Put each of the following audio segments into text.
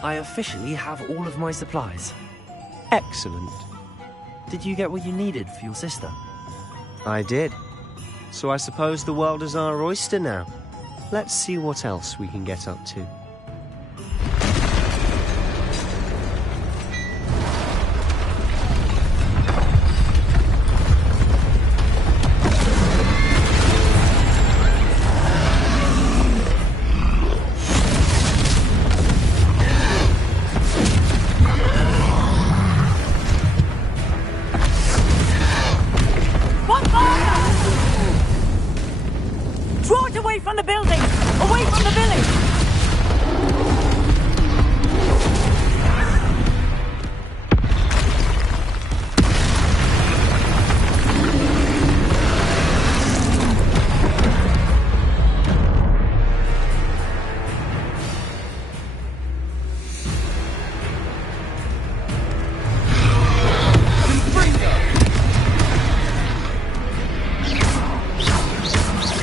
I officially have all of my supplies. Excellent. Did you get what you needed for your sister? I did. So I suppose the world is our oyster now. Let's see what else we can get up to.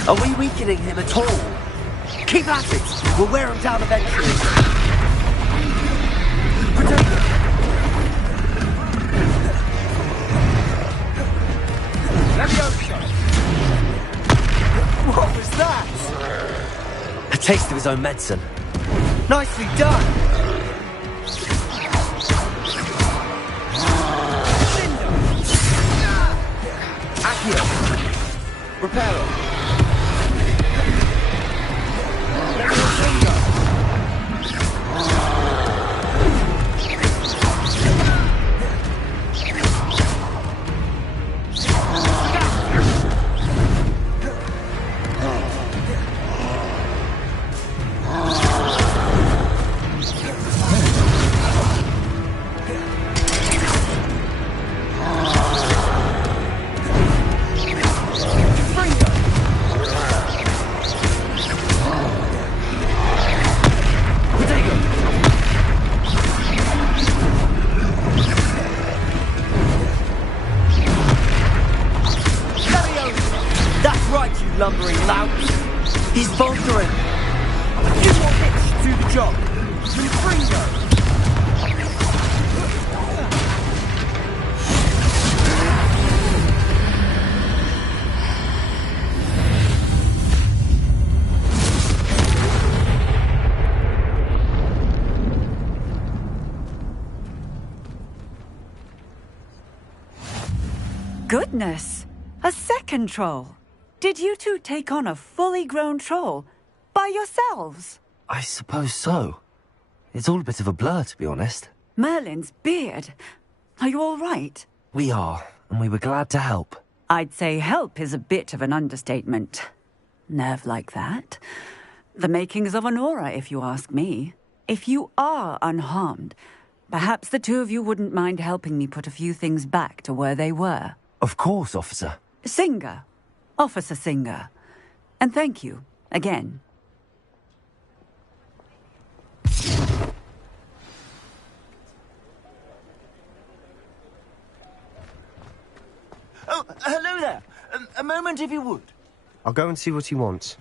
Are we weakening him at all? Keep at it! We'll wear him down eventually. Potato! What was that? A taste of his own medicine. Nicely done! Accio! Reparo! Lumbering lout. He's boltering. You want it to do the job. Confringo. Goodness! A second troll! Did you two take on a fully grown troll? By yourselves? I suppose so. It's all a bit of a blur, to be honest. Merlin's beard. Are you all right? We are, and we were glad to help. I'd say help is a bit of an understatement. Nerve like that. The makings of an aura, if you ask me. If you are unharmed, perhaps the two of you wouldn't mind helping me put a few things back to where they were. Of course, officer. Singer. Officer Singer. And thank you, again. Oh, hello there. A moment if you would. I'll go and see what he wants.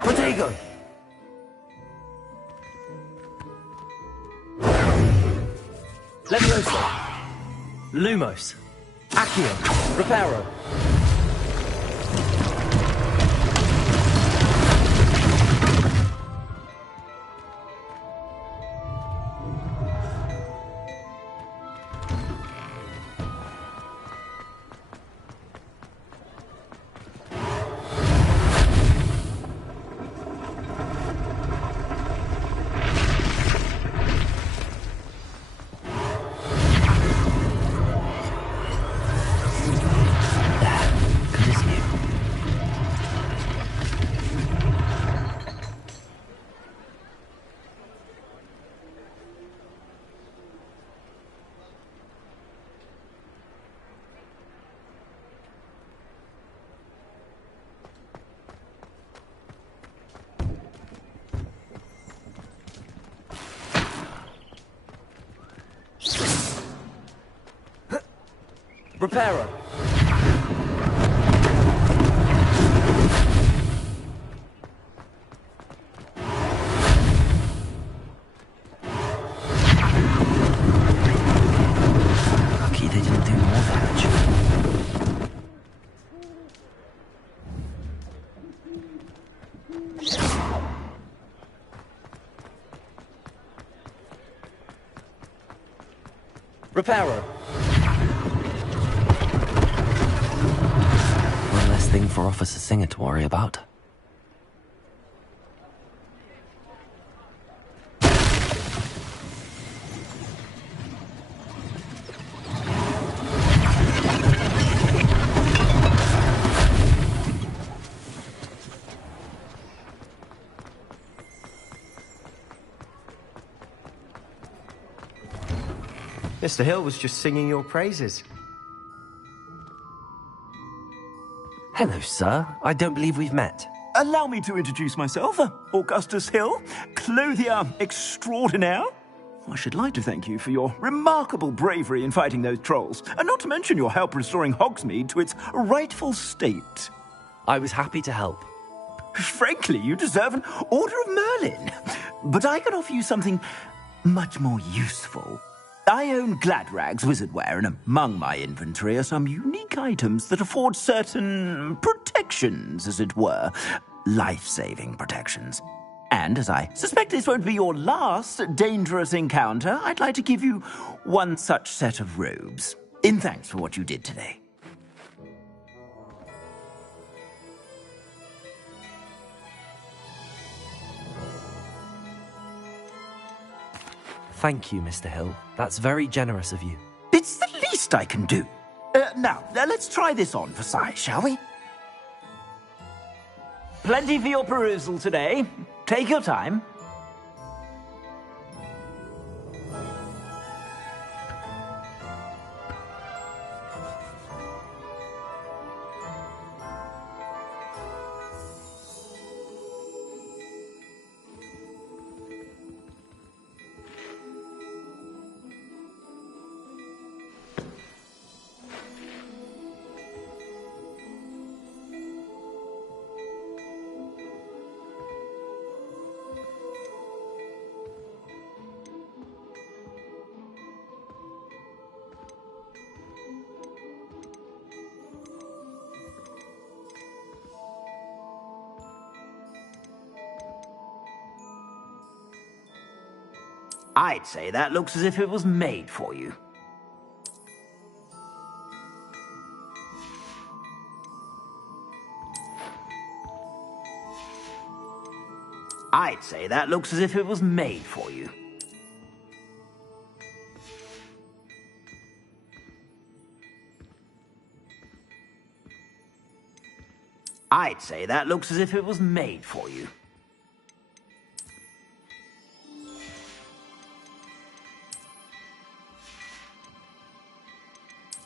Potato! Levioso! Lumos! Accio! Reparo! Repairer. Lucky they didn't do more damage. Repairer. One less thing for Officer Singer to worry about. Mr. Hill was just singing your praises. Hello, sir. I don't believe we've met. Allow me to introduce myself, Augustus Hill, clothier extraordinaire. I should like to thank you for your remarkable bravery in fighting those trolls, and not to mention your help restoring Hogsmeade to its rightful state. I was happy to help. Frankly, you deserve an Order of Merlin. But I can offer you something much more useful. I own Gladrag's wizardware, and among my inventory are some unique items that afford certain protections, as it were. Life-saving protections. And as I suspect this won't be your last dangerous encounter, I'd like to give you one such set of robes, in thanks for what you did today. Thank you, Mr. Hill. That's very generous of you. It's the least I can do. Now, let's try this on for size, shall we? Plenty for your perusal today. Take your time. I'd say that looks as if it was made for you. I'd say that looks as if it was made for you. I'd say that looks as if it was made for you.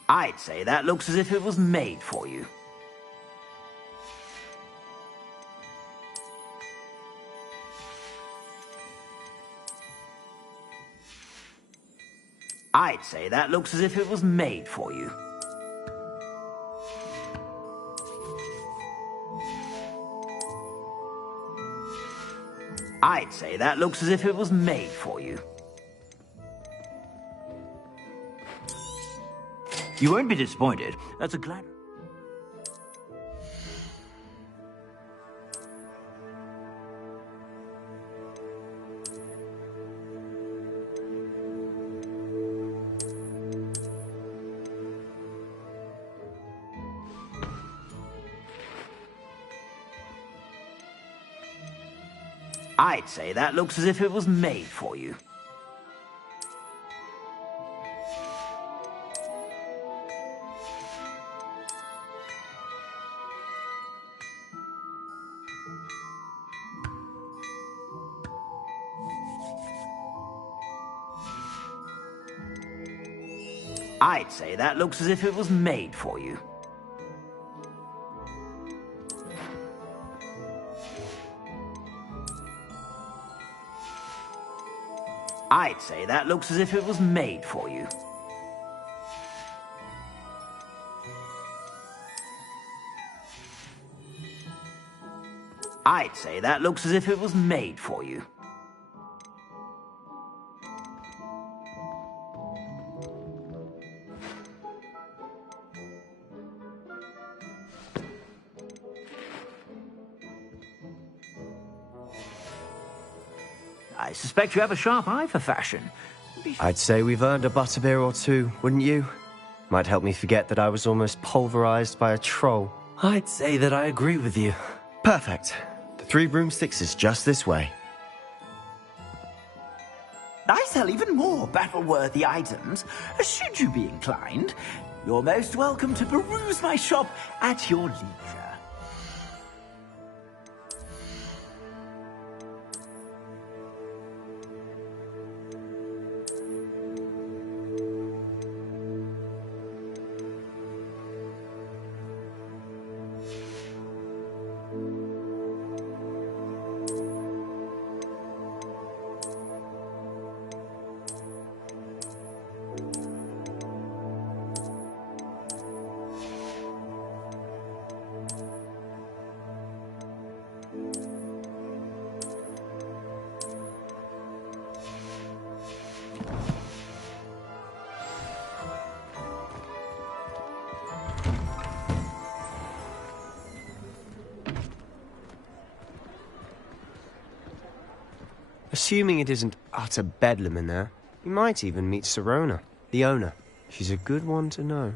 I'd say that looks as if it was made for you. I'd say that looks as if it was made for you. I'd say that looks as if it was made for you. You won't be disappointed. That's a glad... I'd say that looks as if it was made for you. I'd say that looks as if it was made for you. I'd say that looks as if it was made for you. I'd say that looks as if it was made for you. I suspect you have a sharp eye for fashion. I'd say we've earned a butterbeer or two, wouldn't you? Might help me forget that I was almost pulverized by a troll. I'd say that I agree with you. Perfect. The Three Broomsticks is just this way. I sell even more battle-worthy items. Should you be inclined, you're most welcome to peruse my shop at your leisure. Assuming it isn't utter bedlam in there, you might even meet Sirona, the owner. She's a good one to know.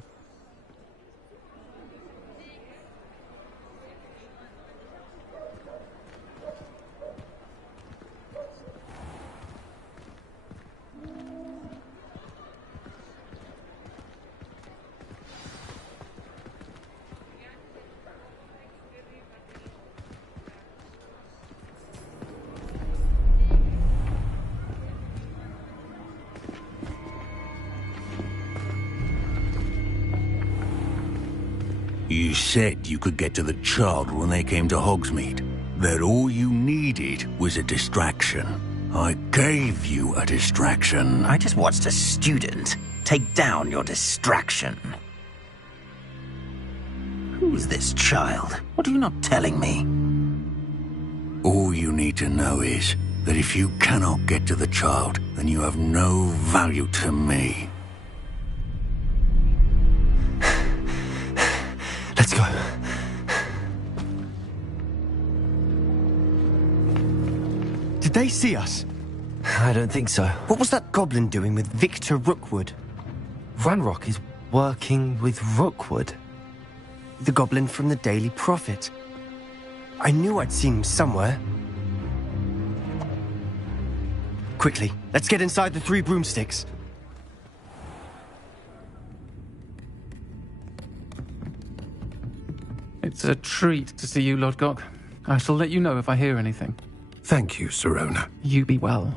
You said you could get to the child when they came to Hogsmeade. That all you needed was a distraction. I gave you a distraction. I just watched a student take down your distraction. Who's this child? What are you not telling me? All you need to know is that if you cannot get to the child, then you have no value to me. Let's go. Did they see us? I don't think so. What was that goblin doing with Victor Rookwood? Ranrock is working with Rookwood. The goblin from the Daily Prophet. I knew I'd seen him somewhere. Quickly, let's get inside the Three Broomsticks. It's a treat to see you, Lodgok. I shall let you know if I hear anything. Thank you, Sirona. You be well.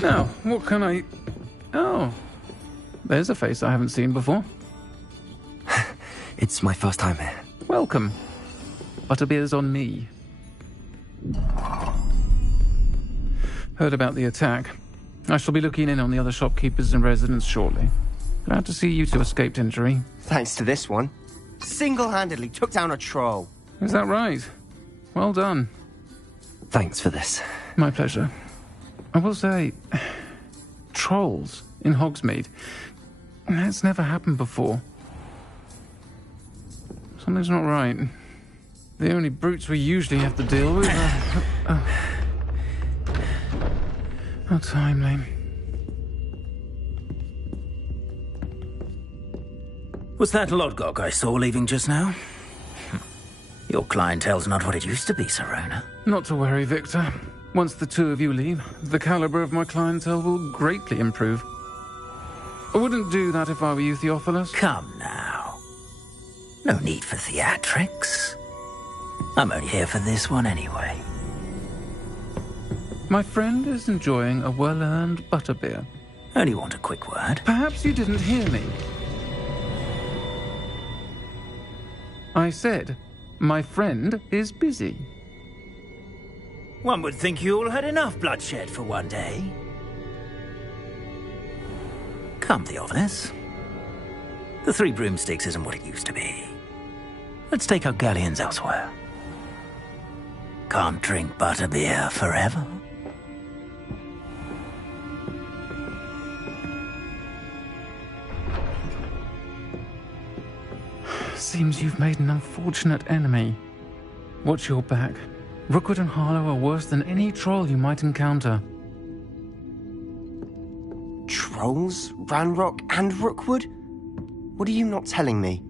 Now, what can I... Oh, there's a face I haven't seen before. It's my first time here. Welcome. Butterbeer's on me. Heard about the attack. I shall be looking in on the other shopkeepers and residents shortly. Glad to see you two escaped injury. Thanks to this one. Single-handedly took down a troll. Is that right? Well done. Thanks for this. My pleasure. I will say, trolls in Hogsmeade. That's never happened before. Something's not right. The only brutes we usually have to deal with are... How timely. Was that Lodgok I saw leaving just now? Your clientele's not what it used to be, Sirona. Not to worry, Victor. Once the two of you leave, the caliber of my clientele will greatly improve. I wouldn't do that if I were you, Theophilus. Come now. No need for theatrics. I'm only here for this one anyway. My friend is enjoying a well-earned butterbeer. Only want a quick word. Perhaps you didn't hear me. I said, my friend is busy. One would think you all had enough bloodshed for one day. Come, Theophilus. The Three Broomsticks isn't what it used to be. Let's take our galleons elsewhere. Can't drink butterbeer forever. Seems you've made an unfortunate enemy. Watch your back. Rookwood and Harlow are worse than any troll you might encounter. Trolls? Ranrock and Rookwood? What are you not telling me?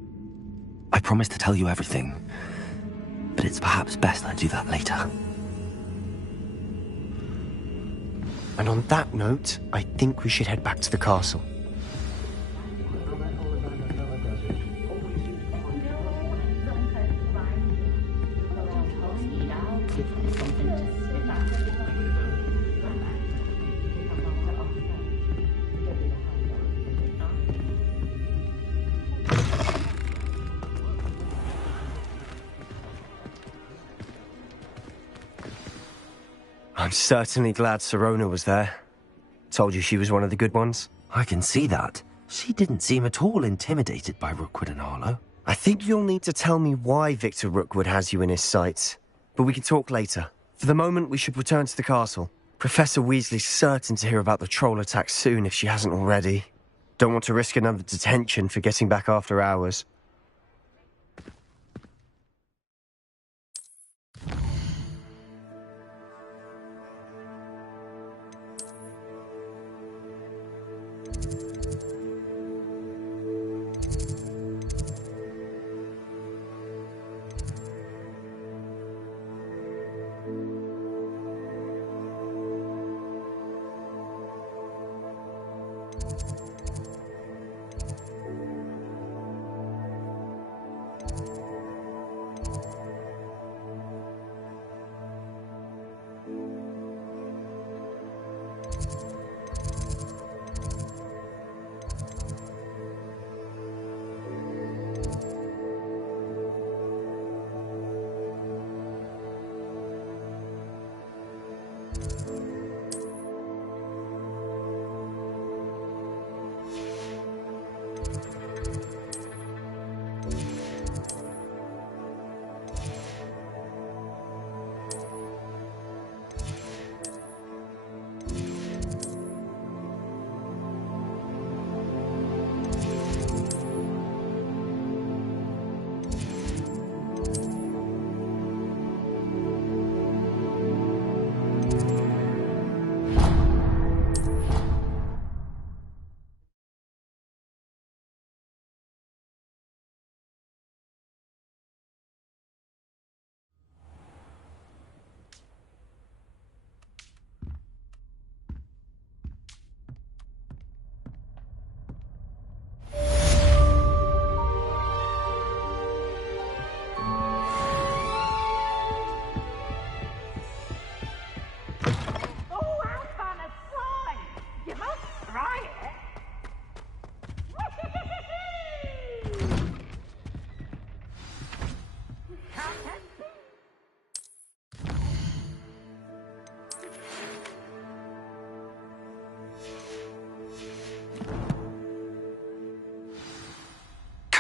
I promised to tell you everything, but it's perhaps best I do that later. And on that note, I think we should head back to the castle. I'm certainly glad Sirona was there. Told you she was one of the good ones. I can see that. She didn't seem at all intimidated by Rookwood and Harlow. I think you'll need to tell me why Victor Rookwood has you in his sights. But we can talk later. For the moment, we should return to the castle. Professor Weasley's certain to hear about the troll attack soon if she hasn't already. Don't want to risk another detention for getting back after hours.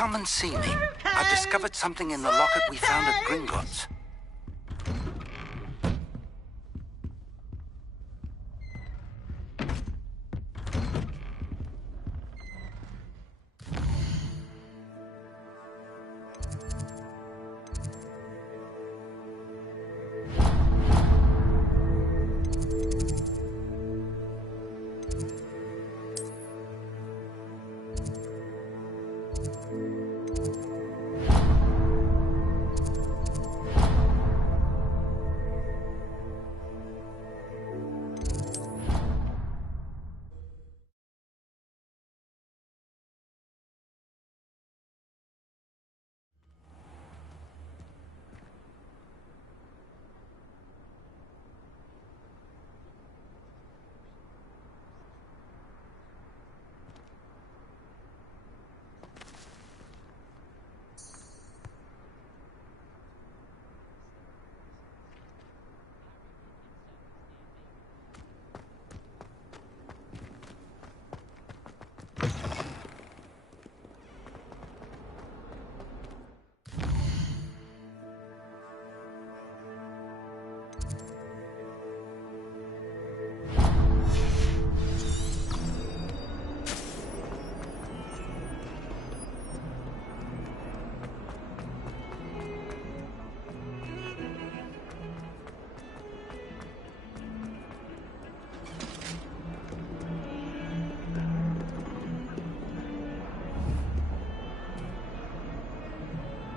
Come and see me. I've discovered something in the locket we found at Gringotts.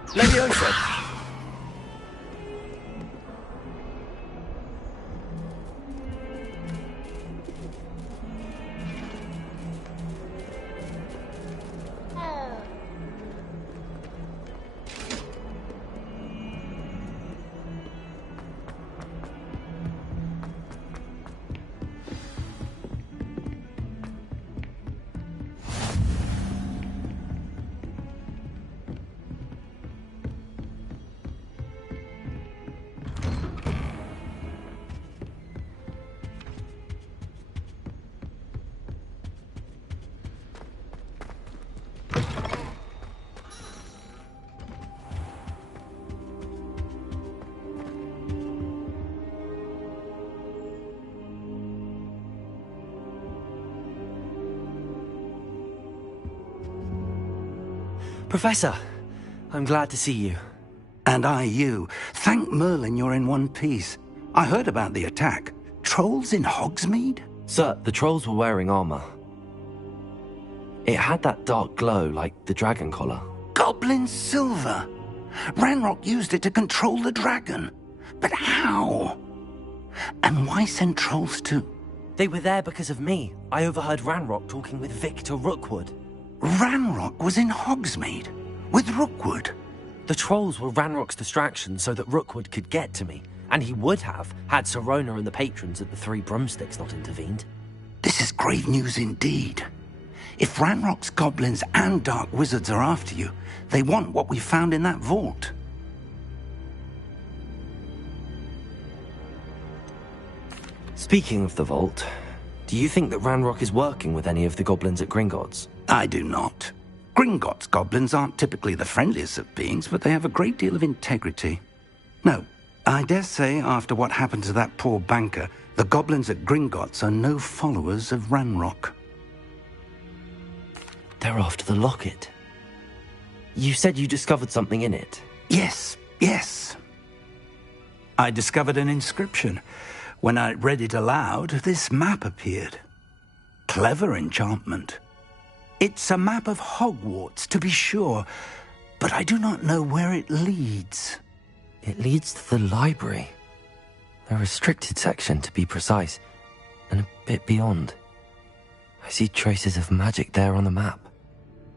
Leviosa! Professor, I'm glad to see you. And I you. Thank Merlin you're in one piece. I heard about the attack. Trolls in Hogsmeade? Sir, the trolls were wearing armor. It had that dark glow like the dragon collar. Goblin silver. Ranrock used it to control the dragon. But how? And why send trolls too? They were there because of me. I overheard Ranrock talking with Victor Rookwood. Ranrock was in Hogsmeade with Rookwood. The trolls were Ranrock's distraction so that Rookwood could get to me, and he would have had Sirona and the patrons at the Three Broomsticks not intervened. This is grave news indeed. If Ranrock's goblins and dark wizards are after you, they want what we found in that vault. Speaking of the vault, do you think that Ranrock is working with any of the goblins at Gringotts? I do not. Gringotts goblins aren't typically the friendliest of beings, but they have a great deal of integrity. No, I dare say after what happened to that poor banker, the goblins at Gringotts are no followers of Ranrock. They're after the locket. You said you discovered something in it. Yes. I discovered an inscription. When I read it aloud, this map appeared. Clever enchantment. It's a map of Hogwarts, to be sure, but I do not know where it leads. It leads to the library. The restricted section, to be precise, and a bit beyond. I see traces of magic there on the map.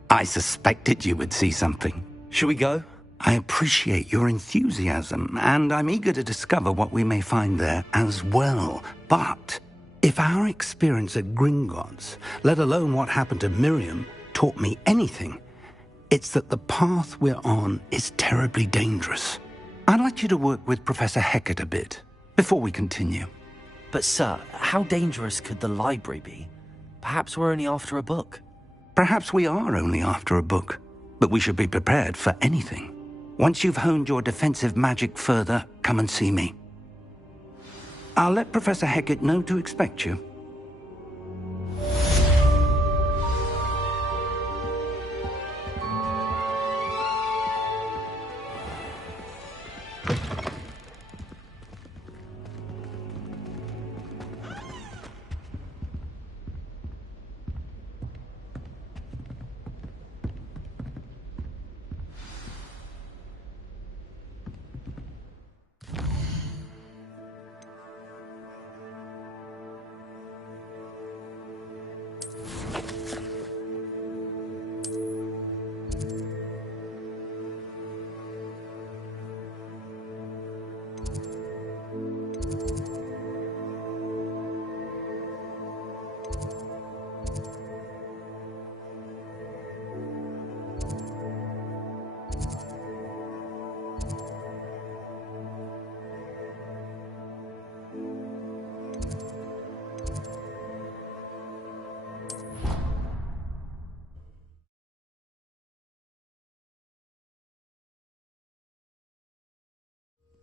I suspected you would see something. Shall we go? I appreciate your enthusiasm, and I'm eager to discover what we may find there as well. But if our experience at Gringotts, let alone what happened to Miriam, taught me anything, it's that the path we're on is terribly dangerous. I'd like you to work with Professor Hecat a bit before we continue. But sir, how dangerous could the library be? Perhaps we're only after a book. Perhaps we are only after a book, but we should be prepared for anything. Once you've honed your defensive magic further, come and see me. I'll let Professor Hecat know to expect you.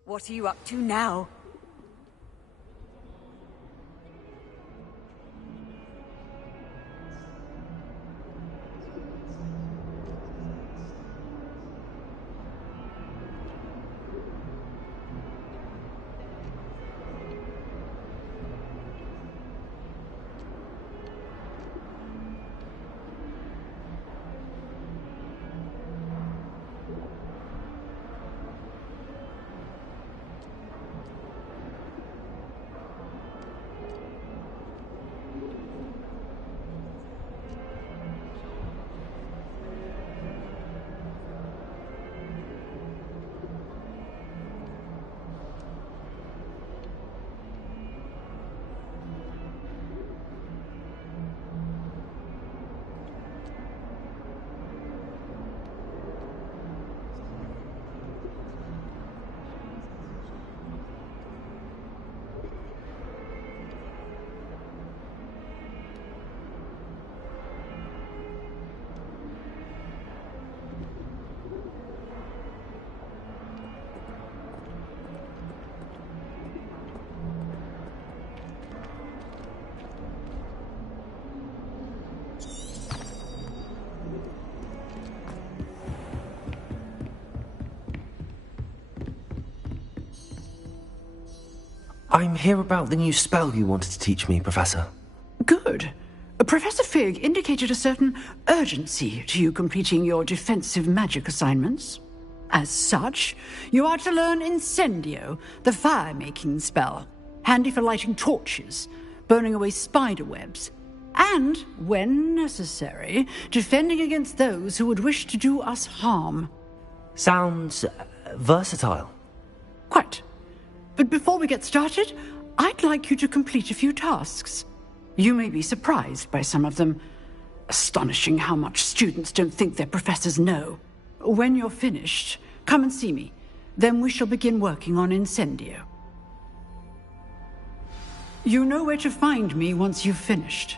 What are you up to now? I'm here about the new spell you wanted to teach me, Professor. Good. Professor Fig indicated a certain urgency to you completing your defensive magic assignments. As such, you are to learn Incendio, the fire-making spell, handy for lighting torches, burning away spider webs, and, when necessary, defending against those who would wish to do us harm. Sounds versatile. Quite. But before we get started, I'd like you to complete a few tasks. You may be surprised by some of them. Astonishing how much students don't think their professors know. When you're finished, come and see me. Then we shall begin working on Incendio. You know where to find me once you've finished.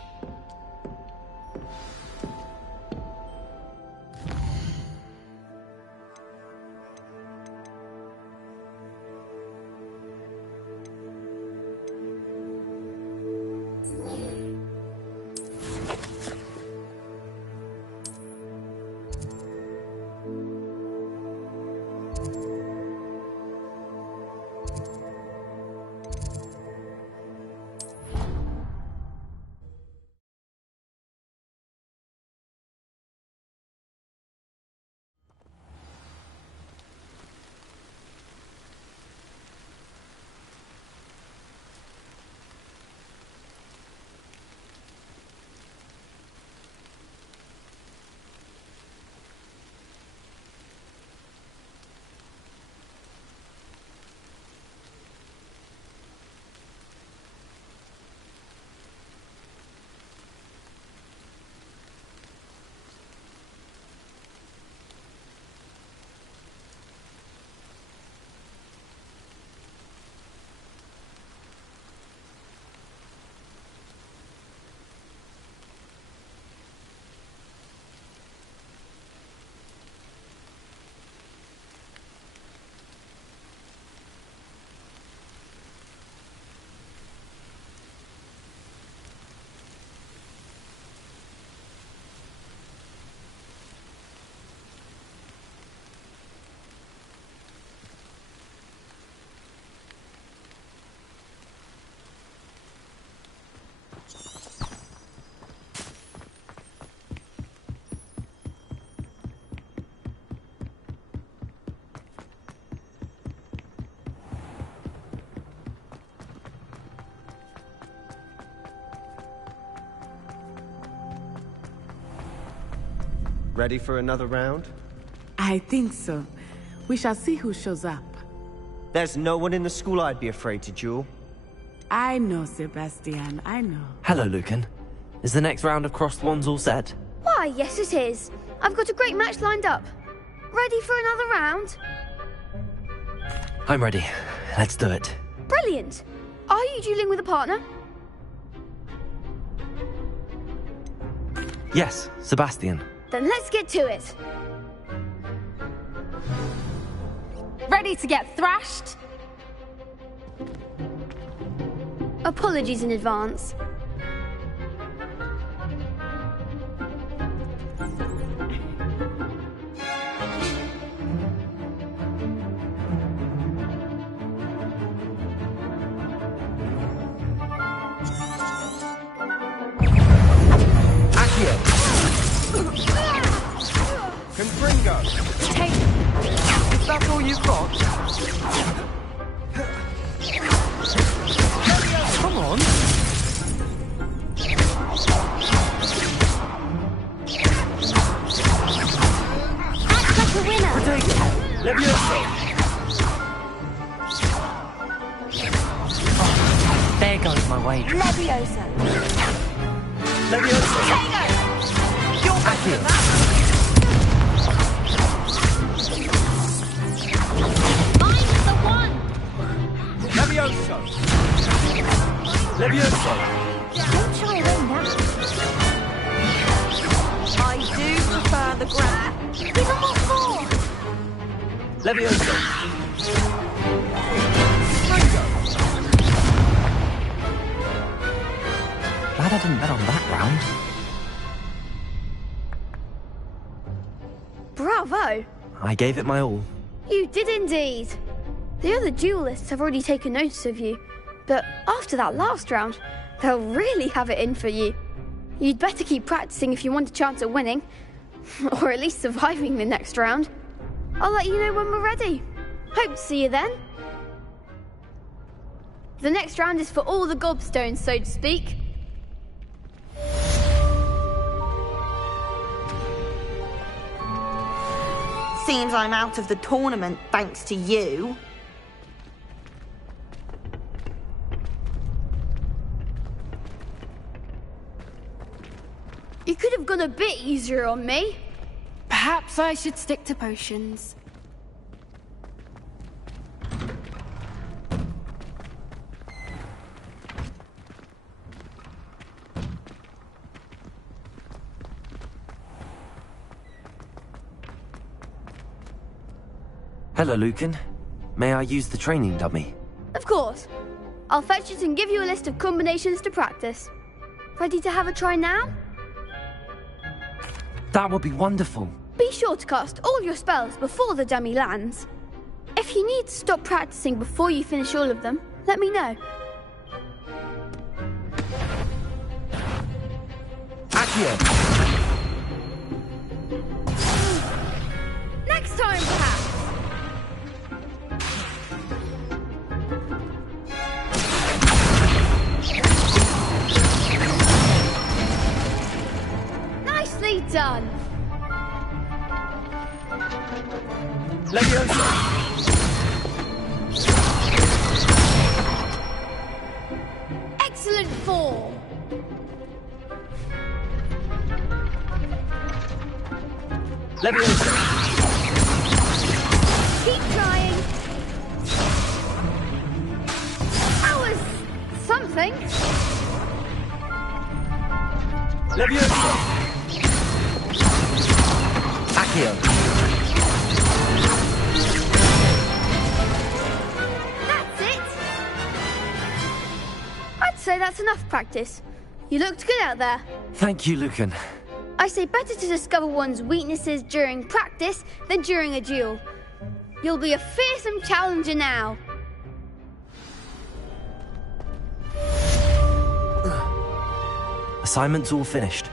Ready for another round? I think so. We shall see who shows up. There's no one in the school I'd be afraid to duel. I know, Sebastian, I know. Hello, Lucan. Is the next round of crossed wands all set? Why, yes it is. I've got a great match lined up. Ready for another round? I'm ready. Let's do it. Brilliant. Are you dueling with a partner? Yes, Sebastian. Then let's get to it. Ready to get thrashed? Apologies in advance. Confringo! Take... Is that all you've got? Come on! Act like a winner! There goes my wage. Leviosa! Leviosa! You're better than that! Levioso! Levioso! Don't try and win that. I do prefer the grab. Give him what for! Levioso! Glad I didn't bet on that round. Bravo! I gave it my all. You did indeed. The other duelists have already taken notice of you. But after that last round, they'll really have it in for you. You'd better keep practicing if you want a chance at winning. Or at least surviving the next round. I'll let you know when we're ready. Hope to see you then. The next round is for all the gobstones, so to speak. Seems I'm out of the tournament thanks to you. You could have gone a bit easier on me. Perhaps I should stick to potions. Hello, Lucan. May I use the training dummy? Of course. I'll fetch it and give you a list of combinations to practice. Ready to have a try now? That would be wonderful. Be sure to cast all your spells before the dummy lands. If you need to stop practicing before you finish all of them, let me know. Accio! Next time, perhaps. Nicely done. Excellent form. Keep trying. That was something. Accio! That's it. I'd say that's enough practice. You looked good out there. Thank you, Lucan. I say better to discover one's weaknesses during practice than during a duel. You'll be a fearsome challenger now. Assignment's all finished.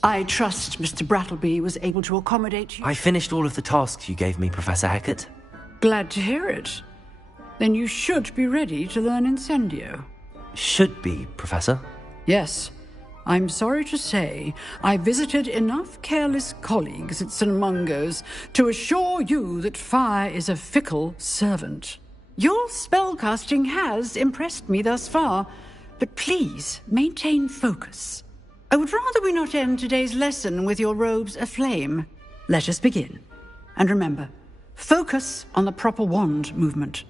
I trust Mr. Brattleby was able to accommodate you. I finished all of the tasks you gave me, Professor Hecat. Glad to hear it. Then you should be ready to learn Incendio. Should be, Professor. Yes, I'm sorry to say I visited enough careless colleagues at St. Mungo's to assure you that fire is a fickle servant. Your spellcasting has impressed me thus far, but please maintain focus. I would rather we not end today's lesson with your robes aflame. Let us begin. And remember, focus on the proper wand movement.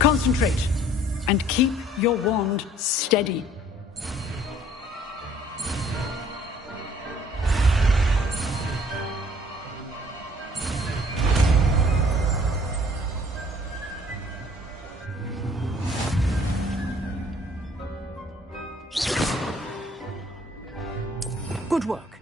Concentrate and keep your wand steady. Good work.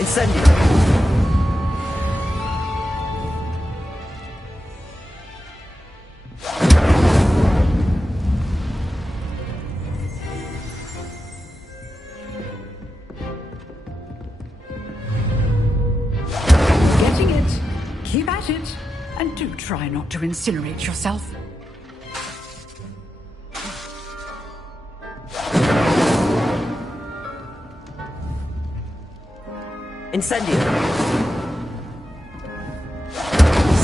Incendio. Getting it. Keep at it. And do try not to incinerate yourself. Incendio.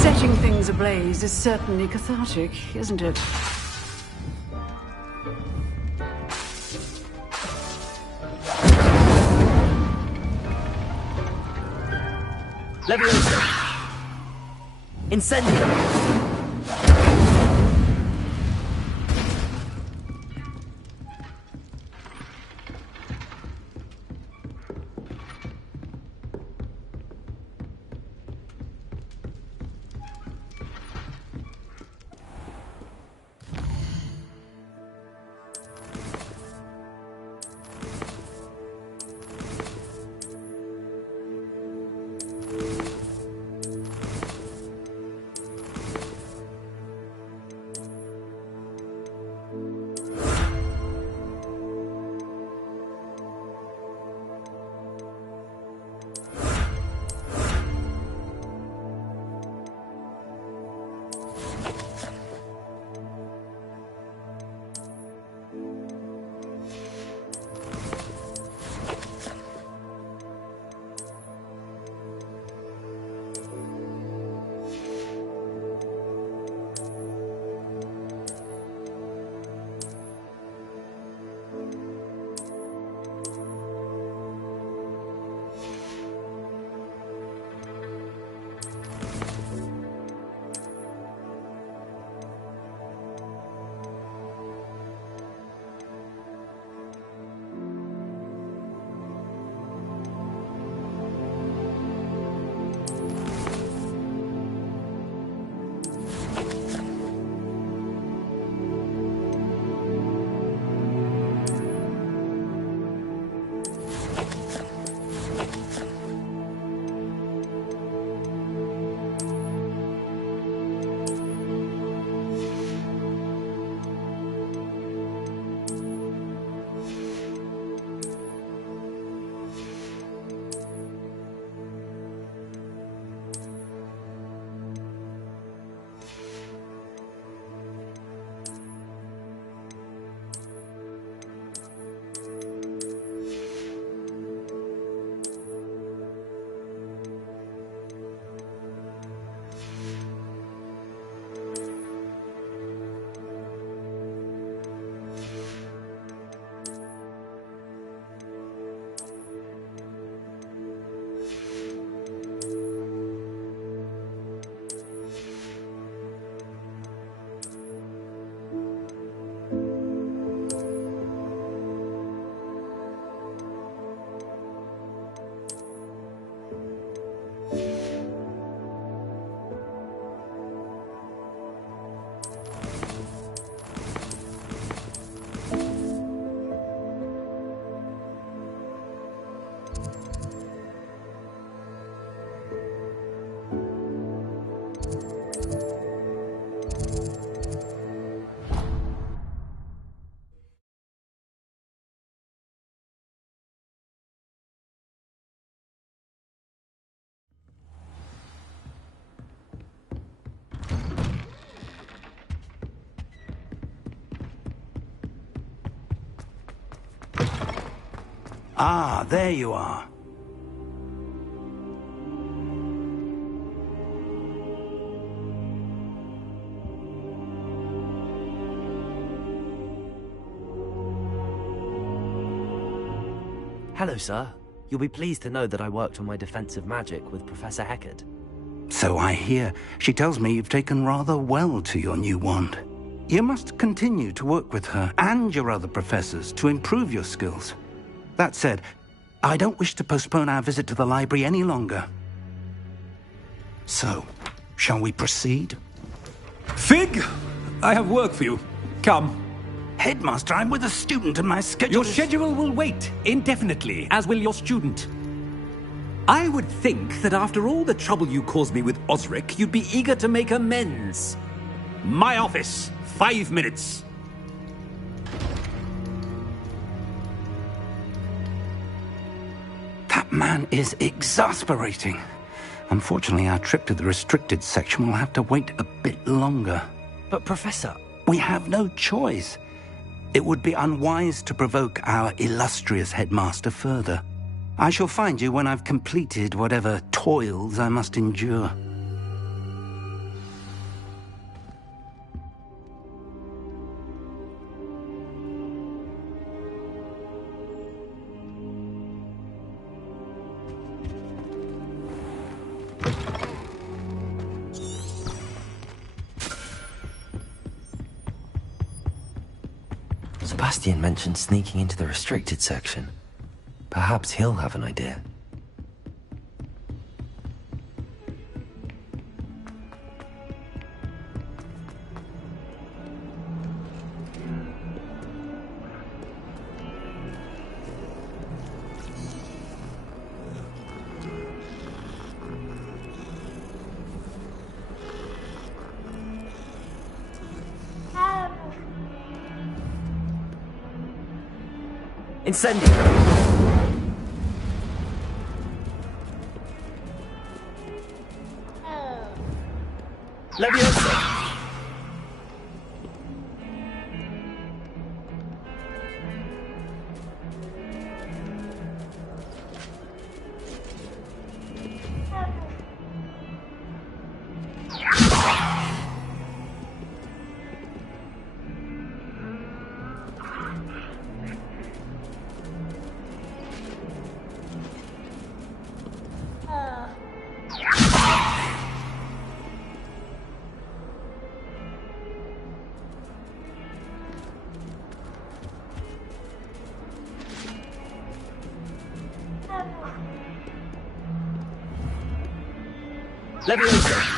Setting things ablaze is certainly cathartic, isn't it? Leviosa. Incendio. Ah, there you are. Hello, sir. You'll be pleased to know that I worked on my defensive magic with Professor Heckard. So I hear. She tells me you've taken rather well to your new wand. You must continue to work with her and your other professors to improve your skills. That said, I don't wish to postpone our visit to the library any longer. So, shall we proceed? Fig! I have work for you. Come. Headmaster, I'm with a student and my schedule Your schedule will wait indefinitely, as will your student. I would think that after all the trouble you caused me with Osric, you'd be eager to make amends. My office, 5 minutes. That man is exasperating. Unfortunately, our trip to the restricted section will have to wait a bit longer. But, Professor... We have no choice. It would be unwise to provoke our illustrious headmaster further. I shall find you when I've completed whatever toils I must endure. Sebastian mentioned sneaking into the restricted section. Perhaps he'll have an idea. Incendio! Leviosa! Leviosa!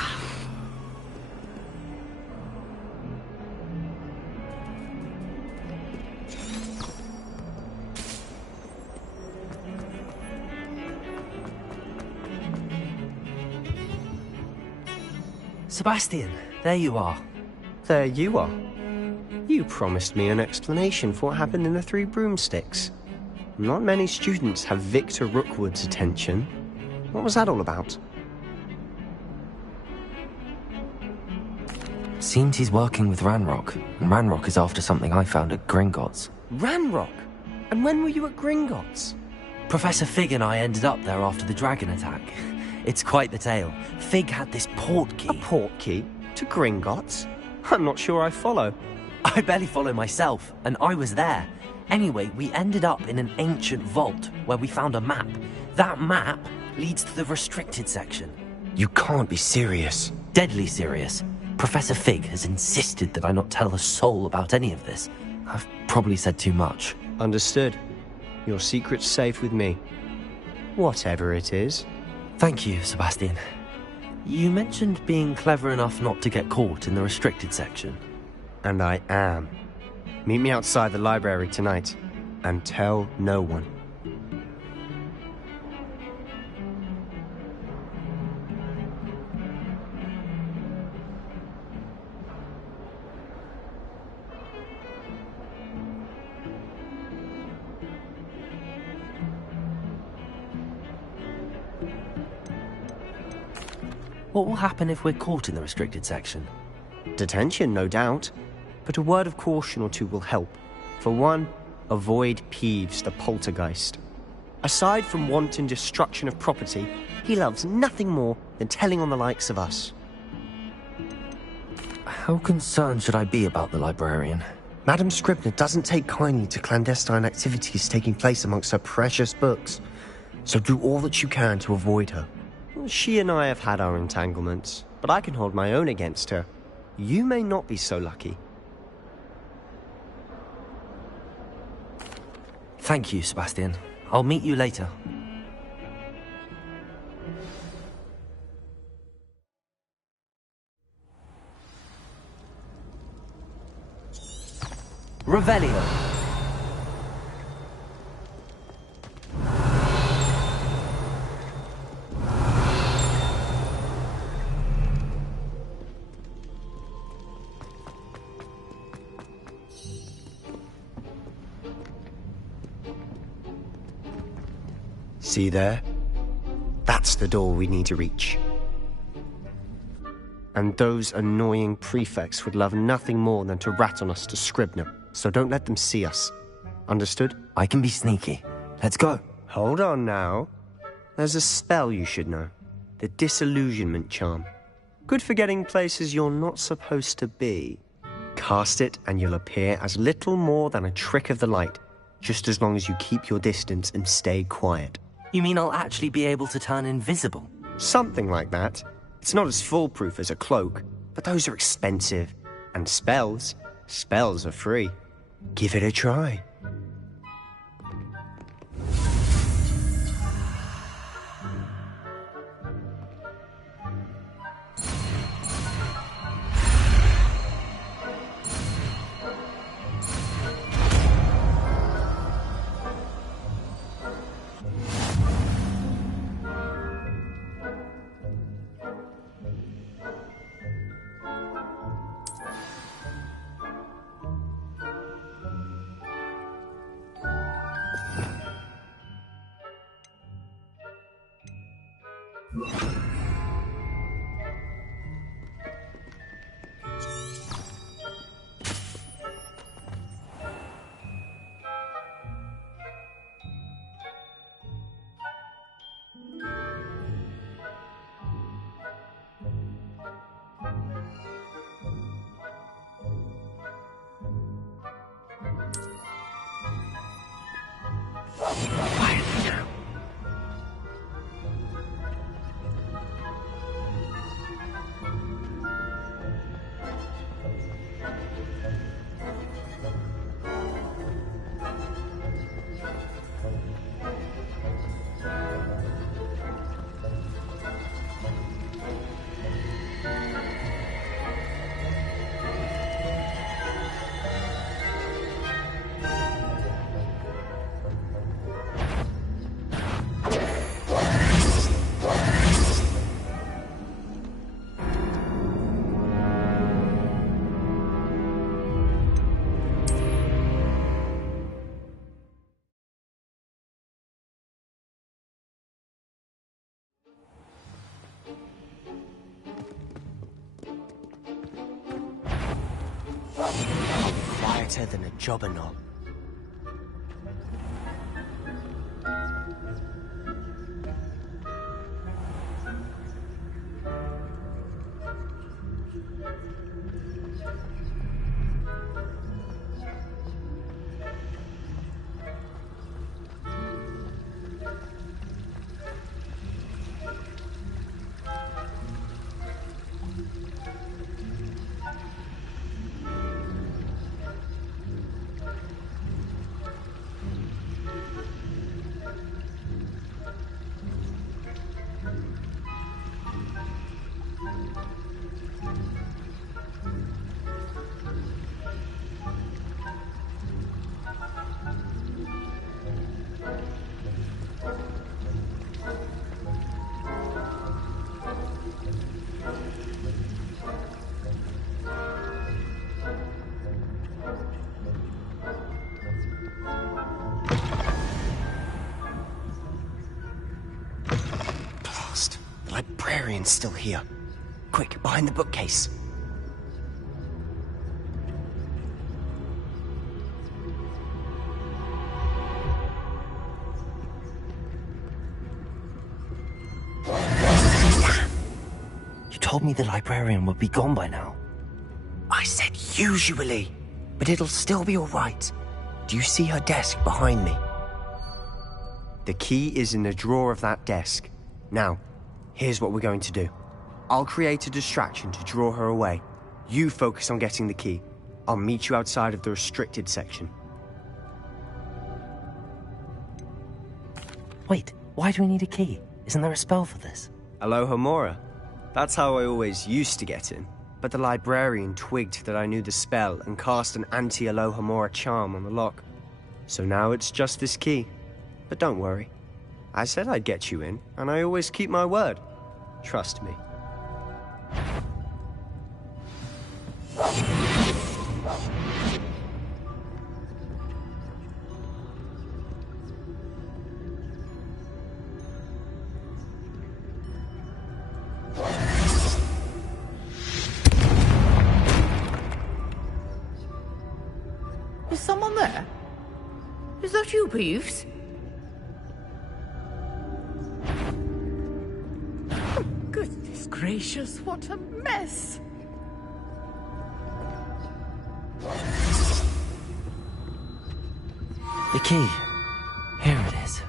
Sebastian, there you are. There you are. You promised me an explanation for what happened in the Three Broomsticks. Not many students have Victor Rookwood's attention. What was that all about? Seems he's working with Ranrock, and Ranrock is after something I found at Gringotts. Ranrock? And when were you at Gringotts? Professor Fig and I ended up there after the dragon attack. It's quite the tale. Fig had this port key. A port key? To Gringotts? I'm not sure I follow. I barely follow myself, and I was there. Anyway, we ended up in an ancient vault where we found a map. That map leads to the restricted section. You can't be serious. Deadly serious. Professor Fig has insisted that I not tell a soul about any of this. I've probably said too much. Understood. Your secret's safe with me. Whatever it is. Thank you, Sebastian. You mentioned being clever enough not to get caught in the restricted section. And I am. Meet me outside the library tonight, and tell no one. What will happen if we're caught in the restricted section? Detention, no doubt. But a word of caution or two will help. For one, avoid Peeves, the poltergeist. Aside from wanton destruction of property, he loves nothing more than telling on the likes of us. How concerned should I be about the librarian? Madam Scribner doesn't take kindly to clandestine activities taking place amongst her precious books, so do all that you can to avoid her. She and I have had our entanglements, but I can hold my own against her. You may not be so lucky. Thank you, Sebastian. I'll meet you later. Revelio. See there? That's the door we need to reach. And those annoying prefects would love nothing more than to rat on us to Scribner, so don't let them see us. Understood? I can be sneaky. Let's go. Hold on now. There's a spell you should know. The Disillusionment Charm. Good for getting places you're not supposed to be. Cast it and you'll appear as little more than a trick of the light, just as long as you keep your distance and stay quiet. You mean I'll actually be able to turn invisible? Something like that. It's not as foolproof as a cloak, but those are expensive. And spells are free. Give it a try. Quieter than a jobberknoll. The librarian's still here. Quick, behind the bookcase. told me the librarian would be gone by now. I said usually, but it'll still be all right. Do you see her desk behind me? The key is in the drawer of that desk. Now, here's what we're going to do. I'll create a distraction to draw her away. You focus on getting the key. I'll meet you outside of the restricted section. Wait, why do we need a key? Isn't there a spell for this? Alohomora. That's how I always used to get in. But the librarian twigged that I knew the spell and cast an anti-Alohomora charm on the lock. So now it's just this key. But don't worry. I said I'd get you in, and I always keep my word. Trust me. Is someone there? Is that you, Peeves? Oh, goodness gracious, what a mess! The key. Here it is.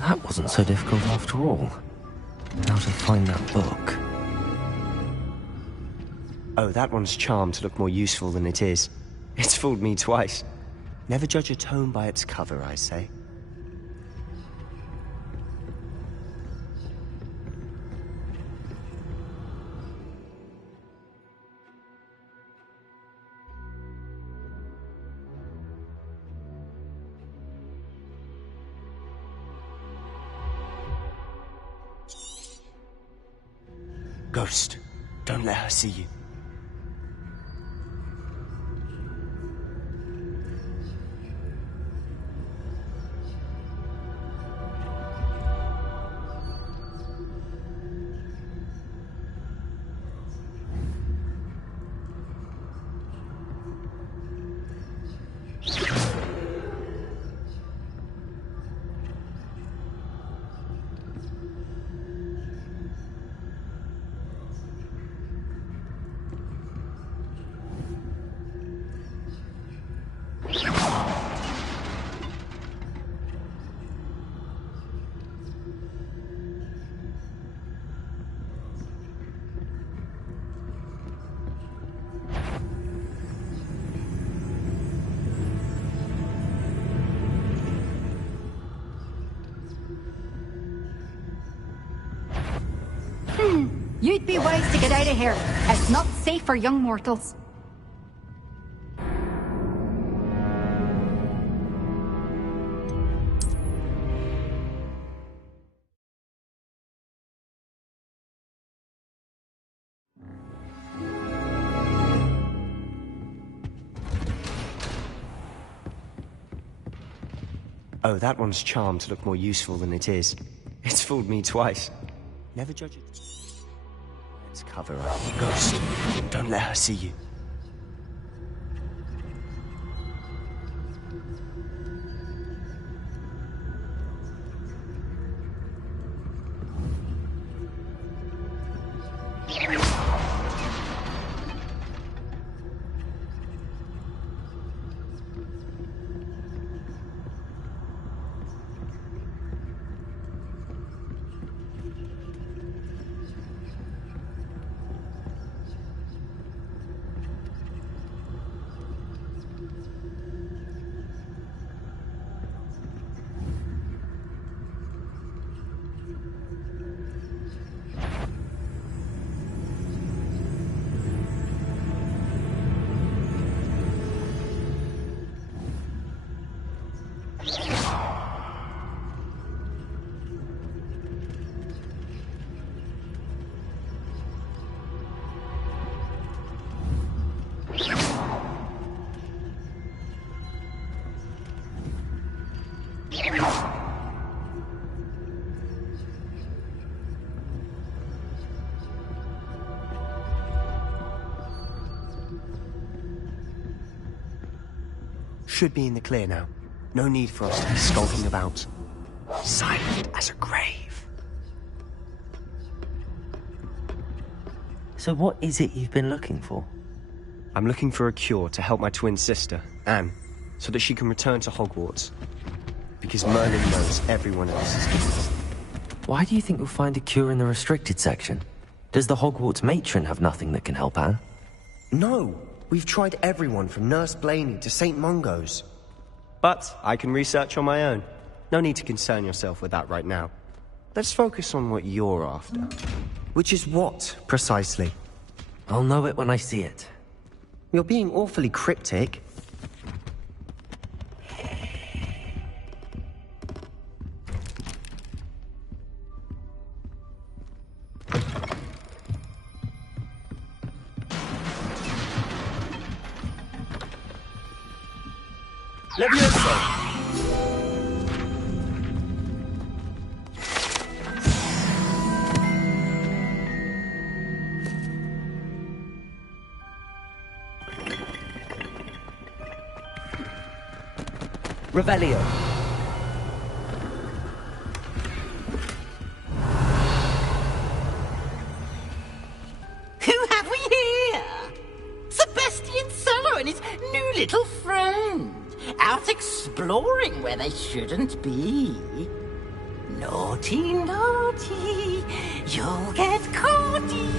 That wasn't so difficult after all. Now to find that book. Oh, that one's charmed to look more useful than it is. It's fooled me twice. Never judge a tome by its cover, I say. Ghost, don't let her see you. You'd be wise to get out of here. It's not safe for young mortals. Oh, that one's charmed to look more useful than it is. It's fooled me twice. Never judge it. Let's cover up. Ghost, don't let her see you. Should be in the clear now. No need for us to be skulking about. Silent as a grave. So what is it you've been looking for? I'm looking for a cure to help my twin sister, Anne, so that she can return to Hogwarts. Because Merlin knows everyone else is killed. Why do you think we'll find a cure in the restricted section? Does the Hogwarts matron have nothing that can help Anne? No! We've tried everyone from Nurse Blaney to St. Mungo's. But I can research on my own. No need to concern yourself with that right now. Let's focus on what you're after. Which is what, precisely? I'll know it when I see it. You're being awfully cryptic. Levioso! Revelio. Who have we here? Sebastian Solo and his new little friend. Out exploring where they shouldn't be. Naughty, naughty. You'll get caughty.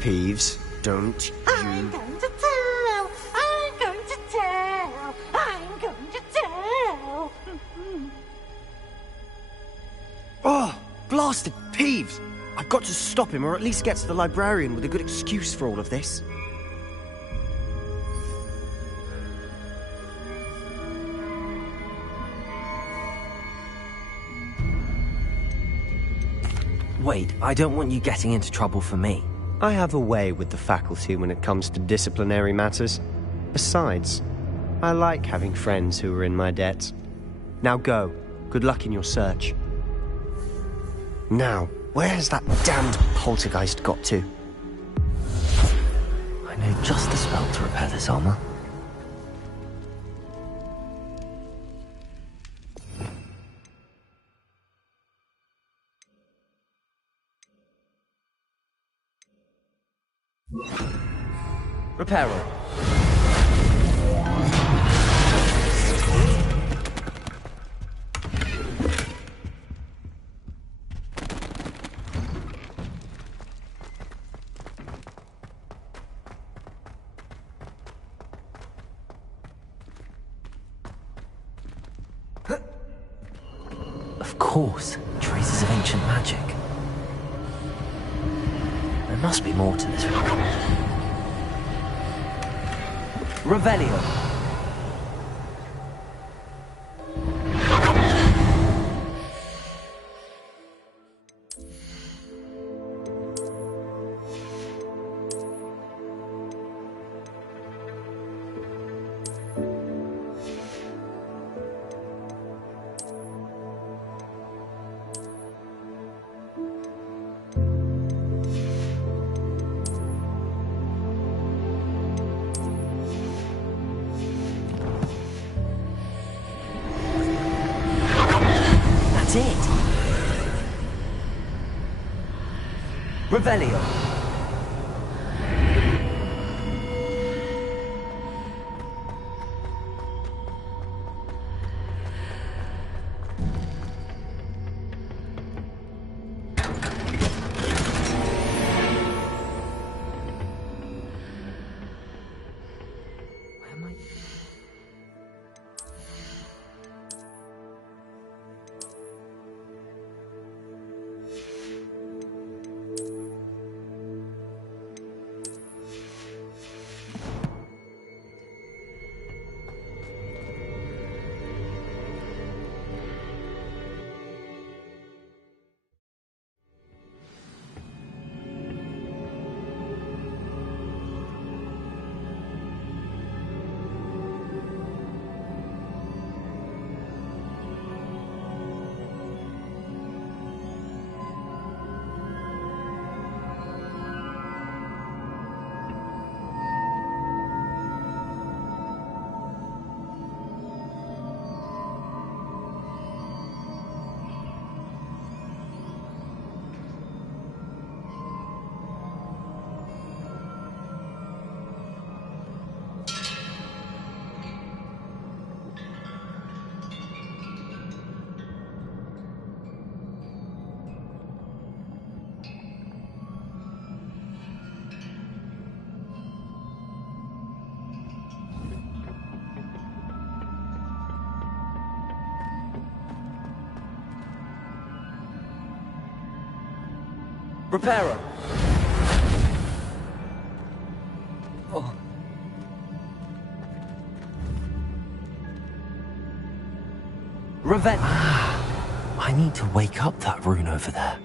Peeves, don't I'm going to tell. I'm going to tell. I'm going to tell. Oh, blasted Peeves! I've got to stop him, or at least get to the librarian with a good excuse for all of this. Wait, I don't want you getting into trouble for me. I have a way with the faculty when it comes to disciplinary matters. Besides, I like having friends who are in my debt. Now go. Good luck in your search. Now, where has that damned poltergeist got to? I know just the spell to repair this armor. Reparo. Of course, traces of ancient magic. There must be more to this report. Revelio. That's it. Revelio. Reparo. Oh. Revet. I need to wake up that rune over there.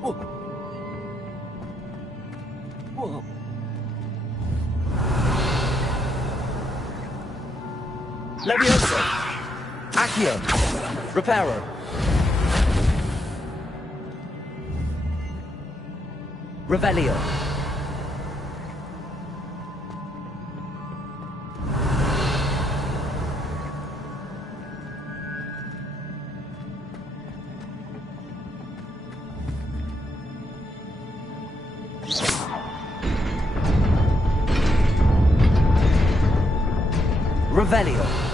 Whoa. Whoa. Leviosa. Accio. Reparo. Revelio. Revelio.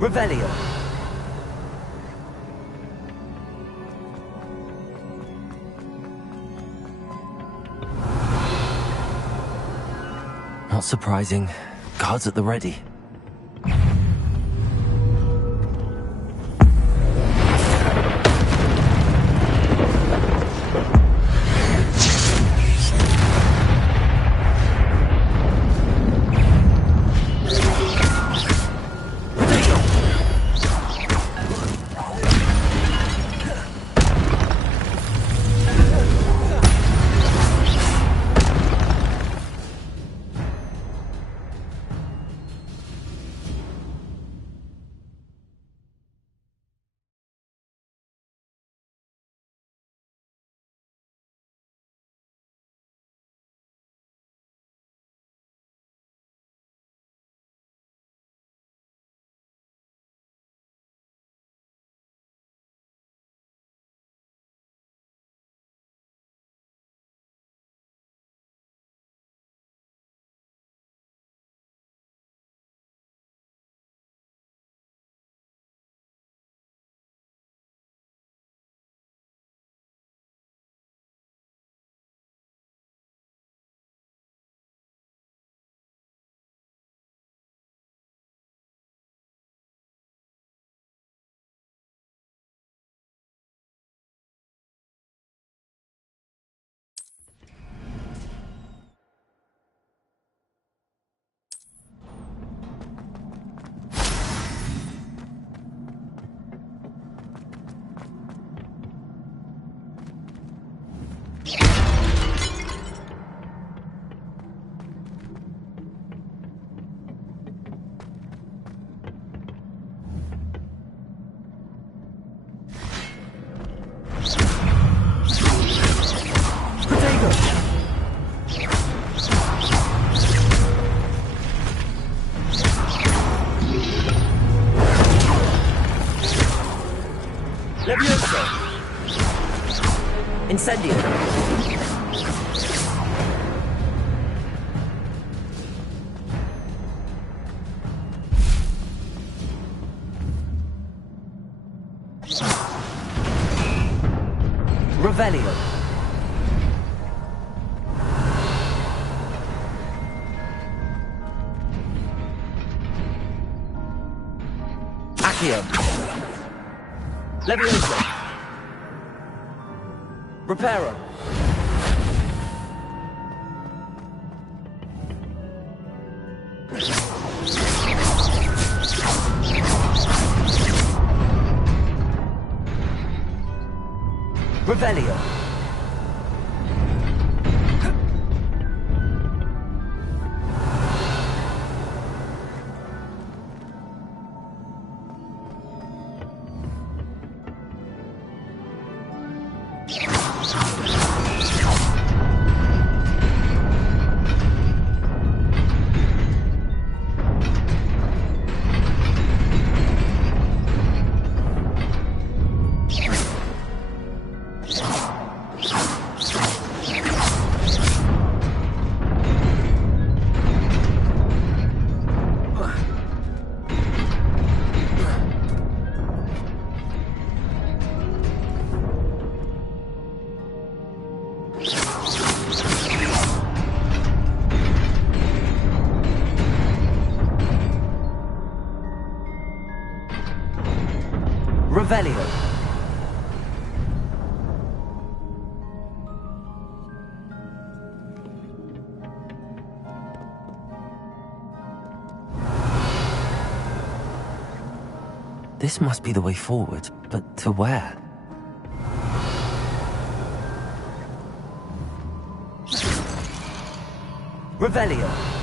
Revelio. Not surprising. Guards at the ready. Leviosa. Incendio. Revelio. Accio. Leviosa. Reparo. Revelio. Revelio. This must be the way forward, but to where? Revelio.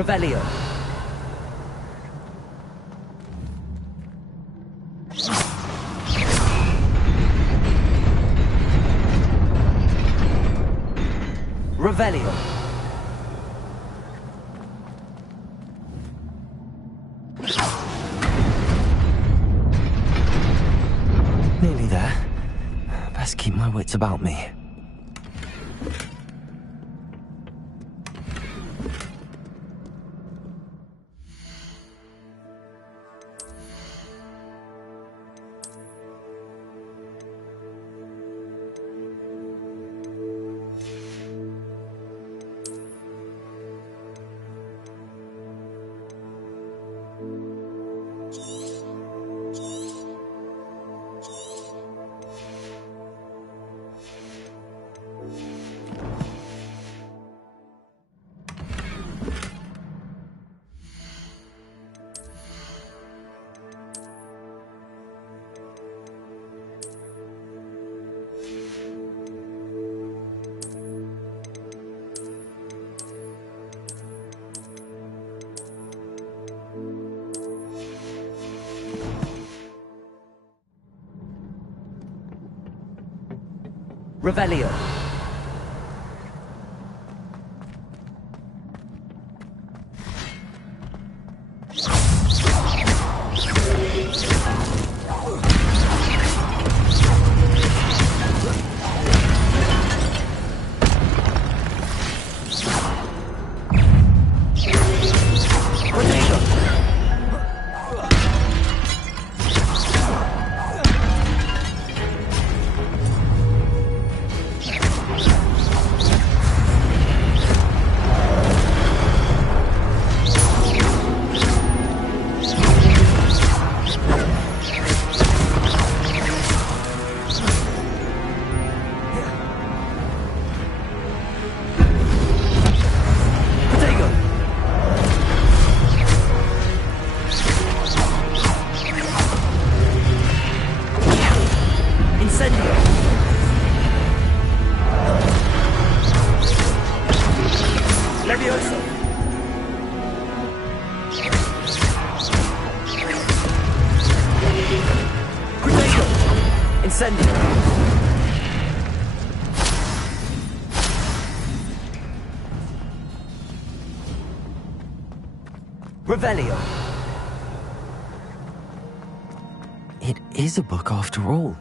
Revelio. Revelio. Nearly there. Best keep my wits about me. Revelio. Revelio. It is a book after all.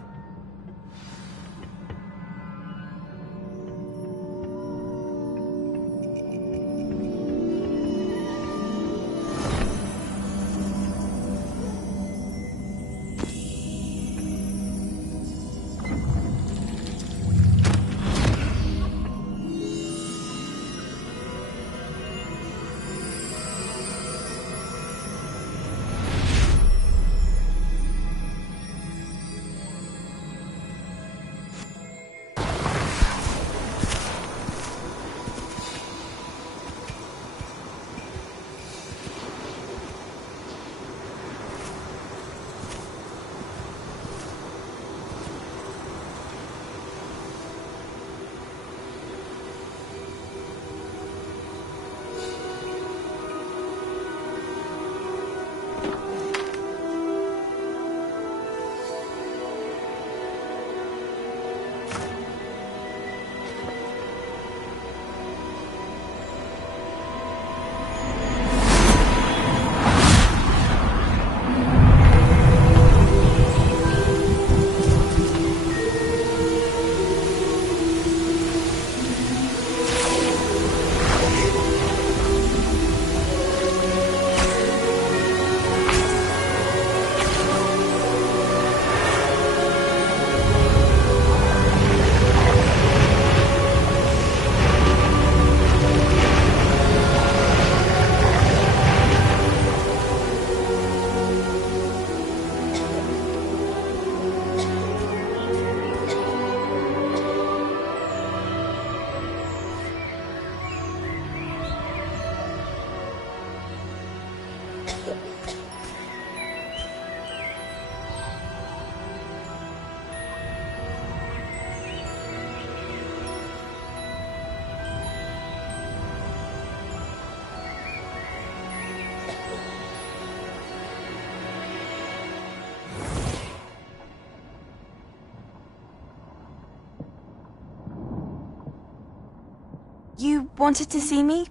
You wanted to see me?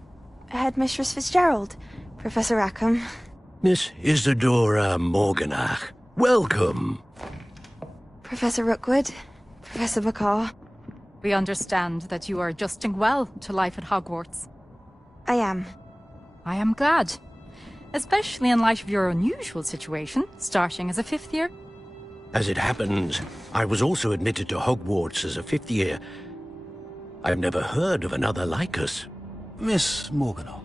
Headmistress Fitzgerald? Professor Rackham? Miss Isadora Morganach, welcome. Professor Rookwood? Professor Bakar? We understand that you are adjusting well to life at Hogwarts. I am. I am glad. Especially in light of your unusual situation, starting as a fifth year. As it happens, I was also admitted to Hogwarts as a fifth year. I've never heard of another like us. Miss Morganach,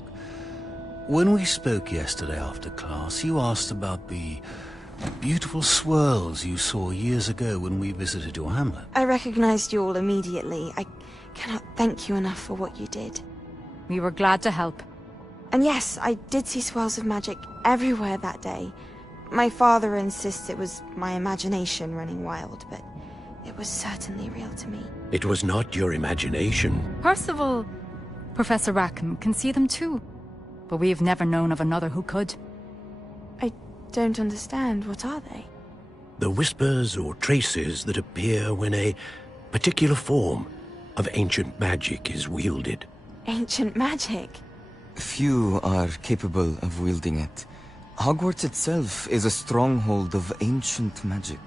when we spoke yesterday after class, you asked about the beautiful swirls you saw years ago when we visited your hamlet. I recognized you all immediately. I cannot thank you enough for what you did. We were glad to help. And yes, I did see swirls of magic everywhere that day. My father insists it was my imagination running wild, but it was certainly real to me. It was not your imagination. Percival, Professor Rackham can see them too. But we have never known of another who could. I don't understand. What are they? The whispers or traces that appear when a particular form of ancient magic is wielded. Ancient magic? Few are capable of wielding it. Hogwarts itself is a stronghold of ancient magic.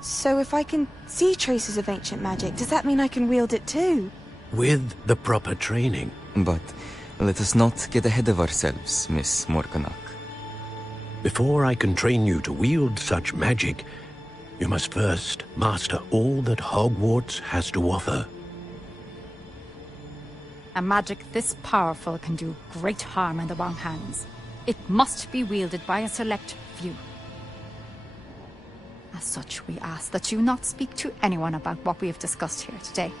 So if I can see traces of ancient magic, does that mean I can wield it too? With the proper training. But let us not get ahead of ourselves, Miss Morganach. Before I can train you to wield such magic, you must first master all that Hogwarts has to offer. A magic this powerful can do great harm in the wrong hands. It must be wielded by a select few. As such, we ask that you not speak to anyone about what we have discussed here today.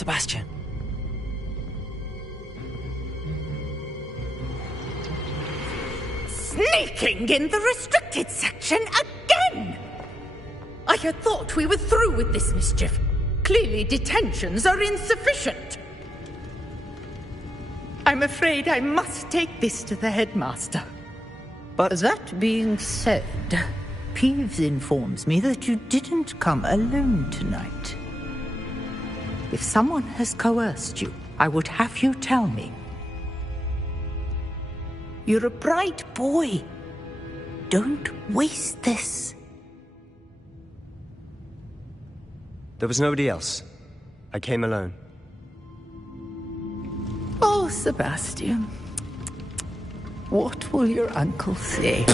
Sebastian. Sneaking in the restricted section again! I had thought we were through with this mischief. Clearly detentions are insufficient. I'm afraid I must take this to the headmaster. But that being said, Peeves informs me that you didn't come alone tonight. If someone has coerced you, I would have you tell me. You're a bright boy. Don't waste this. There was nobody else. I came alone. Oh, Sebastian. What will your uncle say?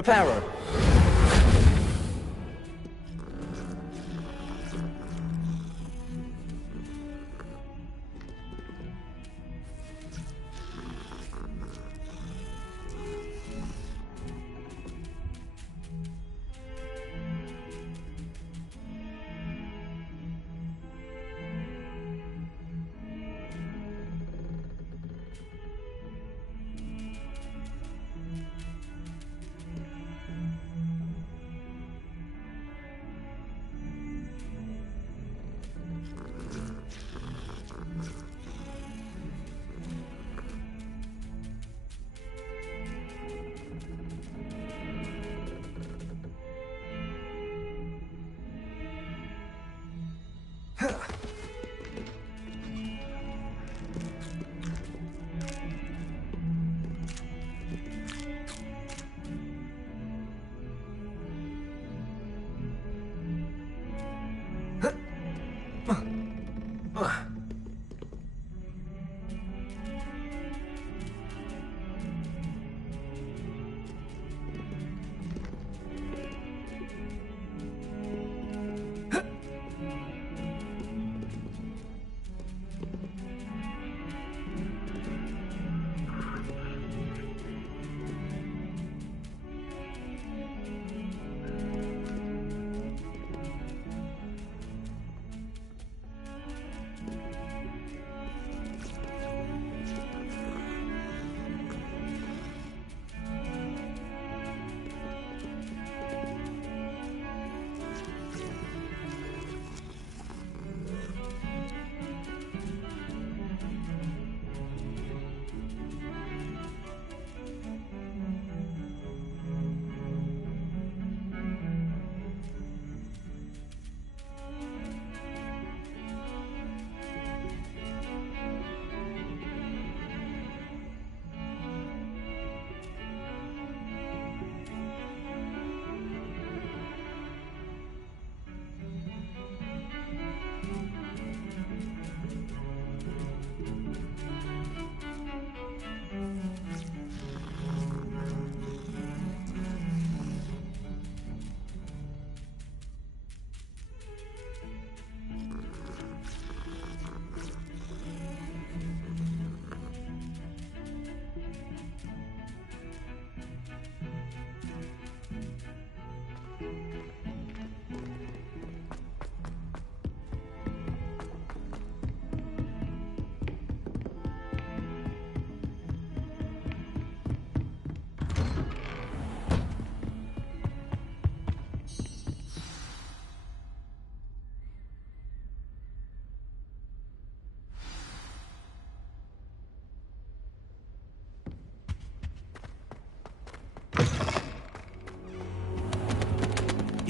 Reparo.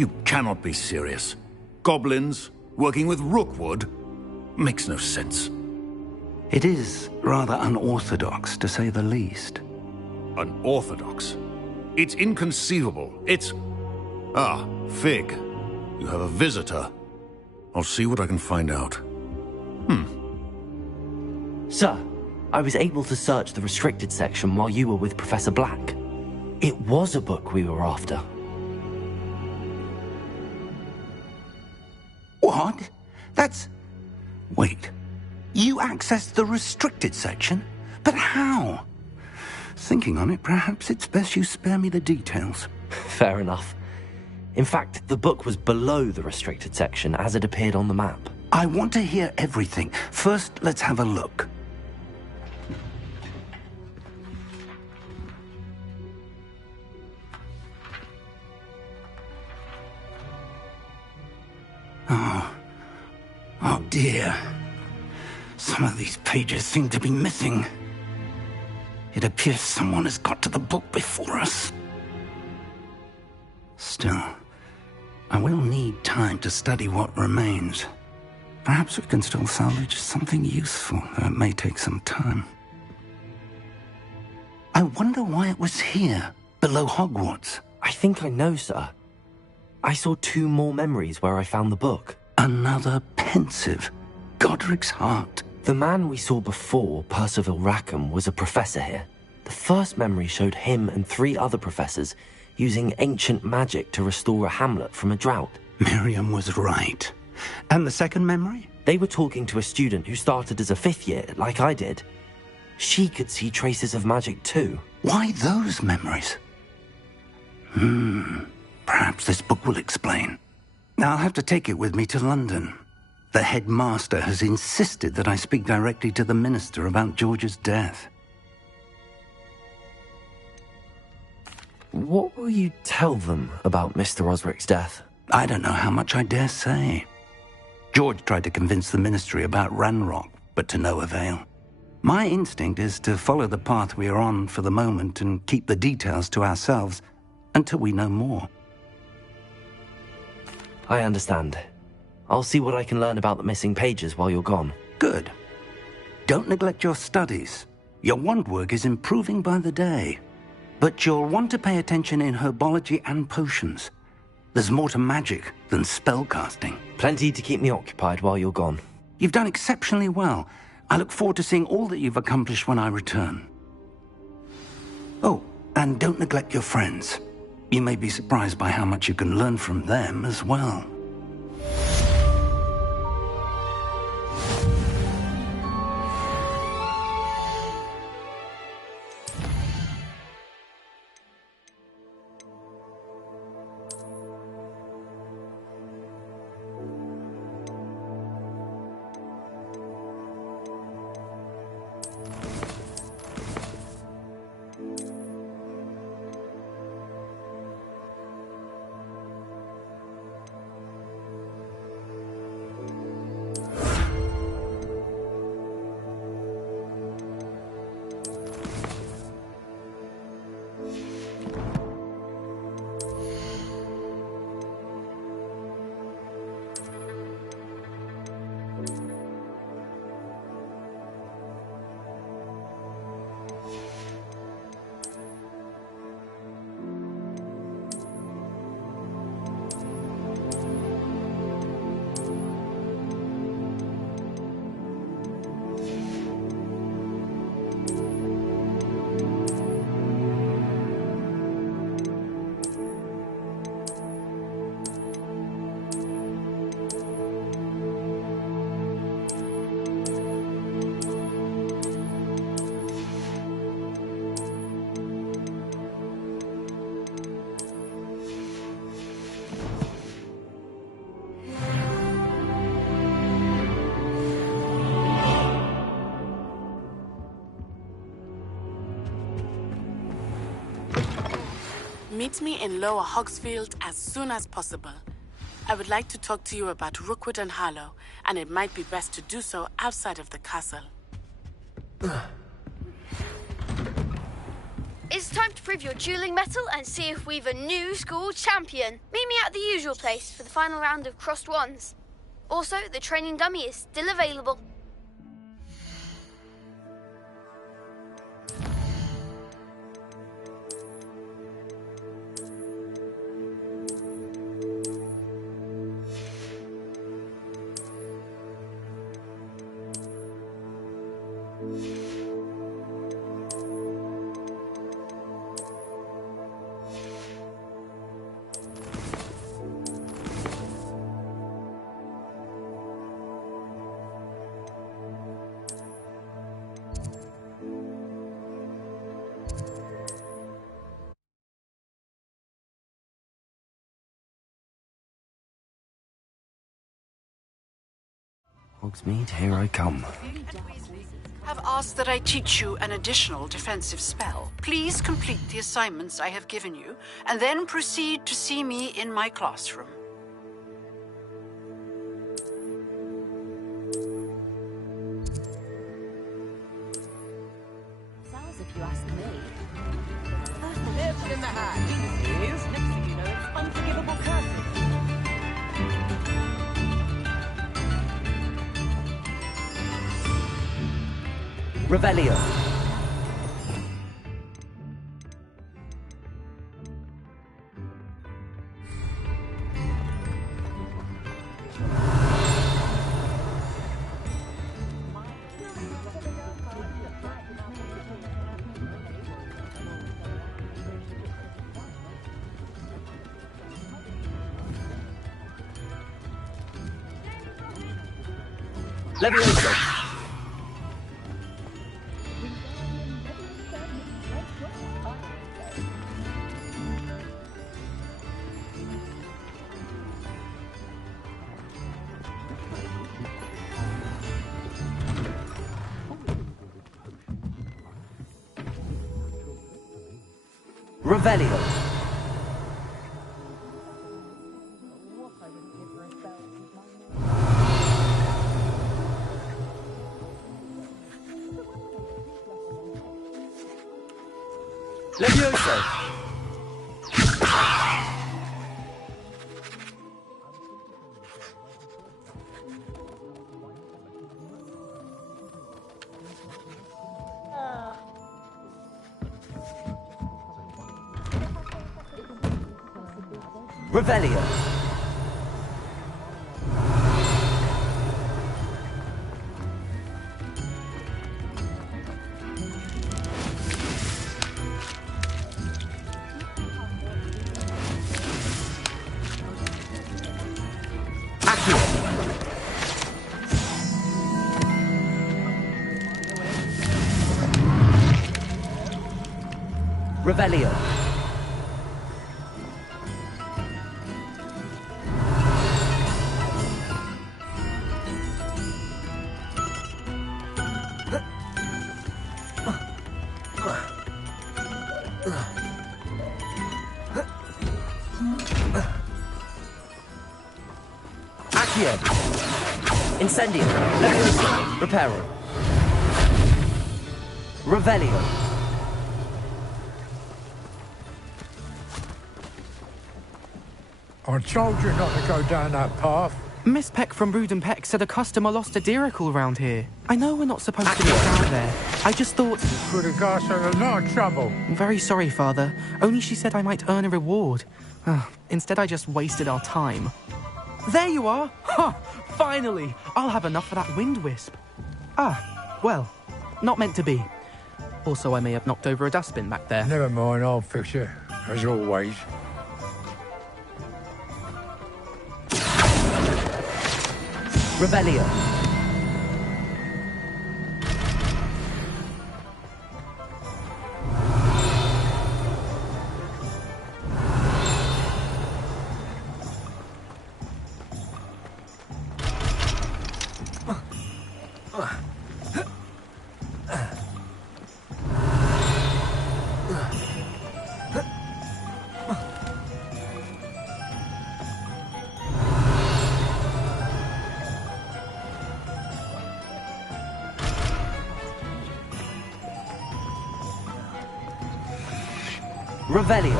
You cannot be serious. Goblins working with Rookwood? Makes no sense. It is rather unorthodox, to say the least. Unorthodox? It's inconceivable. It's... Ah, Fig. You have a visitor. I'll see what I can find out. Sir, I was able to search the restricted section while you were with Professor Black. It was a book we were after. What? That's... Wait. You accessed the restricted section? But how? Thinking on it, perhaps it's best you spare me the details. Fair enough. In fact, the book was below the restricted section as it appeared on the map. I want to hear everything. First, let's have a look. Oh dear. Some of these pages seem to be missing. It appears someone has got to the book before us. Still, I will need time to study what remains. Perhaps we can still salvage something useful, though it may take some time. I wonder why it was here, below Hogwarts. I think I know, sir. I saw 2 more memories where I found the book. Another pensive. Godric's heart. The man we saw before, Percival Rackham, was a professor here. The first memory showed him and 3 other professors using ancient magic to restore a hamlet from a drought. Miriam was right. And the second memory? They were talking to a student who started as a 5th year, like I did. She could see traces of magic too. Why those memories? Perhaps this book will explain. Now I'll have to take it with me to London. The headmaster has insisted that I speak directly to the minister about George's death. What will you tell them about Mr. Osric's death? I don't know how much I dare say. George tried to convince the ministry about Ranrock, but to no avail. My instinct is to follow the path we are on for the moment and keep the details to ourselves until we know more. I understand. I'll see what I can learn about the missing pages while you're gone. Good. Don't neglect your studies. Your wand work is improving by the day. But you'll want to pay attention in herbology and potions. There's more to magic than spellcasting. Plenty to keep me occupied while you're gone. You've done exceptionally well. I look forward to seeing all that you've accomplished when I return. Oh, and don't neglect your friends. You may be surprised by how much you can learn from them as well. Meet me in Lower Hogsfield as soon as possible. I would like to talk to you about Rookwood and Harlow, and it might be best to do so outside of the castle. It's time to prove your dueling mettle and see if we've a new school champion. Meet me at the usual place for the final round of crossed wands. Also, the training dummy is still available. Hogsmeade, here I come. Have asked that I teach you an additional defensive spell. Please complete the assignments I have given you, and then proceed to see me in my classroom. Sounds if you ask me. Nips in the hat. Next thing you know, it's unforgivable curses. Revelio. Levioso. Revelio. Levioso. Revelio. Revelio. Accio. Incendio. Levioso. Reparo. Revelio. I told you not to go down that path. Miss Peck from Brood and Peck said a customer lost a diricle round here. I know we're not supposed to be out there. I just thought... You could have got us in a lot of trouble. I'm very sorry, Father. Only she said I might earn a reward. Instead, I just wasted our time. There you are! Ha! Finally! I'll have enough for that wind wisp. Well, not meant to be. Also, I may have knocked over a dustbin back there. Never mind, I'll fix it, as always. Revelio. Revelio.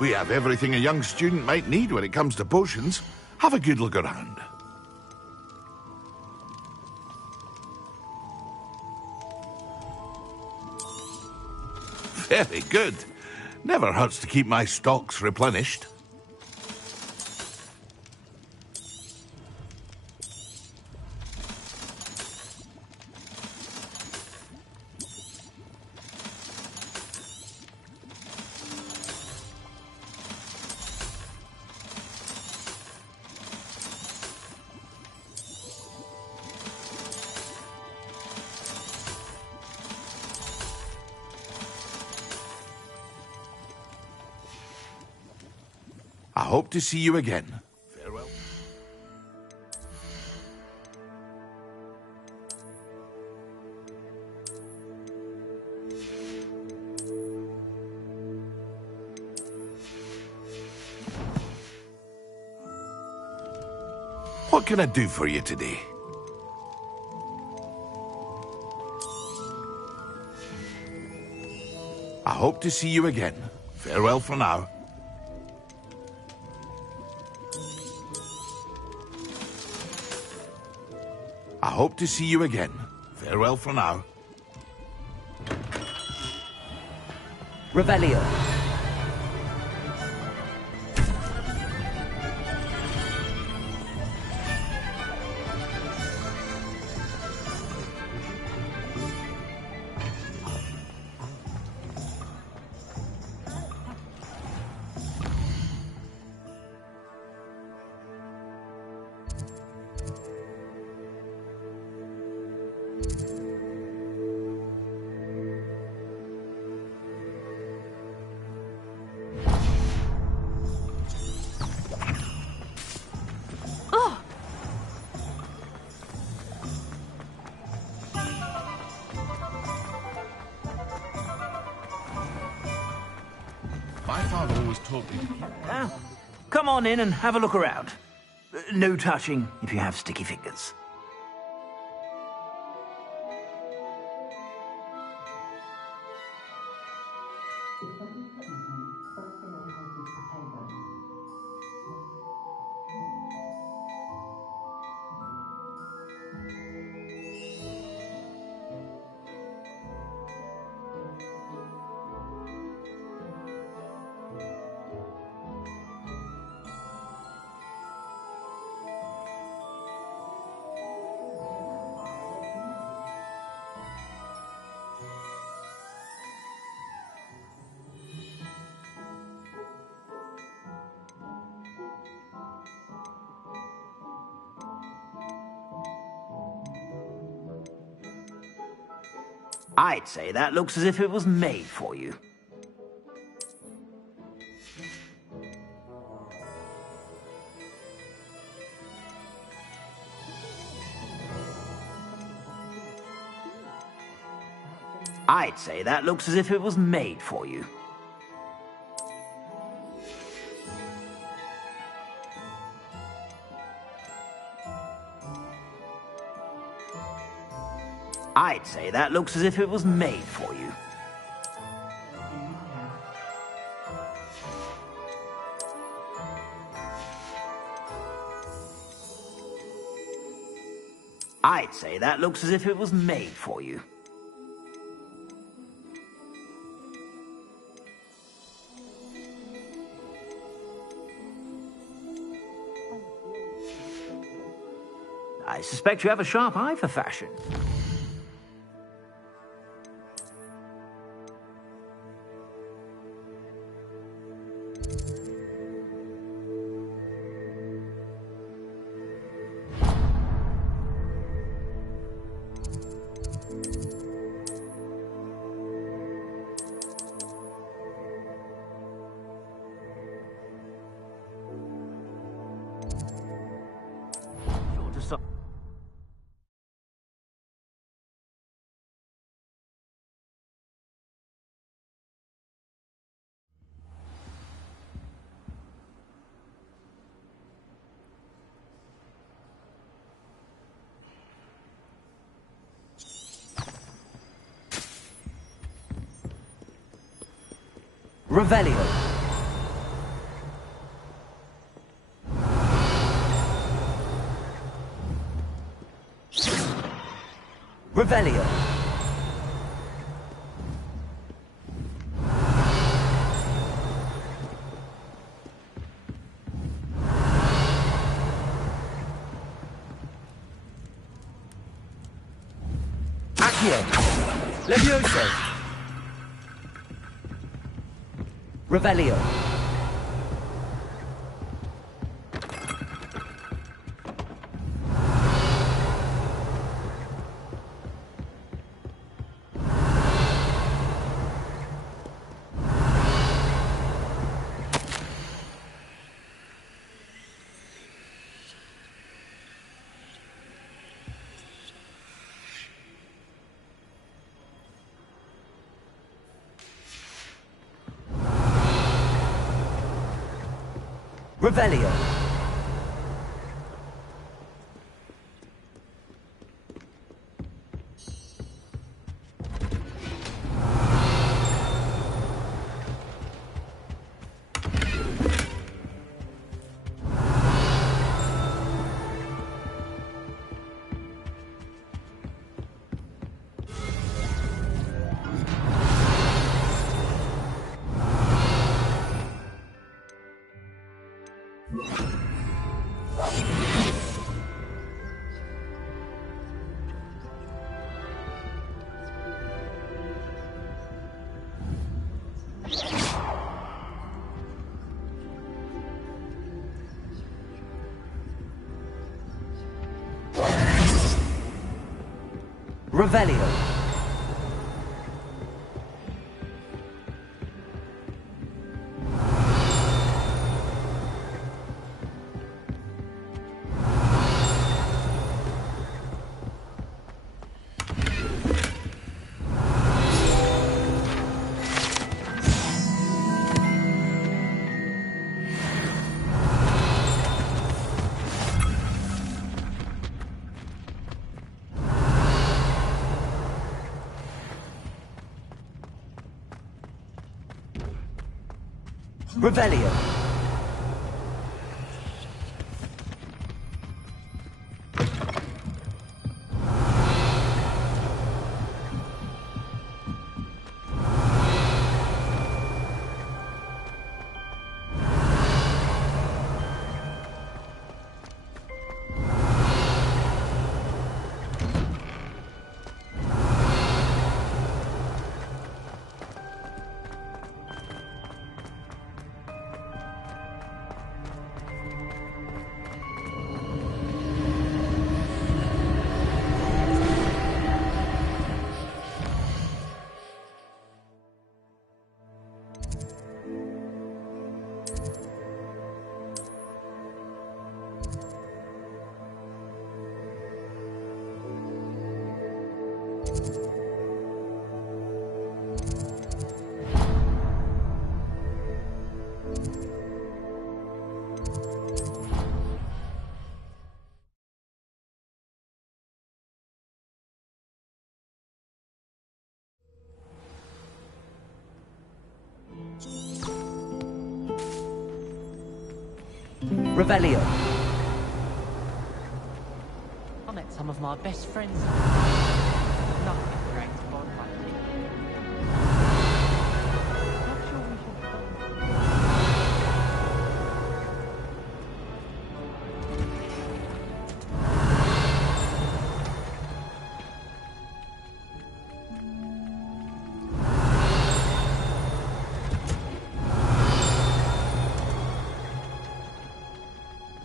We have everything a young student might need when it comes to potions. Have a good look around. Very good. Never hurts to keep my stocks replenished. I hope to see you again. Farewell. What can I do for you today? I hope to see you again. Farewell for now. I hope to see you again. Farewell for now. Revelio. My father always taught me to keep... Well, come on in and have a look around. No touching if you have sticky fingers. I'd say that looks as if it was made for you. I'd say that looks as if it was made for you. I'd say that looks as if it was made for you. I'd say that looks as if it was made for you. I suspect you have a sharp eye for fashion. Revelio. Revelio. Accio. Levioso. Revelio. Revelio. Revelio. Revelio. Revelio. I met some of my best friends. Nothing drags bond like me. Not sure we should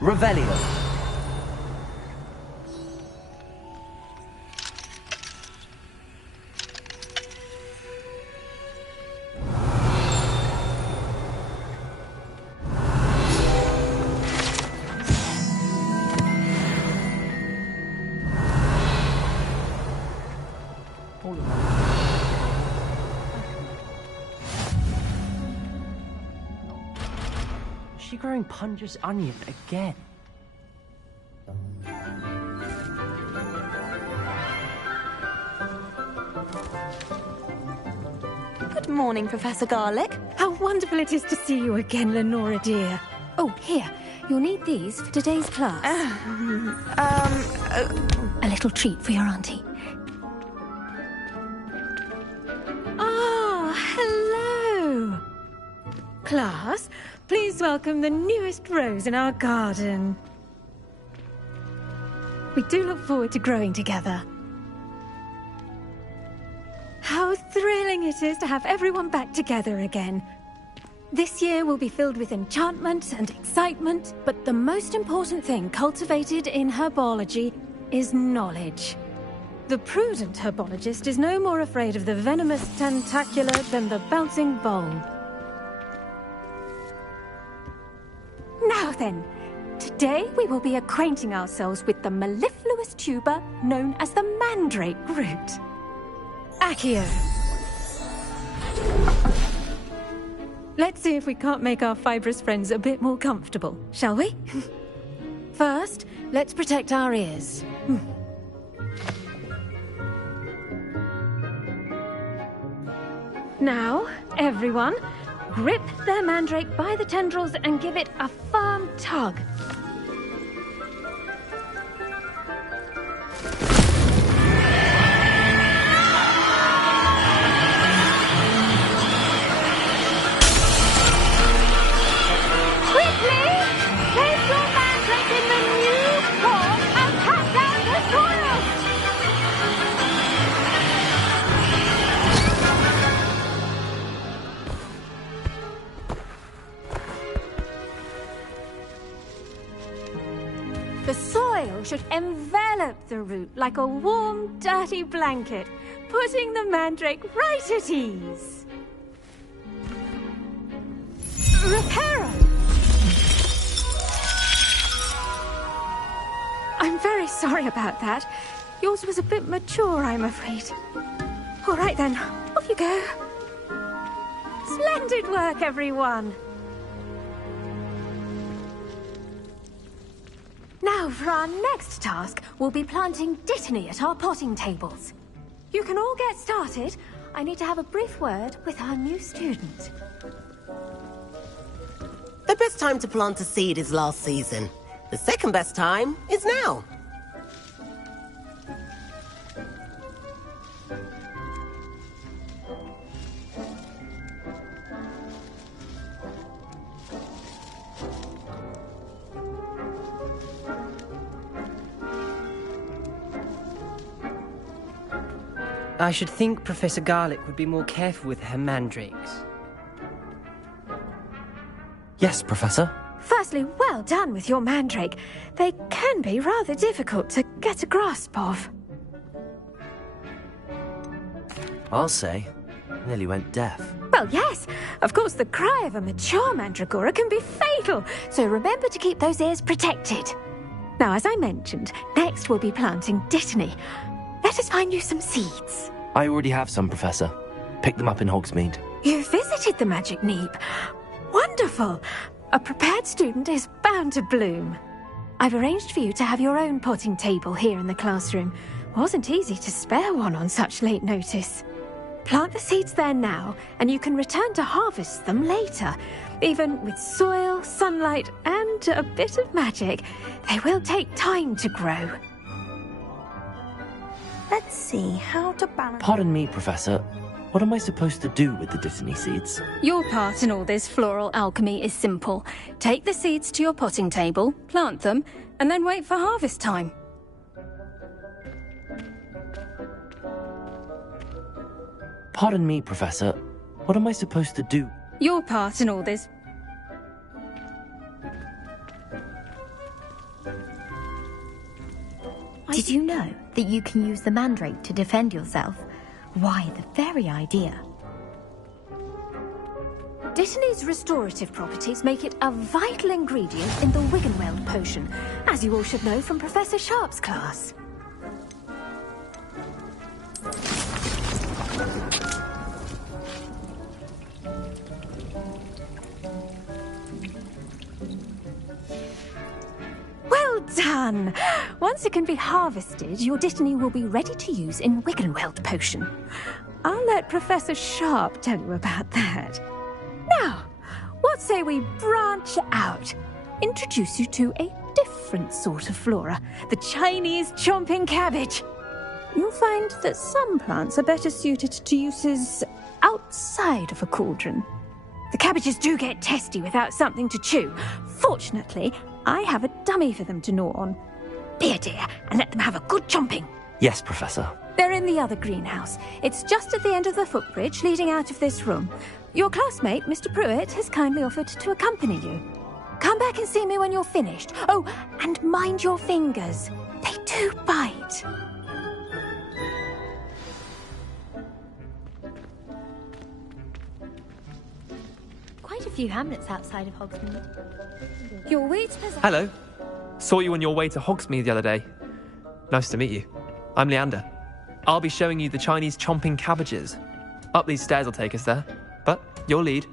Revelio. Is she growing Punja's onion again? Good morning, Professor Garlick. How wonderful it is to see you again, Lenora dear. Oh, here. You'll need these for today's class. A little treat for your auntie. Ah, hello. Class, please welcome the newest rose in our garden. We do look forward to growing together. How thrilling it is to have everyone back together again. This year will be filled with enchantment and excitement, but the most important thing cultivated in herbology is knowledge. The prudent herbologist is no more afraid of the venomous tentacula than the bouncing bulb. Now then, today we will be acquainting ourselves with the mellifluous tuber known as the mandrake root. Accio. Let's see if we can't make our fibrous friends a bit more comfortable, shall we? First, let's protect our ears. Now, everyone, grip their mandrake by the tendrils and give it a firm tug. The soil should envelop the root like a warm, dirty blanket, putting the mandrake right at ease. Reparo! I'm very sorry about that. Yours was a bit mature, I'm afraid. All right then, off you go. Splendid work, everyone. Now, for our next task, we'll be planting Dittany at our potting tables. You can all get started. I need to have a brief word with our new student. The best time to plant a seed is last season. The second best time is now. I should think Professor Garlick would be more careful with her mandrakes. Yes, Professor. Firstly, well done with your mandrake. They can be rather difficult to get a grasp of. I'll say. Nearly went deaf. Well, yes. Of course, the cry of a mature mandragora can be fatal, so remember to keep those ears protected. Now, as I mentioned, next we'll be planting Dittany. Let us find you some seeds. I already have some, Professor. Picked them up in Hogsmeade. You visited the Magic Neep. Wonderful. A prepared student is bound to bloom. I've arranged for you to have your own potting table here in the classroom. Wasn't easy to spare one on such late notice. Plant the seeds there now, and you can return to harvest them later. Even with soil, sunlight, and a bit of magic, they will take time to grow. Let's see how to balance... Pardon me, Professor. What am I supposed to do with the Dittany seeds? Your part in all this floral alchemy is simple. Take the seeds to your potting table, plant them, and then wait for harvest time. Pardon me, Professor. What am I supposed to do? Your part in all this... Did you know that you can use the mandrake to defend yourself? Why, the very idea. Dittany's restorative properties make it a vital ingredient in the Wiggenweld potion, as you all should know from Professor Sharp's class. Well done! Once it can be harvested, your Dittany will be ready to use in Wiggenweld potion. I'll let Professor Sharp tell you about that. Now, what say we branch out? Introduce you to a different sort of flora, the Chinese chomping cabbage. You'll find that some plants are better suited to uses outside of a cauldron. The cabbages do get testy without something to chew. Fortunately, I have a dummy for them to gnaw on. Be a dear and let them have a good chomping. Yes, Professor. They're in the other greenhouse. It's just at the end of the footbridge leading out of this room. Your classmate, Mr. Pruitt, has kindly offered to accompany you. Come back and see me when you're finished. Oh, and mind your fingers. They do bite. Quite a few hamlets outside of Hogsmeade. Your way to possess... Hello. Saw you on your way to Hogsmeade the other day. Nice to meet you. I'm Leander. I'll be showing you the Chinese chomping cabbages. Up these stairs will take us there. But your lead.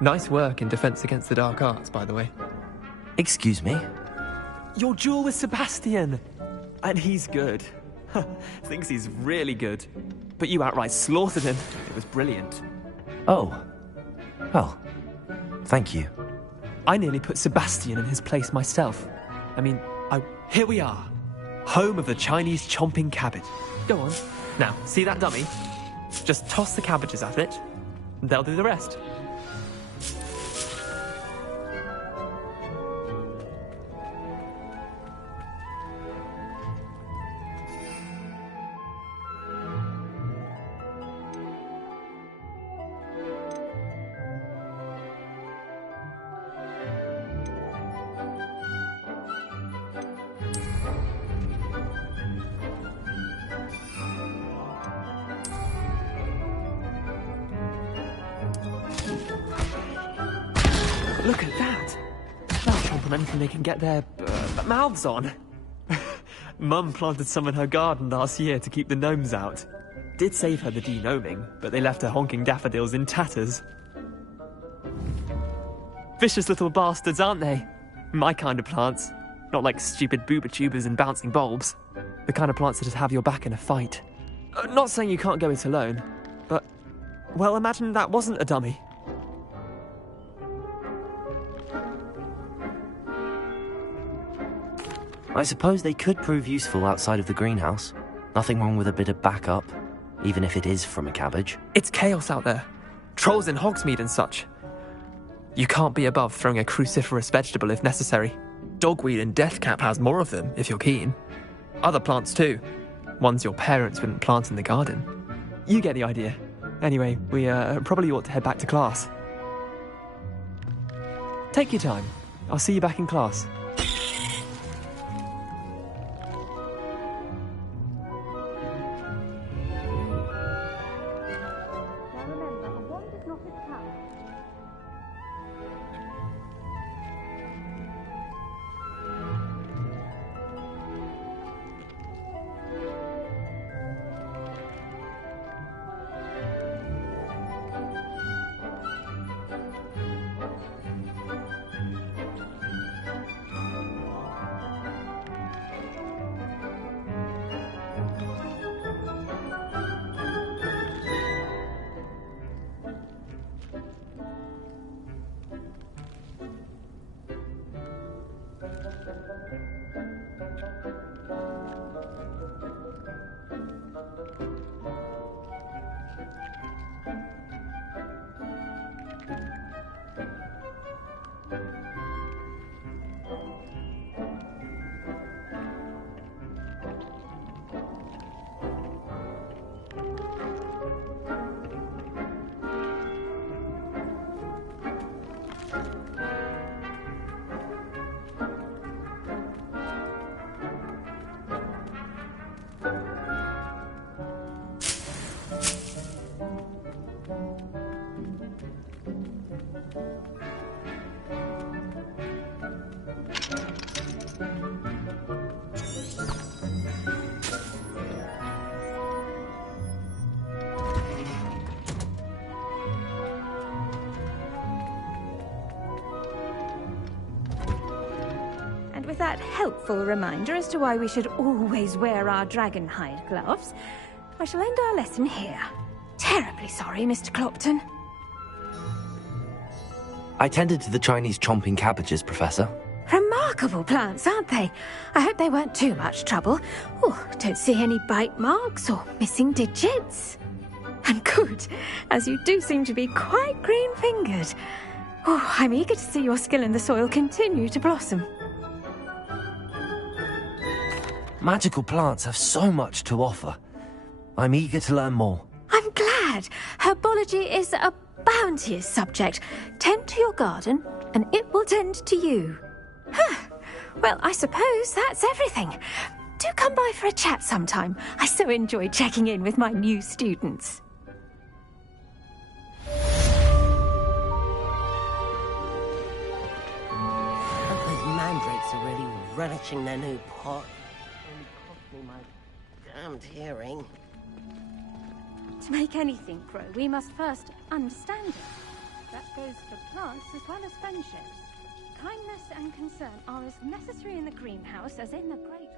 Nice work in Defense Against the Dark Arts, by the way. Excuse me? Your duel with Sebastian! And he's good. Thinks he's really good. But you outright slaughtered him. It was brilliant. Oh. Well, thank you. I nearly put Sebastian in his place myself. I mean, here we are. Home of the Chinese chomping cabbage. Go on. Now, see that dummy? Just toss the cabbages at it, and they'll do the rest. Look at that! They'll chomp on anything they can get their mouths on. Mum planted some in her garden last year to keep the gnomes out. Did save her the de-gnoming, but they left her honking daffodils in tatters. Vicious little bastards, aren't they? My kind of plants. Not like stupid booba tubers and bouncing bulbs. The kind of plants that'd have your back in a fight. Not saying you can't go it alone, but... well, imagine that wasn't a dummy. I suppose they could prove useful outside of the greenhouse. Nothing wrong with a bit of backup, even if it is from a cabbage. It's chaos out there. Trolls in Hogsmeade and such. You can't be above throwing a cruciferous vegetable if necessary. Dogweed and deathcap has more of them, if you're keen. Other plants too. Ones your parents wouldn't plant in the garden. You get the idea. Anyway, we probably ought to head back to class. Take your time. I'll see you back in class. helpful reminder as to why we should always wear our dragon hide gloves, I shall end our lesson here. Terribly sorry, Mr. Clopton. I tended to the Chinese chomping cabbages, Professor. Remarkable plants, aren't they? I hope they weren't too much trouble. Oh, don't see any bite marks or missing digits. And good, as you do seem to be quite green-fingered. Oh, I'm eager to see your skill in the soil continue to blossom. Magical plants have so much to offer. I'm eager to learn more. I'm glad. Herbology is a bounteous subject. Tend to your garden, and it will tend to you. Well, I suppose that's everything. Do come by for a chat sometime. I so enjoy checking in with my new students. Those mandrakes are really relishing their new pot. Only cost me my damned hearing. To make anything grow, we must first understand it. That goes for plants as well as friendships. Kindness and concern are as necessary in the greenhouse as in the great...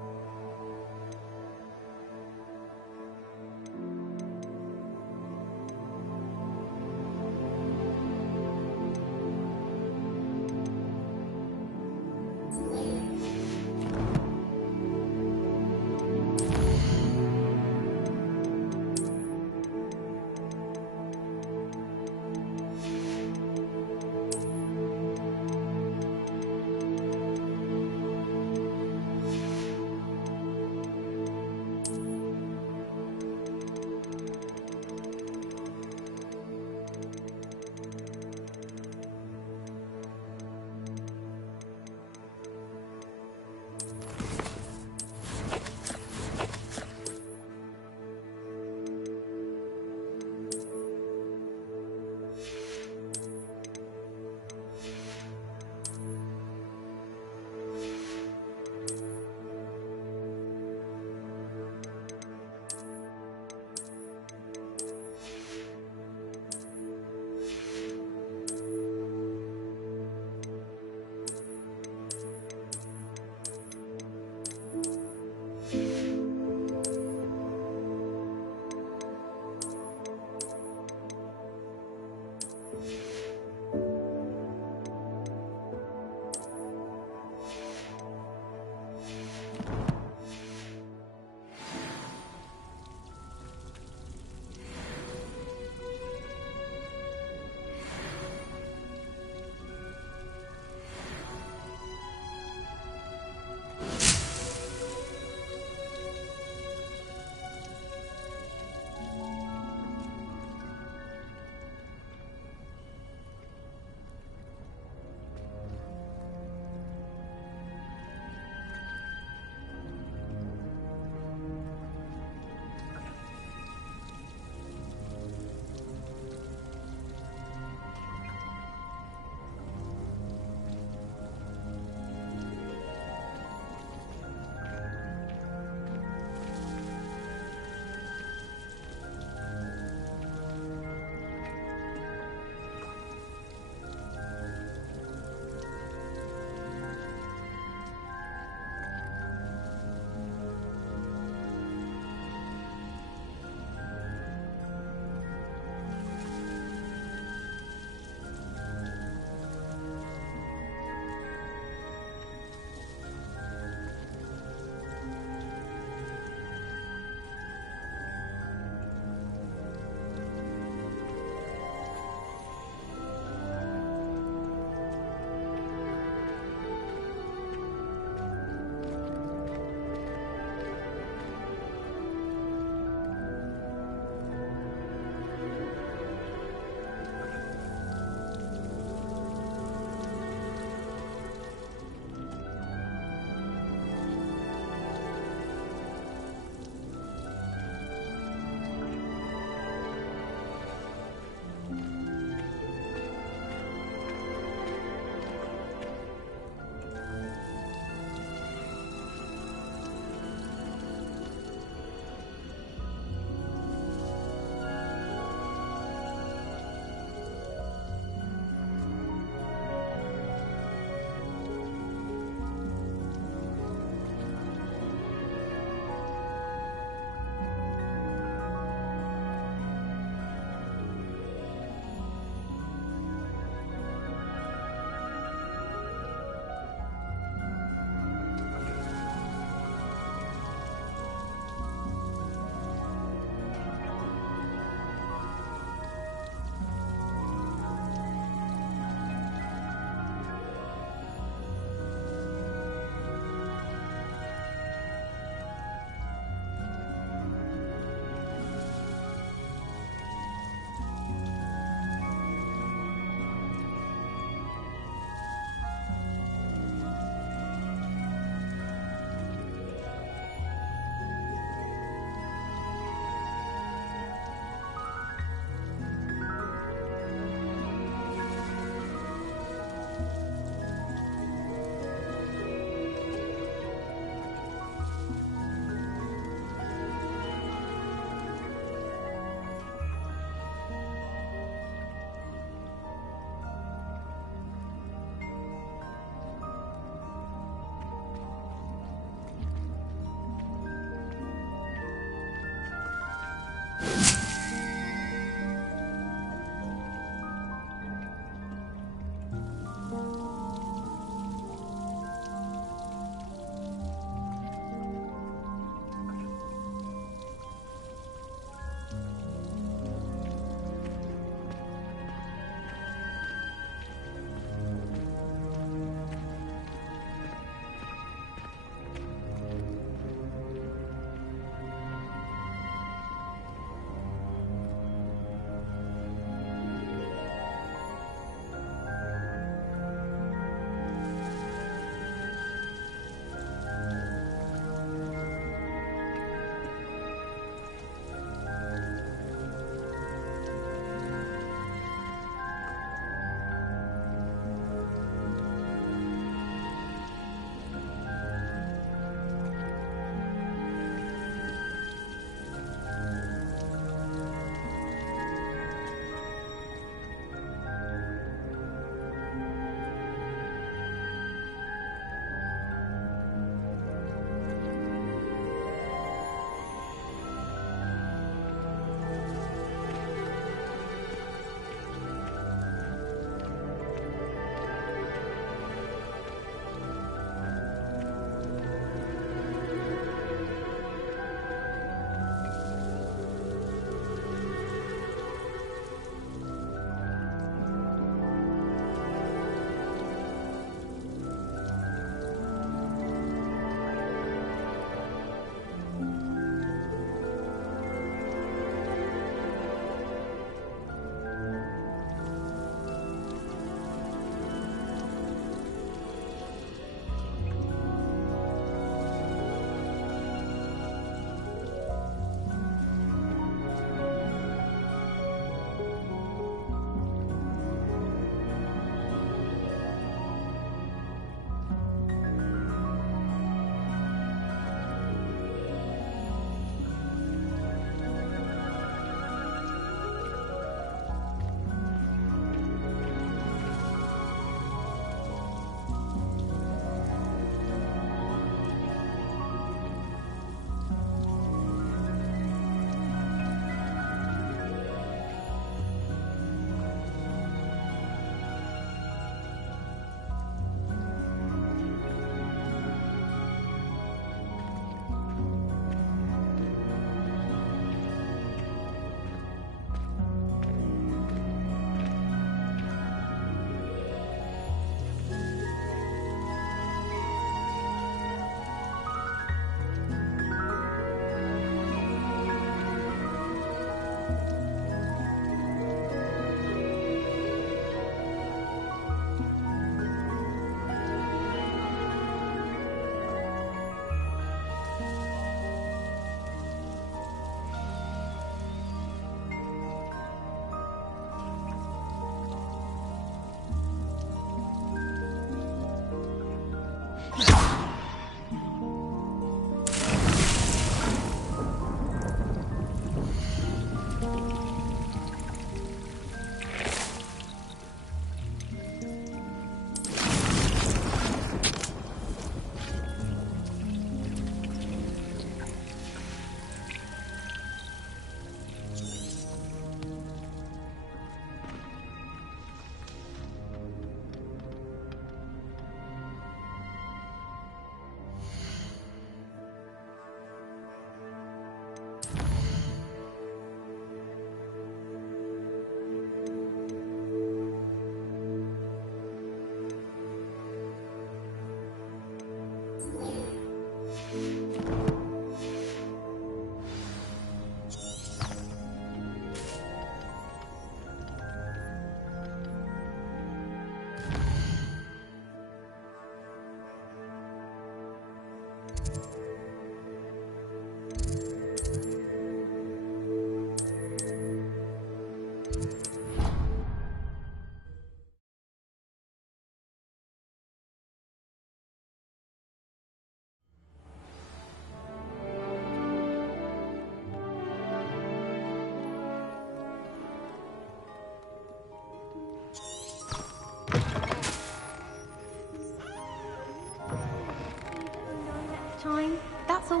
That's all.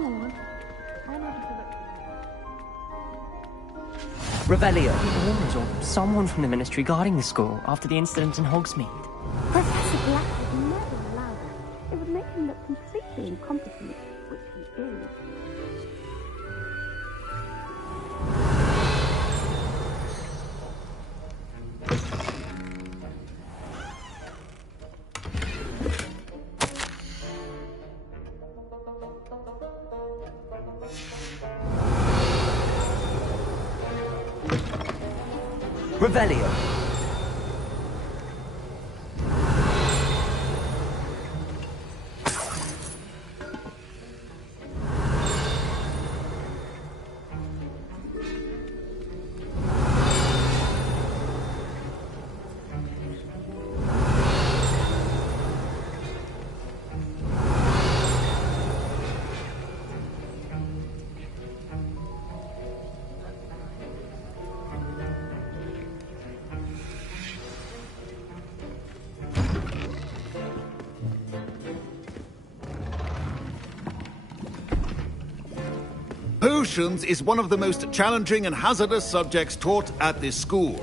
Revelio. Rumors or someone from the Ministry guarding the school after the incident in Hogsmeade. Professor Black would never allow that. It would make him look completely incompetent, which he is. Revelio. Potions is one of the most challenging and hazardous subjects taught at this school.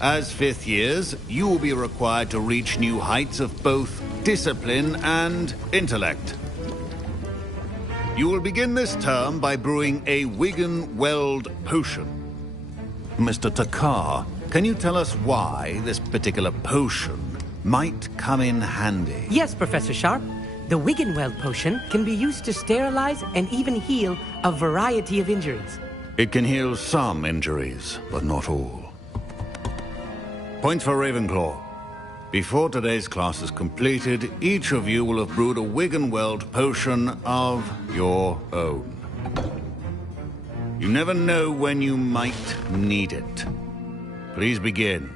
As fifth years, you will be required to reach new heights of both discipline and intellect. You will begin this term by brewing a Wigan-Weld potion. Mr. Takar, can you tell us why this particular potion might come in handy? Yes, Professor Sharp. The Wiggenweld potion can be used to sterilize and even heal a variety of injuries. It can heal some injuries, but not all. Points for Ravenclaw. Before today's class is completed, each of you will have brewed a Wiggenweld potion of your own. You never know when you might need it. Please begin.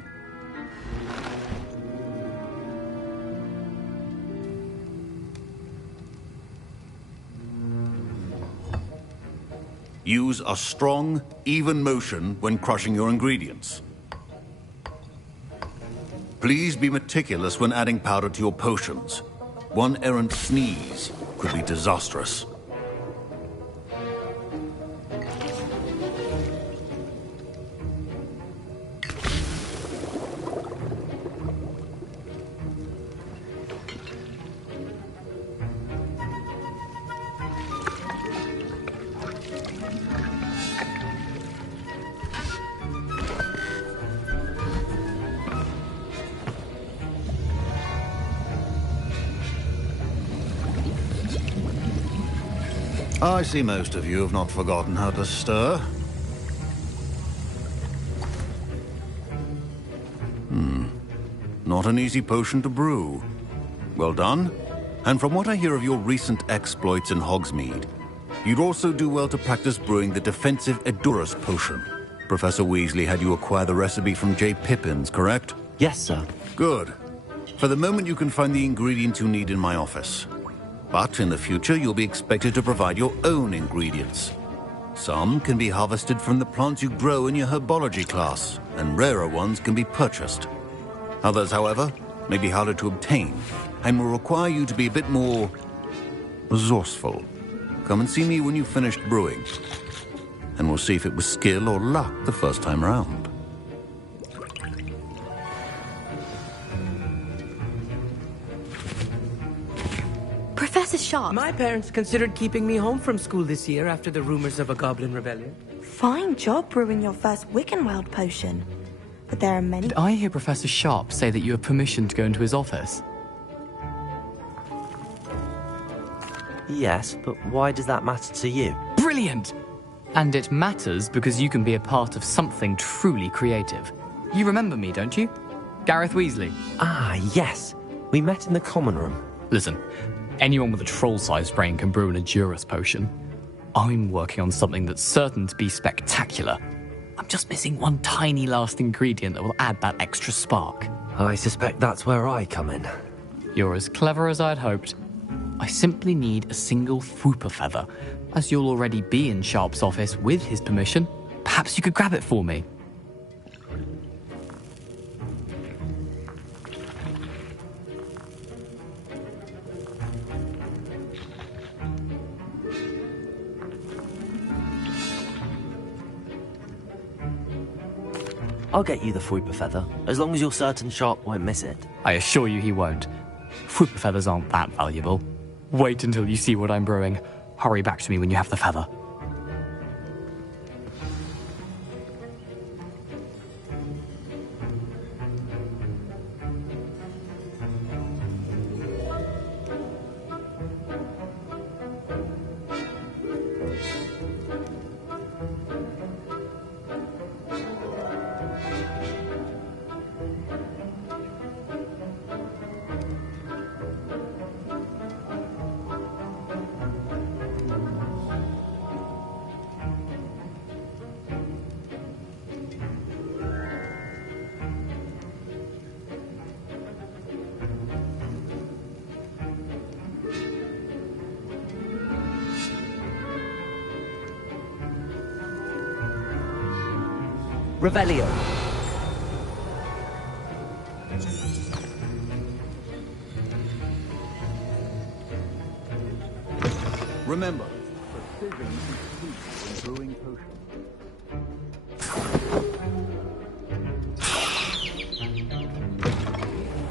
Use a strong, even motion when crushing your ingredients. Please be meticulous when adding powder to your potions. One errant sneeze could be disastrous. I see most of you have not forgotten how to stir. Not an easy potion to brew. Well done. And from what I hear of your recent exploits in Hogsmeade, you'd also do well to practice brewing the defensive Edurus potion. Professor Weasley had you acquire the recipe from J. Pippins, correct? Yes, sir. Good. For the moment, you can find the ingredients you need in my office. But in the future, you'll be expected to provide your own ingredients. Some can be harvested from the plants you grow in your herbology class, and rarer ones can be purchased. Others, however, may be harder to obtain, and will require you to be a bit more resourceful. Come and see me when you've finished brewing, and we'll see if it was skill or luck the first time around. Professor Sharp. My parents considered keeping me home from school this year after the rumors of a goblin rebellion. Fine job brewing your first Wiccanweld potion. But there are many... Did I hear Professor Sharp say that you have permission to go into his office? Yes, but why does that matter to you? Brilliant! And it matters because you can be a part of something truly creative. You remember me, don't you? Gareth Weasley. Ah, yes. We met in the common room. Listen, anyone with a troll-sized brain can brew an Edurus potion. I'm working on something that's certain to be spectacular. I'm just missing one tiny last ingredient that will add that extra spark. I suspect that's where I come in. You're as clever as I'd hoped. I simply need a single Fwooper feather. As you'll already be in Sharp's office with his permission, perhaps you could grab it for me. I'll get you the Fruiper Feather, as long as you're certain Sharp won't miss it. I assure you he won't. Fruiper feathers aren't that valuable. Wait until you see what I'm brewing. Hurry back to me when you have the feather. Revelio. Remember, precision is key when brewing potions.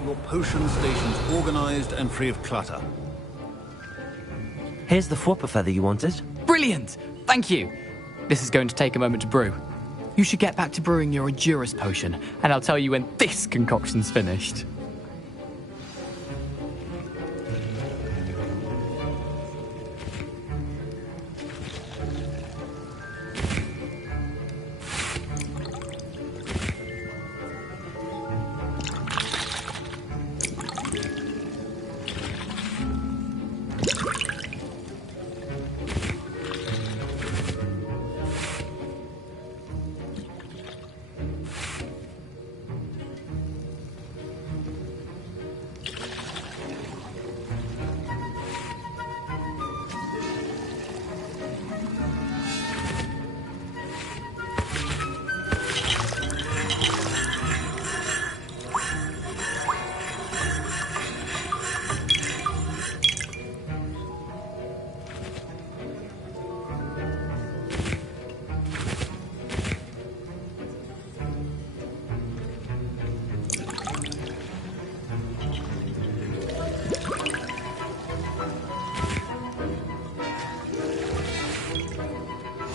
Your potion station's organized and free of clutter. Here's the Fruiper Feather you wanted. Brilliant! Thank you! This is going to take a moment to brew. You should get back to brewing your Endurus potion, and I'll tell you when this concoction's finished.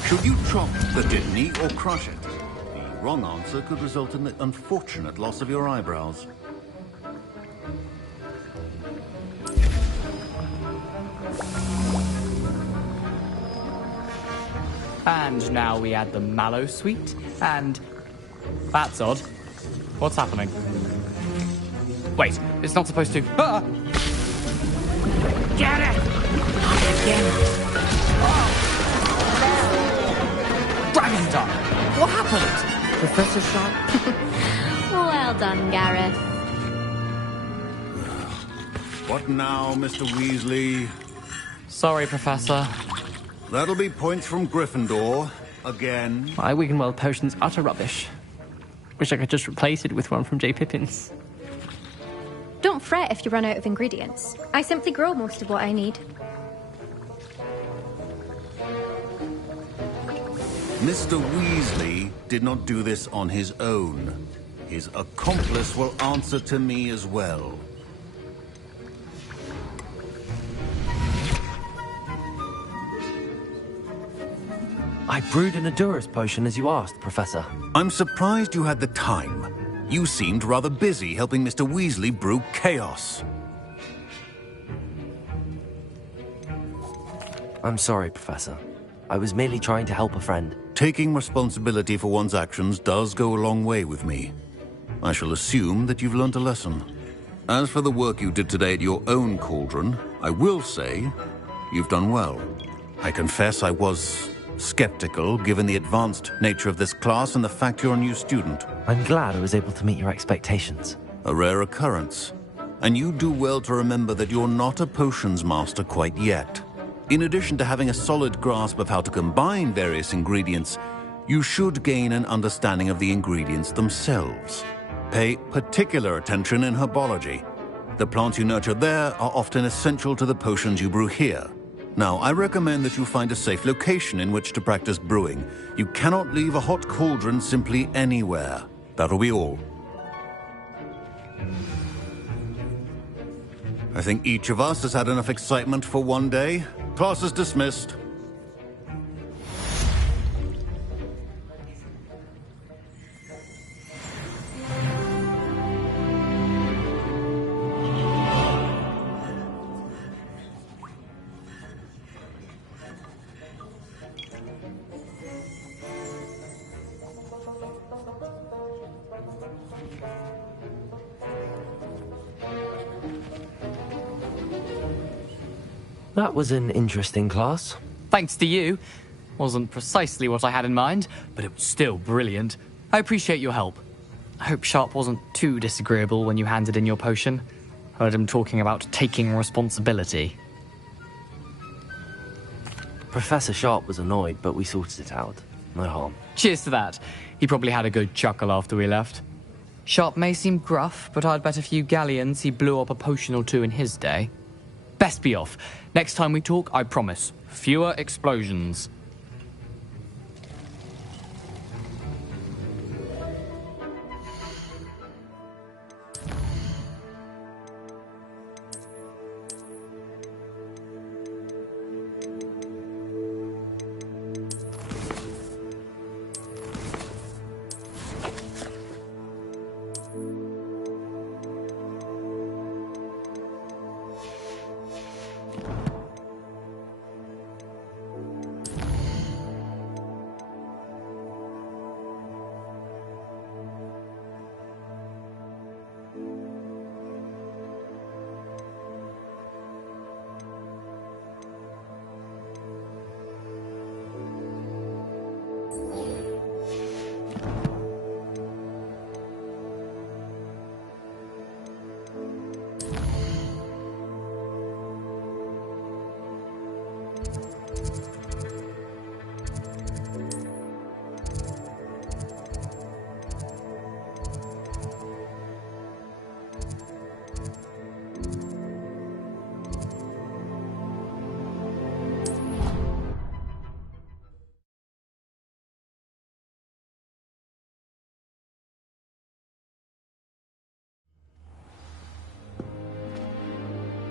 Should you chop the kidney or crush it? The wrong answer could result in the unfortunate loss of your eyebrows. And now we add the mallow sweet, and... That's odd. What's happening? Wait, it's not supposed to... Ah! Get it! Dragon Dog! What happened? Professor Sharp? Well done, Gareth. What now, Mr. Weasley? Sorry, Professor. That'll be points from Gryffindor. Again. My Wiggenweld potion's utter rubbish. Wish I could just replace it with one from J. Pippin's. Don't fret if you run out of ingredients. I simply grow most of what I need. Mr. Weasley did not do this on his own. His accomplice will answer to me as well. I brewed an Endurus potion as you asked, Professor. I'm surprised you had the time. You seemed rather busy helping Mr. Weasley brew chaos. I'm sorry, Professor. I was merely trying to help a friend. Taking responsibility for one's actions does go a long way with me. I shall assume that you've learnt a lesson. As for the work you did today at your own cauldron, I will say you've done well. I confess I was skeptical, given the advanced nature of this class and the fact you're a new student. I'm glad I was able to meet your expectations. A rare occurrence. And you do well to remember that you're not a potions master quite yet. In addition to having a solid grasp of how to combine various ingredients, you should gain an understanding of the ingredients themselves. Pay particular attention in herbology. The plants you nurture there are often essential to the potions you brew here. Now, I recommend that you find a safe location in which to practice brewing. You cannot leave a hot cauldron simply anywhere. That'll be all. I think each of us has had enough excitement for one day. Class is dismissed. That was an interesting class. Thanks to you. Wasn't precisely what I had in mind, but it was still brilliant. I appreciate your help. I hope Sharp wasn't too disagreeable when you handed in your potion. Heard him talking about taking responsibility. Professor Sharp was annoyed, but we sorted it out. No harm. Cheers to that. He probably had a good chuckle after we left. Sharp may seem gruff, but I'd bet a few galleons he blew up a potion or two in his day. Best be off. Next time we talk, I promise. Fewer explosions.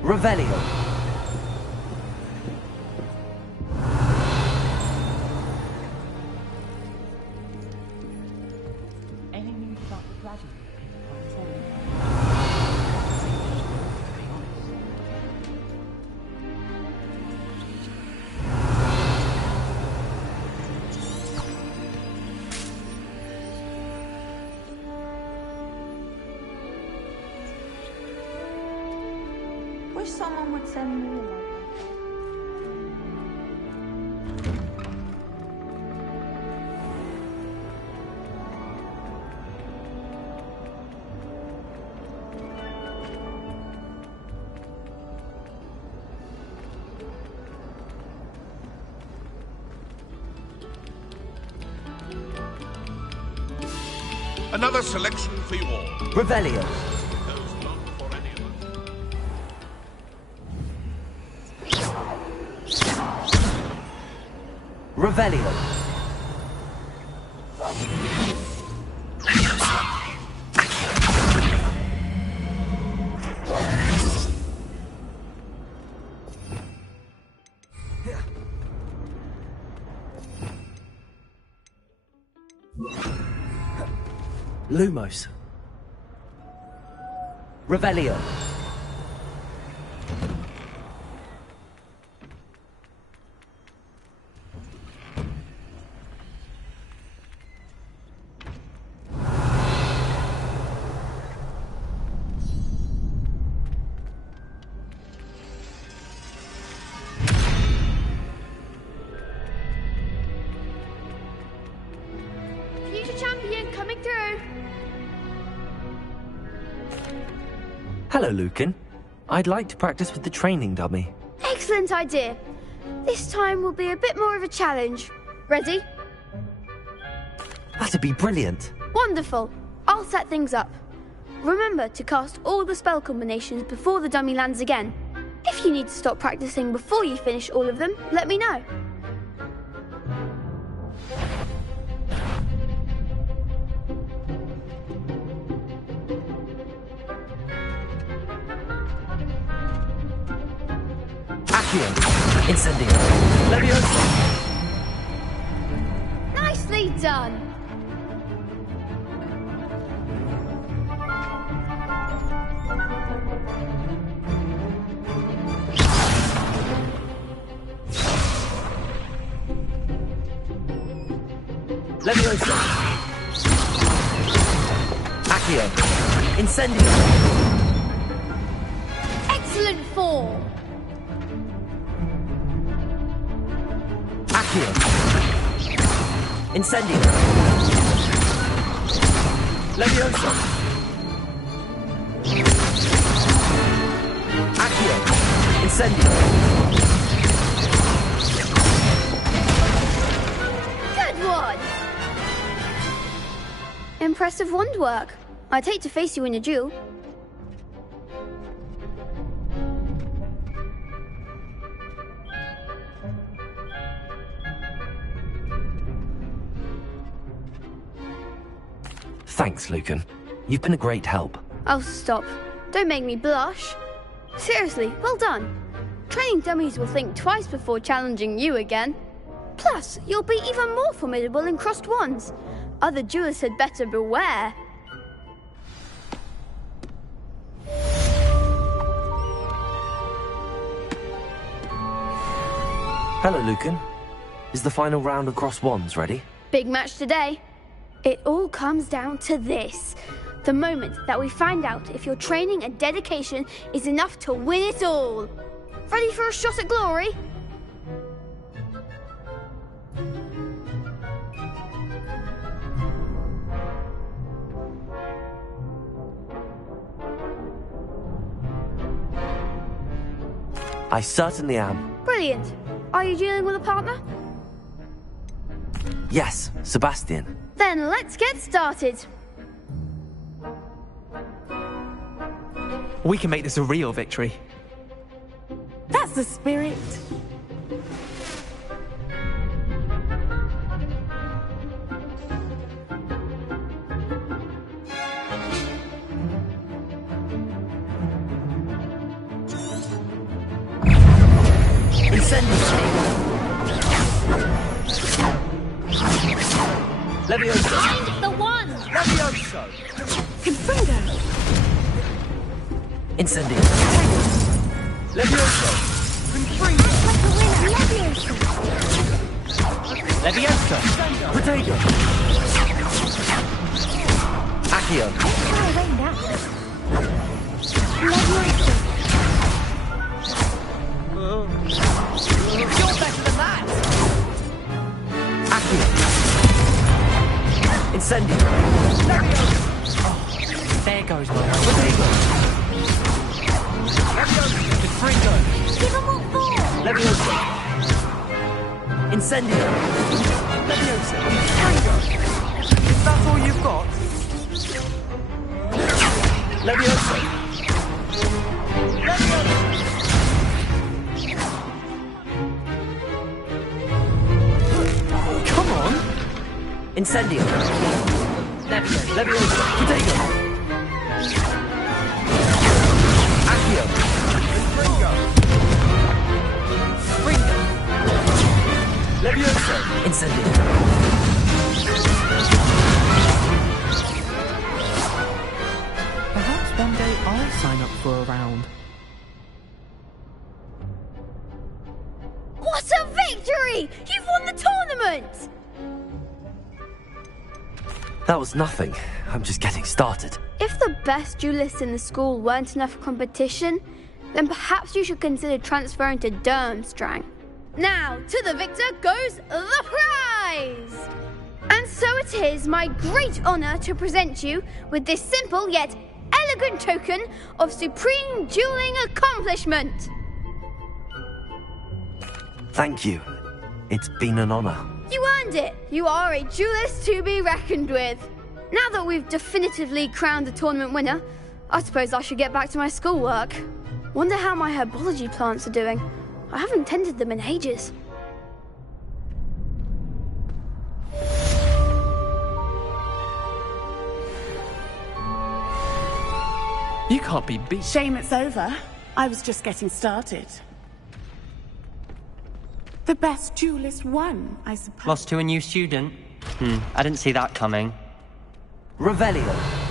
Revelio. Any news about the graduate? Wish someone would send more like that. Another selection for you all. Revelio. Revelio. Lumos. Revelio. Future champion coming through. Hello, Lucan. I'd like to practice with the training dummy. Excellent idea. This time will be a bit more of a challenge. Ready? That'd be brilliant. Wonderful. I'll set things up. Remember to cast all the spell combinations before the dummy lands again. If you need to stop practicing before you finish all of them, let me know. Accio. Incendio. Leviosa. Nicely done. Leviosa. Accio. Incendio. Excellent form. Accio. Incendio. Leviosa. Accio. Incendio. Good one. Impressive wand work. I'd hate to face you in a duel. Thanks, Lucan. You've been a great help. Oh, stop. Don't make me blush. Seriously, well done. Training dummies will think twice before challenging you again. Plus, you'll be even more formidable in crossed wands. Other duelists had better beware. Hello, Lucan. Is the final round of cross wands ready? Big match today. It all comes down to this. The moment that we find out if your training and dedication is enough to win it all. Ready for a shot at glory? I certainly am. Brilliant. Are you dealing with a partner? Yes, Sebastian. Then let's get started. We can make this a real victory. That's the spirit. Leviosa! Find the one! Leviosa! Confringo! Incendio! Leviosa! Confringo! Leviosa! Leviosa! Protego! Accio! Leviosa! You're better than that! Accio! Incendio! Leviosa! Oh, there goes my Protego! Leviosa! Confringo! Give him what for! Leviosa! Incendio! Leviosa! Confringo! Is that all you've got? Leviosa! Leviosa! Come on! Incendio! Leviosa! Leviosa! Protego! Accio! Confringo! Confringo! Leviosa! Incendio! Perhaps one day I'll sign up for a round. What a victory! You've won the tournament! That was nothing. I'm just getting started. If the best duelists in the school weren't enough for competition, then perhaps you should consider transferring to Durmstrang. Now, to the victor goes the prize! And so it is my great honour to present you with this simple yet elegant token of supreme dueling accomplishment. Thank you. It's been an honor. You earned it. You are a duelist to be reckoned with. Now that we've definitively crowned the tournament winner, I suppose I should get back to my schoolwork. Wonder how my herbology plants are doing. I haven't tended them in ages. You can't be beat. Shame it's over. I was just getting started. The best duelist won, I suppose. Lost to a new student? I didn't see that coming. Revelio.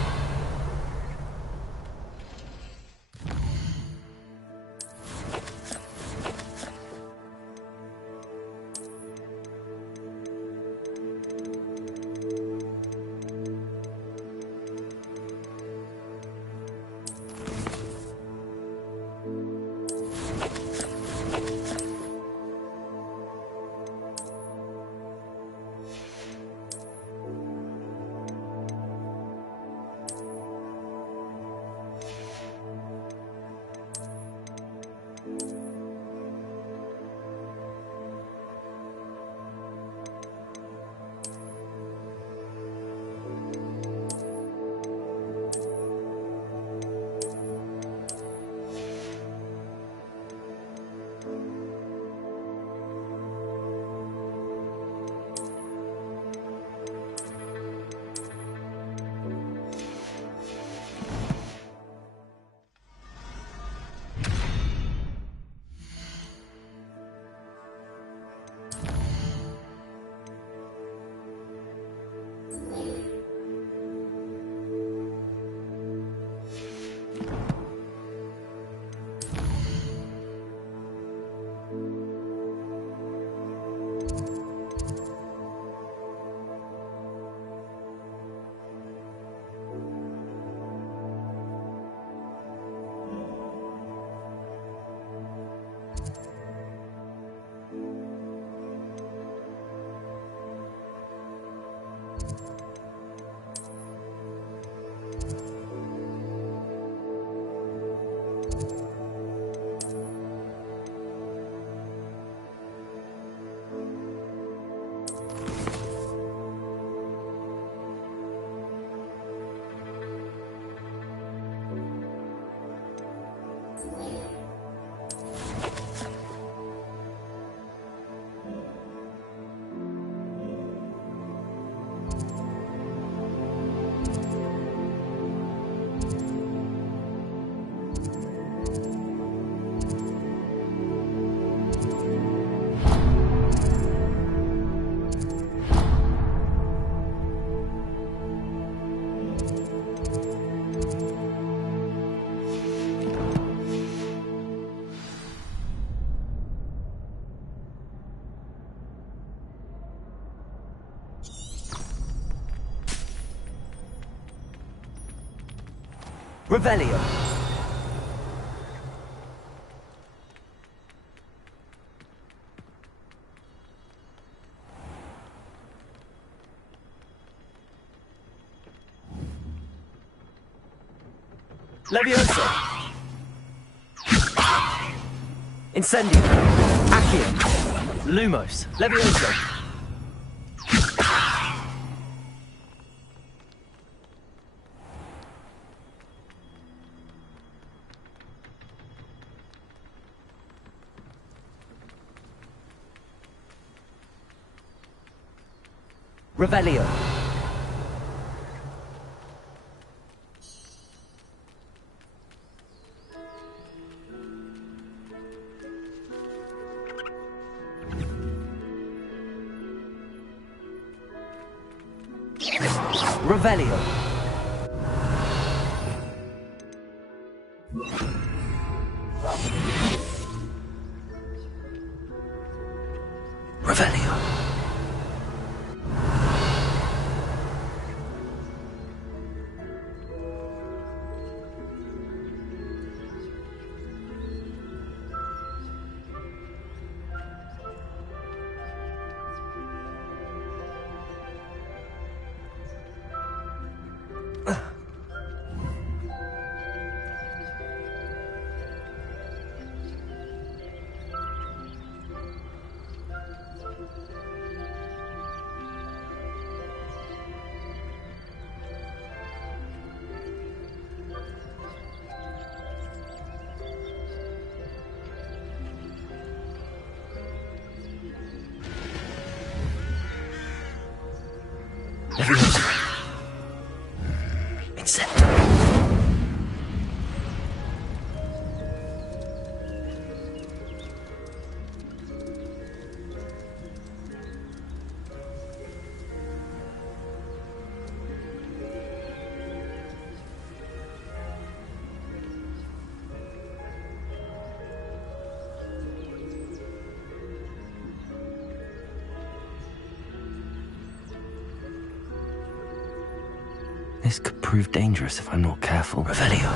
Revelio. Levioso. Incendio. Accio. Lumos. Levioso. Revelio. Revelio. Revelio. This could prove dangerous if I'm not careful. Revelio.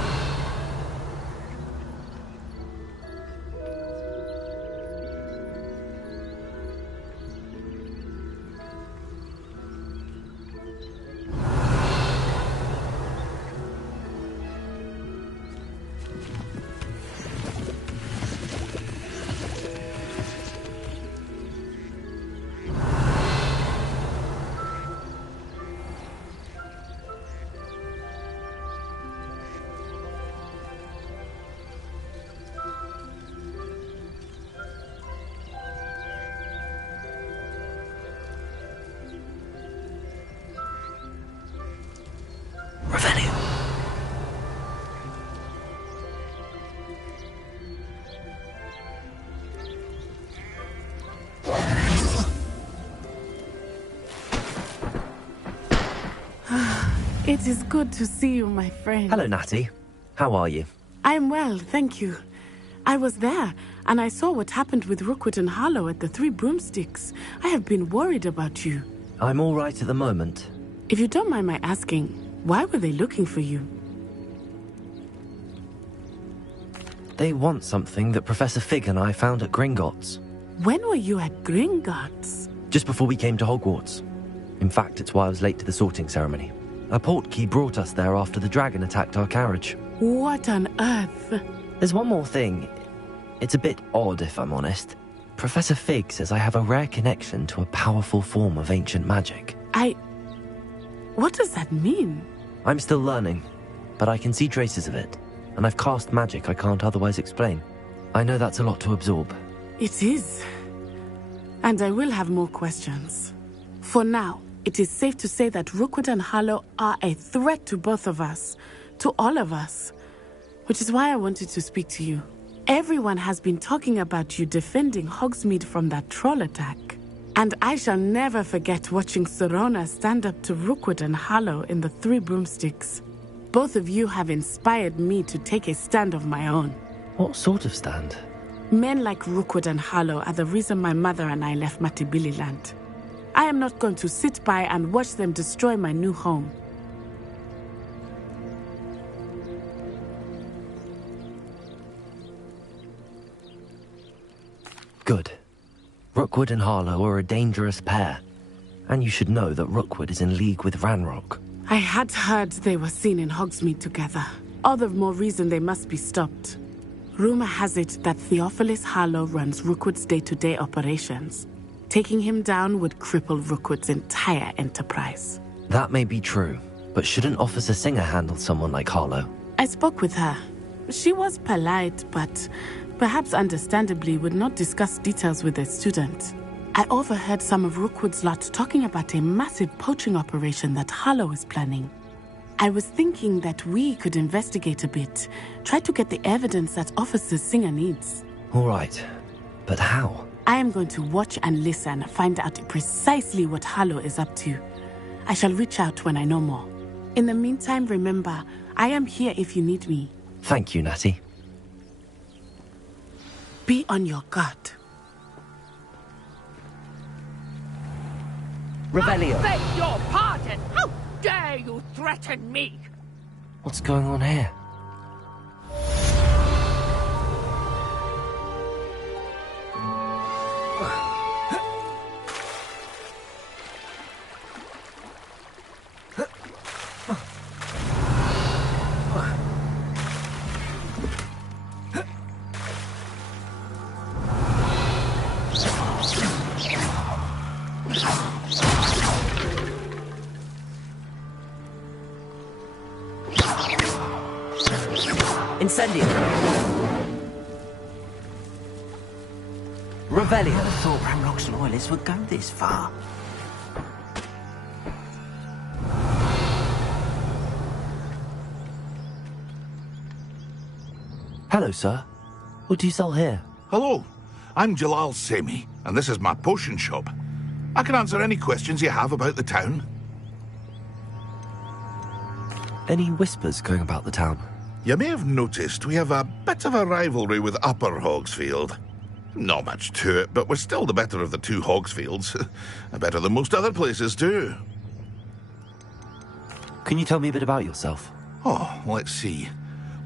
It is good to see you, my friend. Hello, Natty. How are you? I am well, thank you. I was there, and I saw what happened with Rookwood and Harlow at the Three Broomsticks. I have been worried about you. I'm all right at the moment. If you don't mind my asking, why were they looking for you? They want something that Professor Fig and I found at Gringotts. When were you at Gringotts? Just before we came to Hogwarts. In fact, it's why I was late to the sorting ceremony. A portkey brought us there after the dragon attacked our carriage. What on earth? There's one more thing. It's a bit odd, if I'm honest. Professor Fig says I have a rare connection to a powerful form of ancient magic. What does that mean? I'm still learning, but I can see traces of it, and I've cast magic I can't otherwise explain. I know that's a lot to absorb. It is. And I will have more questions. For now, it is safe to say that Rookwood and Harlow are a threat to both of us, to all of us, which is why I wanted to speak to you. Everyone has been talking about you defending Hogsmeade from that troll attack. And I shall never forget watching Serona stand up to Rookwood and Harlow in the Three Broomsticks. Both of you have inspired me to take a stand of my own. What sort of stand? Men like Rookwood and Harlow are the reason my mother and I left Matibili Land. I am not going to sit by and watch them destroy my new home. Good. Rookwood and Harlow are a dangerous pair. And you should know that Rookwood is in league with Ranrock. I had heard they were seen in Hogsmeade together. All the more reason they must be stopped. Rumor has it that Theophilus Harlow runs Rookwood's day-to-day operations. Taking him down would cripple Rookwood's entire enterprise. That may be true, but shouldn't Officer Singer handle someone like Harlow? I spoke with her. She was polite, but perhaps understandably would not discuss details with a student. I overheard some of Rookwood's lot talking about a massive poaching operation that Harlow is planning. I was thinking that we could investigate a bit, try to get the evidence that Officer Singer needs. All right, but how? I am going to watch and listen, find out precisely what Harlow is up to. I shall reach out when I know more. In the meantime, remember, I am here if you need me. Thank you, Natty. Be on your guard. Revelio. I beg your pardon! How dare you threaten me? What's going on here? Incendio. Revelio. I never thought Ranrock's loyalists would go this far. Hello, sir. What do you sell here? Hello, I'm Jalal Semi, and this is my potion shop. I can answer any questions you have about the town. Any whispers going about the town? You may have noticed we have a bit of a rivalry with Upper Hogsfield. Not much to it, but we're still the better of the two Hogsfields. Better than most other places, too. Can you tell me a bit about yourself? Oh, let's see.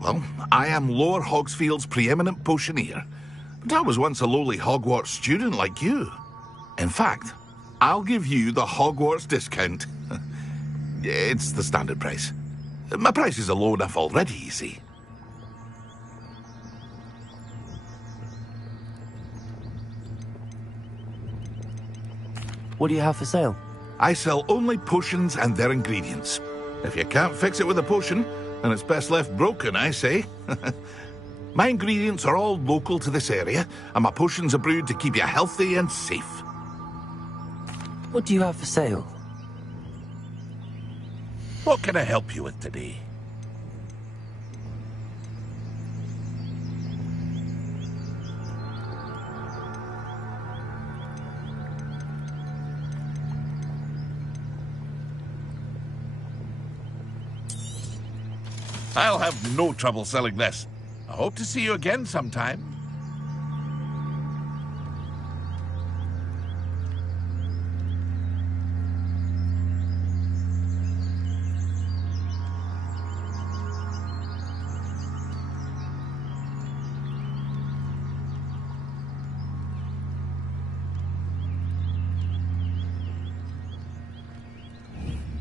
Well, I am Lower Hogsfield's preeminent potioneer. But I was once a lowly Hogwarts student like you. In fact, I'll give you the Hogwarts discount. It's the standard price. My prices are low enough already, you see. What do you have for sale? I sell only potions and their ingredients. If you can't fix it with a potion, then it's best left broken, I say. My ingredients are all local to this area, and my potions are brewed to keep you healthy and safe. What do you have for sale? What can I help you with today? I'll have no trouble selling this. I hope to see you again sometime.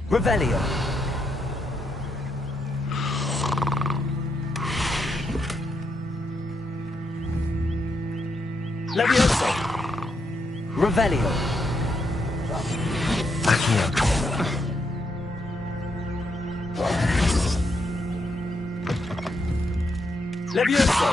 Revelio. Levioso. Revelio. Accio. Levioso.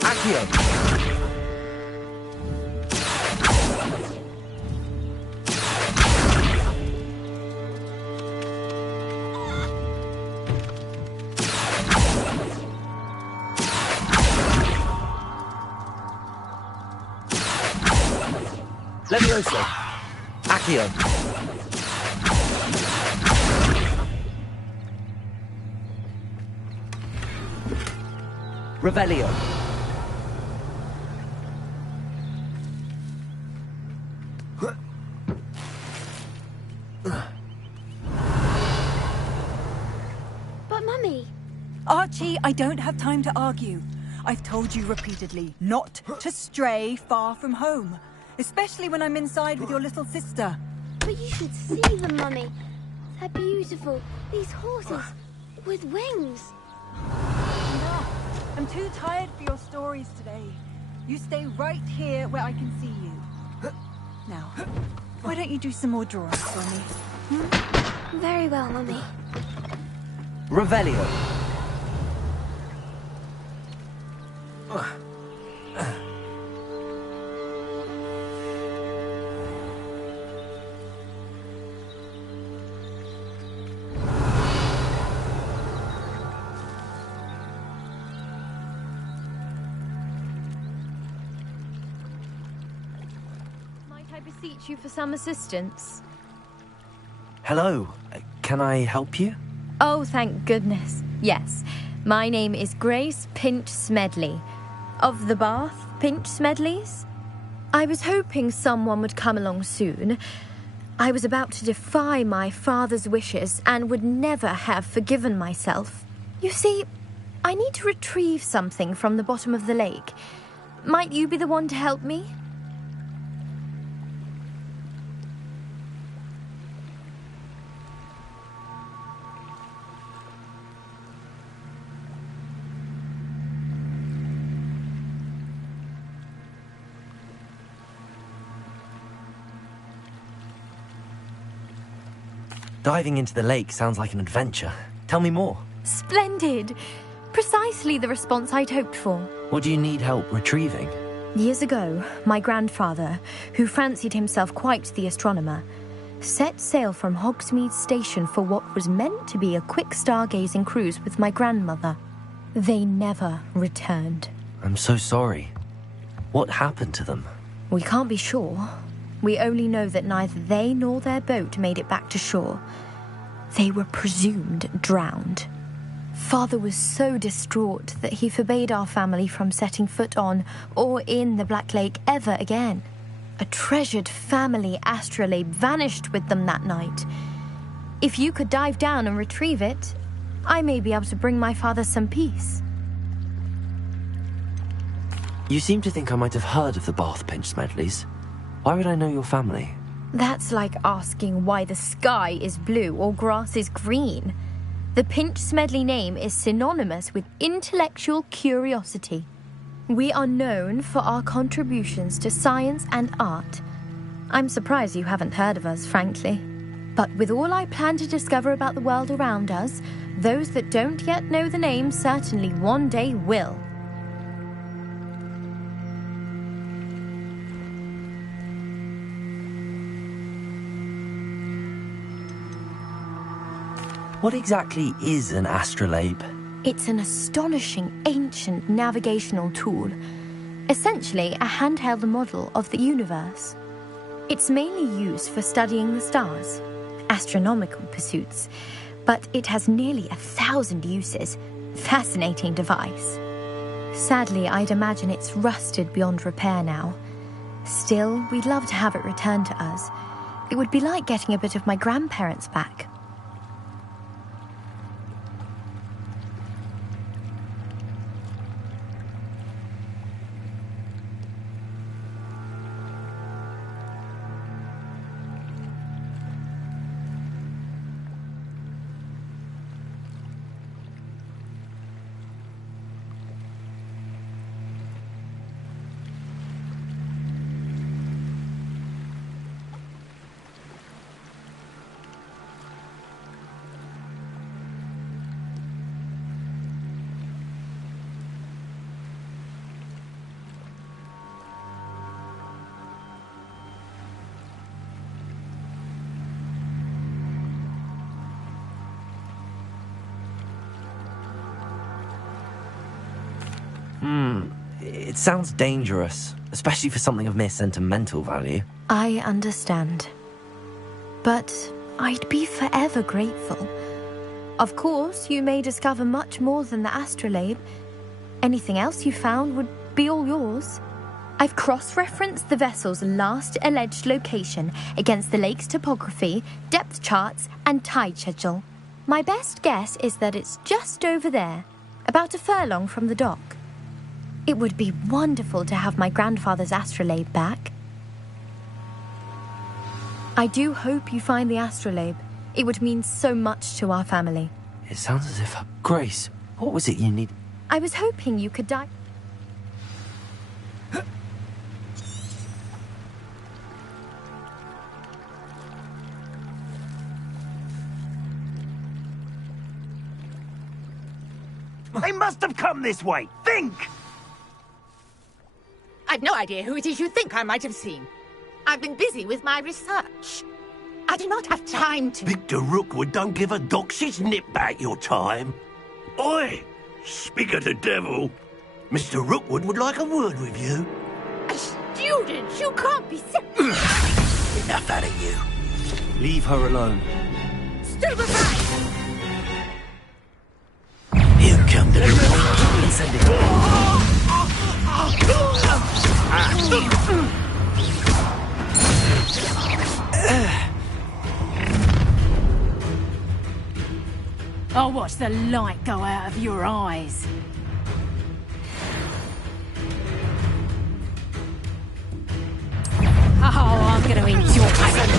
Accio. Levioso. Accio. Revelio. But Mummy... Archie, I don't have time to argue. I've told you repeatedly not to stray far from home. Especially when I'm inside with your little sister. But you should see them, Mummy. They're beautiful. These horses with wings. Enough. I'm too tired for your stories today. You stay right here where I can see you. Now, why don't you do some more drawings for me? Very well, Mummy. Revelio. Beseech you for some assistance. Hello. Can I help you? Oh, thank goodness. Yes. My name is Grace Pinch Smedley. Of the Bath Pinch Smedleys. I was hoping someone would come along soon. I was about to defy my father's wishes and would never have forgiven myself. You see, I need to retrieve something from the bottom of the lake. Might you be the one to help me? Diving into the lake sounds like an adventure. Tell me more. Splendid! Precisely the response I'd hoped for. What do you need help retrieving? Years ago, my grandfather, who fancied himself quite the astronomer, set sail from Hogsmeade Station for what was meant to be a quick stargazing cruise with my grandmother. They never returned. I'm so sorry. What happened to them? We can't be sure. We only know that neither they nor their boat made it back to shore. They were presumed drowned. Father was so distraught that he forbade our family from setting foot on or in the Black Lake ever again. A treasured family astrolabe vanished with them that night. If you could dive down and retrieve it, I may be able to bring my father some peace. You seem to think I might have heard of the Bath Pinch Smedleys. Why would I know your family? That's like asking why the sky is blue or grass is green. The Pinch Smedley name is synonymous with intellectual curiosity. We are known for our contributions to science and art. I'm surprised you haven't heard of us, frankly. But with all I plan to discover about the world around us, those that don't yet know the name certainly one day will. What exactly is an astrolabe? It's an astonishing ancient navigational tool, essentially a handheld model of the universe. It's mainly used for studying the stars, astronomical pursuits, but it has nearly 1,000 uses. Fascinating device. Sadly, I'd imagine it's rusted beyond repair now. Still, we'd love to have it returned to us. It would be like getting a bit of my grandparents back. It sounds dangerous, especially for something of mere sentimental value. I understand. But I'd be forever grateful. Of course, you may discover much more than the astrolabe. Anything else you found would be all yours. I've cross-referenced the vessel's last alleged location against the lake's topography, depth charts, and tide schedule. My best guess is that it's just over there, about a furlong from the dock. It would be wonderful to have my grandfather's astrolabe back. I do hope you find the astrolabe. It would mean so much to our family. It sounds as if... Grace, what was it you needed? I was hoping you could die... They must have come this way. Think! I've no idea who it is you think I might have seen. I've been busy with my research. I do not have time to... Victor Rookwood don't give a doxy's nip back your time. Oi! Speak of the devil. Mr. Rookwood would like a word with you. A student? You can't be sick. Enough out of you. Leave her alone. Stand aside! You come to the... Send it. I'll watch the light go out of your eyes. Oh, I'm gonna enjoy myself.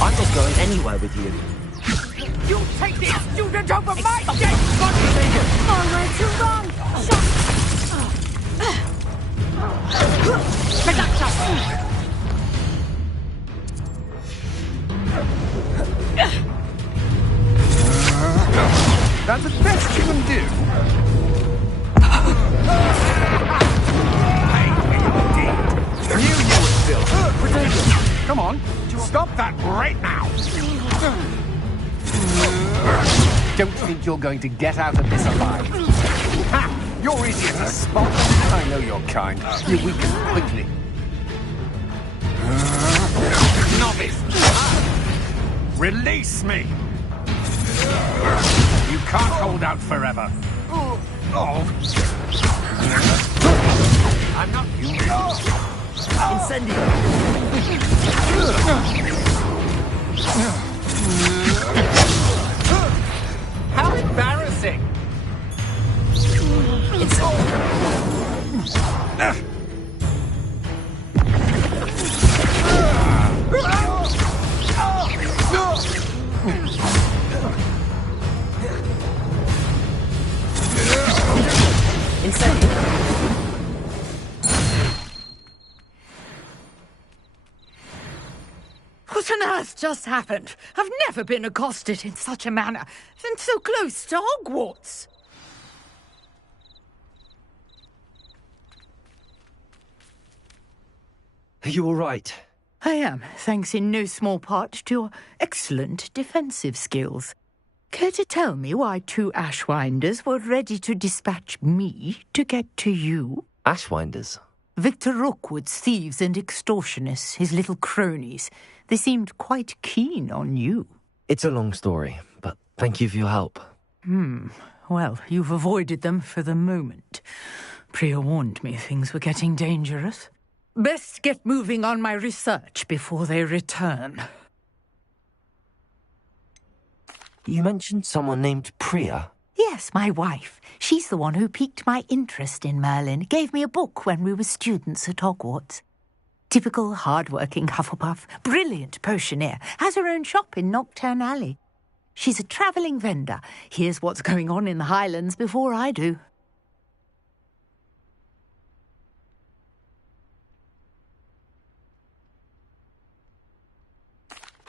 I'm not going anywhere with you. You take this student over my dead body! I went too wrong! That's the best you can do. Knew you would still. Come on, stop that right now. Don't think you're going to get out of this alive. Ha! You're easy to spot. I know your kind. You weaken quickly. Novice! Release me! You can't hold out forever. I'm not human. Incendio! How embarrassing! What on earth just happened? I've never been accosted in such a manner, and so close to Hogwarts. Are you all right? I am, thanks in no small part to your excellent defensive skills. Care to tell me why two Ashwinders were ready to dispatch me to get to you? Ashwinders? Victor Rookwood's thieves and extortionists, his little cronies. They seemed quite keen on you. It's a long story, but thank you for your help. Well, you've avoided them for the moment. Priya warned me things were getting dangerous. Best get moving on my research before they return. You mentioned someone named Priya. Yes, my wife. She's the one who piqued my interest in Merlin. Gave me a book when we were students at Hogwarts. Typical hard-working Hufflepuff, brilliant potioneer, has her own shop in Knockturn Alley. She's a travelling vendor. Hears what's going on in the Highlands before I do.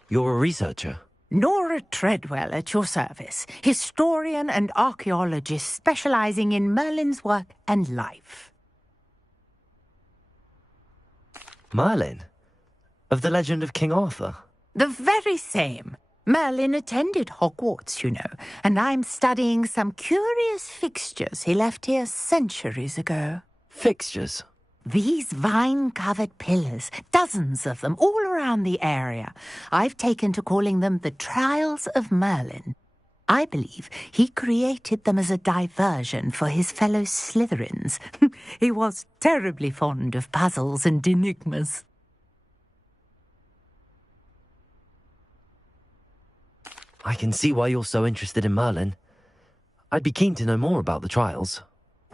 You're a researcher? Nora Treadwell at your service, historian and archaeologist specialising in Merlin's work and life. Merlin? Of the legend of King Arthur? The very same. Merlin attended Hogwarts, you know, and I'm studying some curious fixtures he left here centuries ago. Fixtures? These vine-covered pillars, dozens of them, all around the area. I've taken to calling them the Trials of Merlin. I believe he created them as a diversion for his fellow Slytherins. He was terribly fond of puzzles and enigmas. I can see why you're so interested in Merlin. I'd be keen to know more about the trials.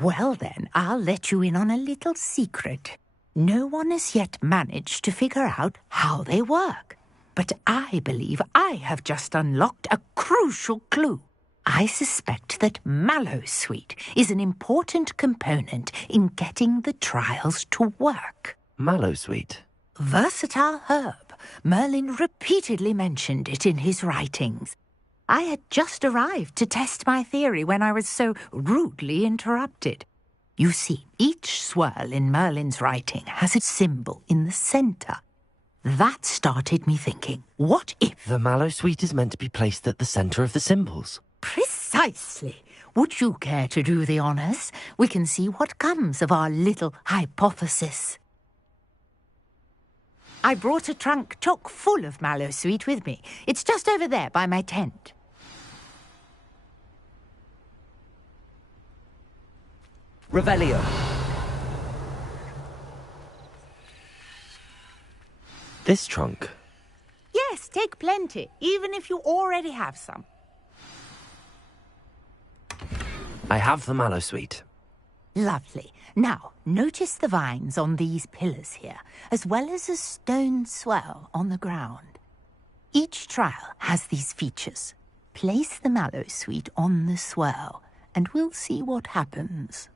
Well then, I'll let you in on a little secret. No one has yet managed to figure out how they work. But I believe I have just unlocked a crucial clue. I suspect that Mallowsweet is an important component in getting the trials to work. Mallowsweet? Versatile herb. Merlin repeatedly mentioned it in his writings. I had just arrived to test my theory when I was so rudely interrupted. You see, each swirl in Merlin's writing has a symbol in the centre. That started me thinking, what if... The Mallowsweet is meant to be placed at the centre of the symbols. Precisely. Would you care to do the honours? We can see what comes of our little hypothesis. I brought a trunk chock full of Mallowsweet with me. It's just over there by my tent. Revelio. This trunk? Yes, take plenty, even if you already have some. I have the Mallowsweet. Lovely. Now, notice the vines on these pillars here, as well as a stone swell on the ground. Each trial has these features. Place the Mallowsweet on the swell, and we'll see what happens.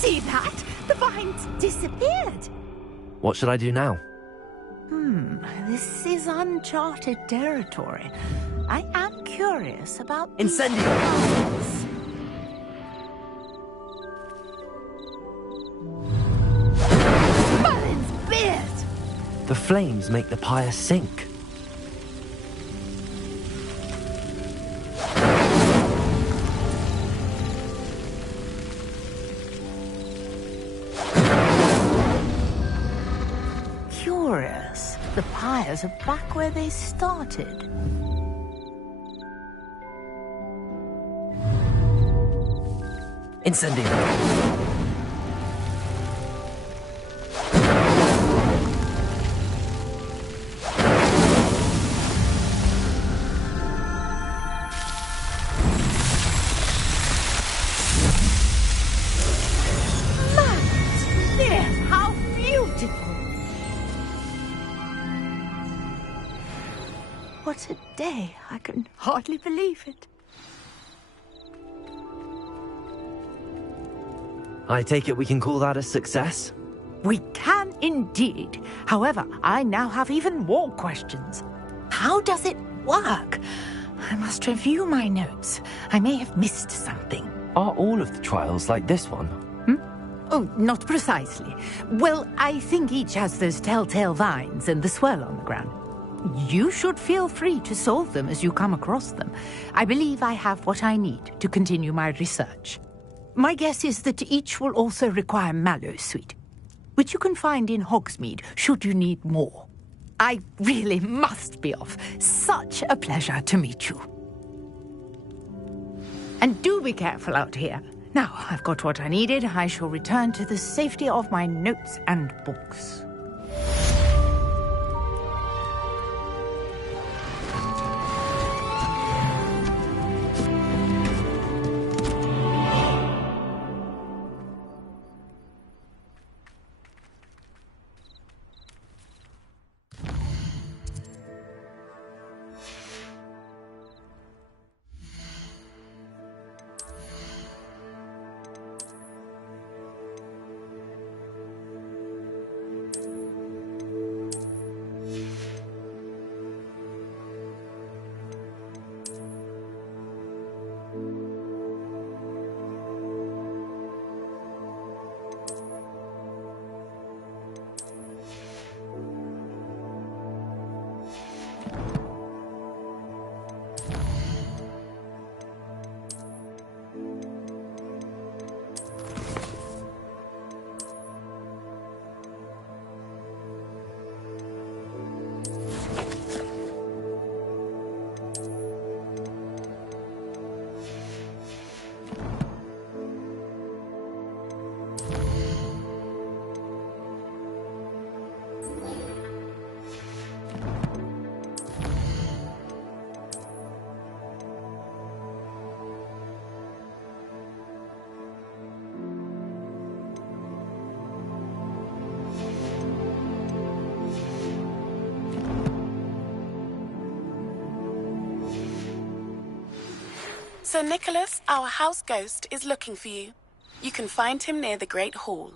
See that? The vines disappeared. What should I do now? This is uncharted territory. I am curious about these Incendio! vines. Merlin's beard! The flames make the pyre sink. Curious. The pyres are back where they started. Incendio! How beautiful! What a day. I can hardly believe it. I take it we can call that a success? We can indeed. However, I now have even more questions. How does it work? I must review my notes. I may have missed something. Are all of the trials like this one? Oh, not precisely. Well, I think each has those telltale vines and the swirl on the ground. You should feel free to solve them as you come across them. I believe I have what I need to continue my research. My guess is that each will also require mallow sweet, which you can find in Hogsmeade should you need more. I really must be off. Such a pleasure to meet you. And do be careful out here. Now, I've got what I needed. I shall return to the safety of my notes and books. Sir Nicholas, our house ghost, is looking for you. You can find him near the Great Hall.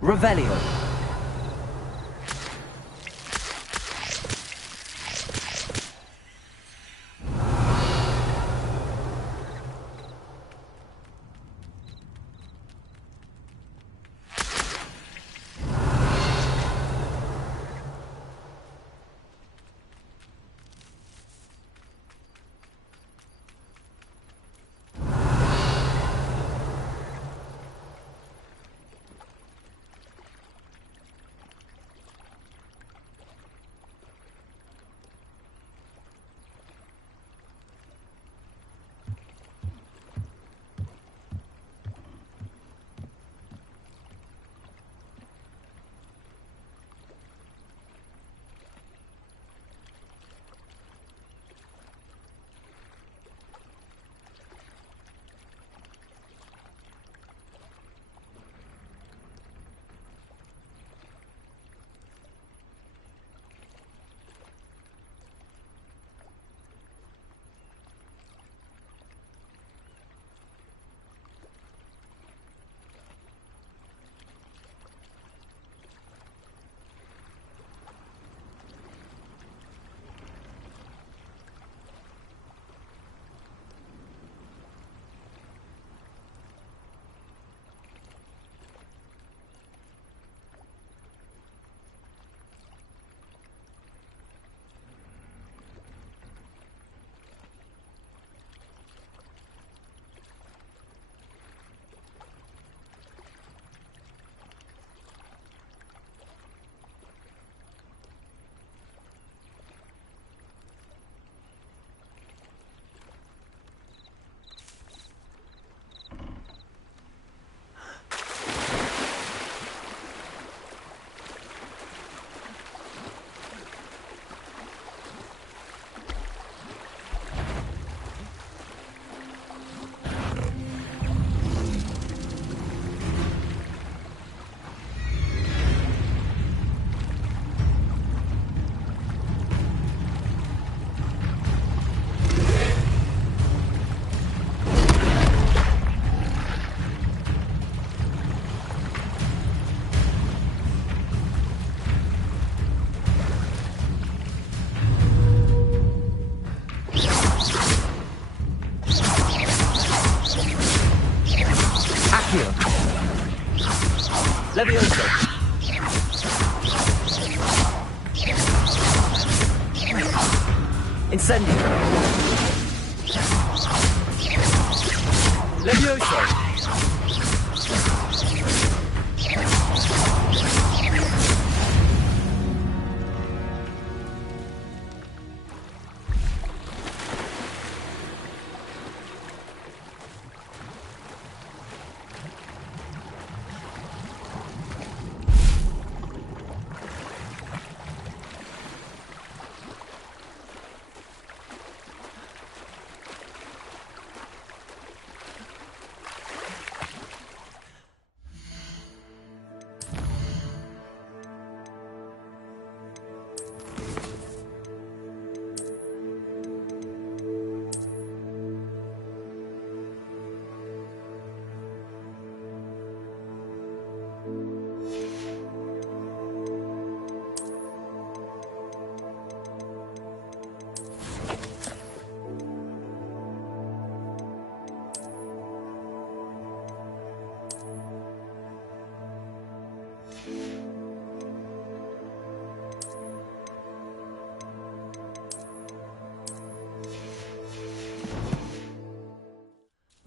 Revelio. Levioso! Incendio! Levioso!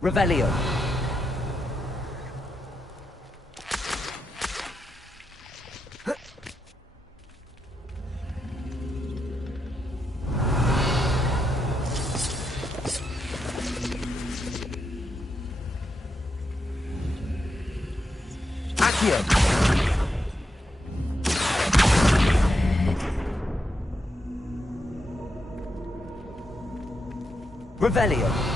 Revelio. Accio. Revelio.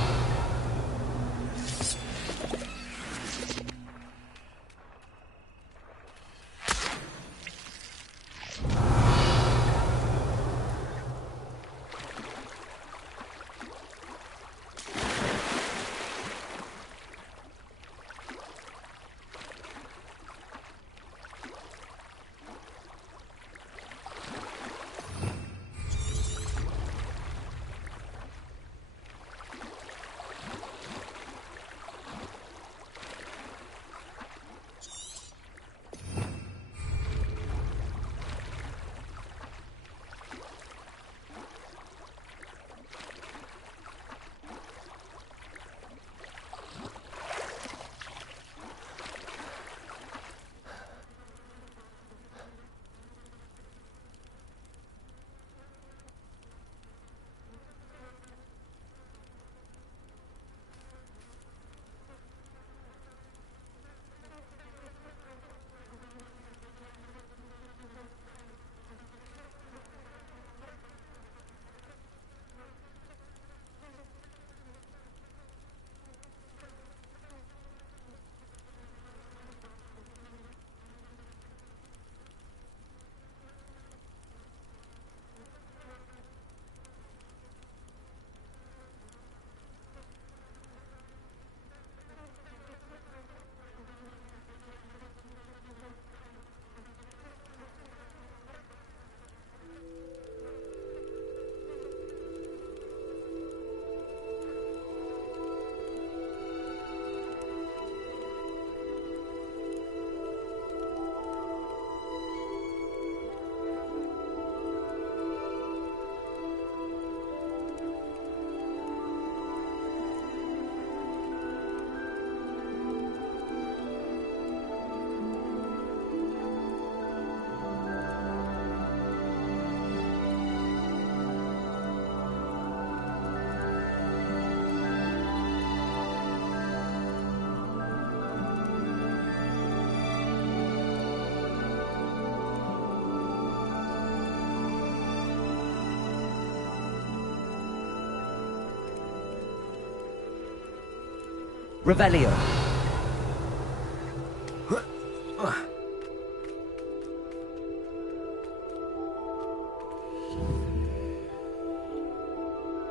Revelio.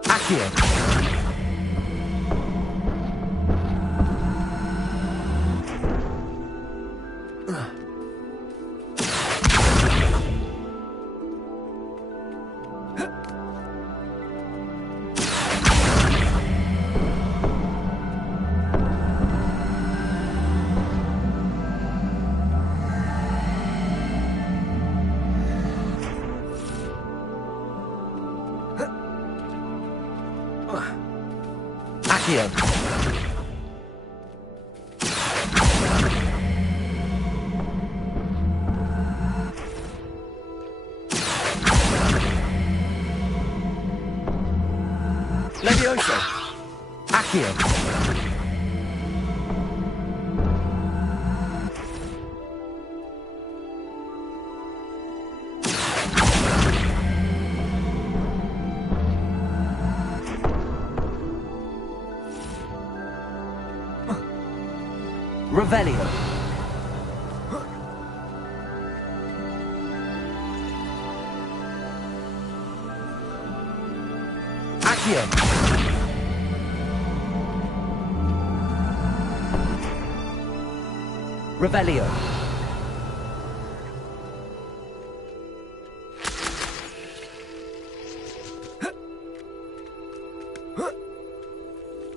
Accio. Accio. Levioso. Accio. Revelio. Accio. Revelio.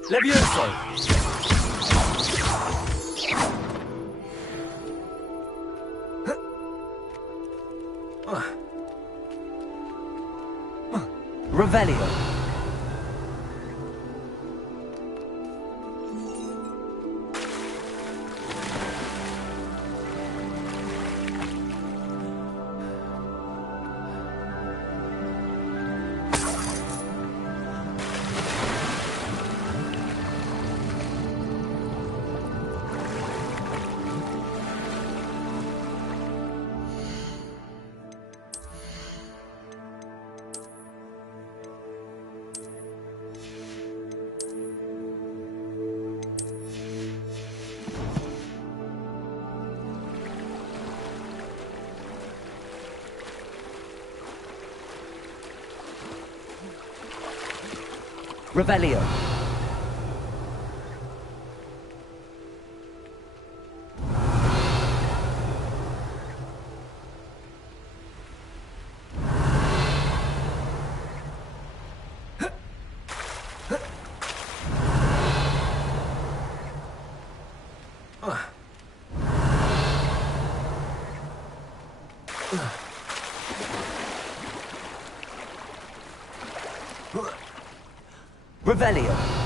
Levioso. Revelio. Revelio. Revelio.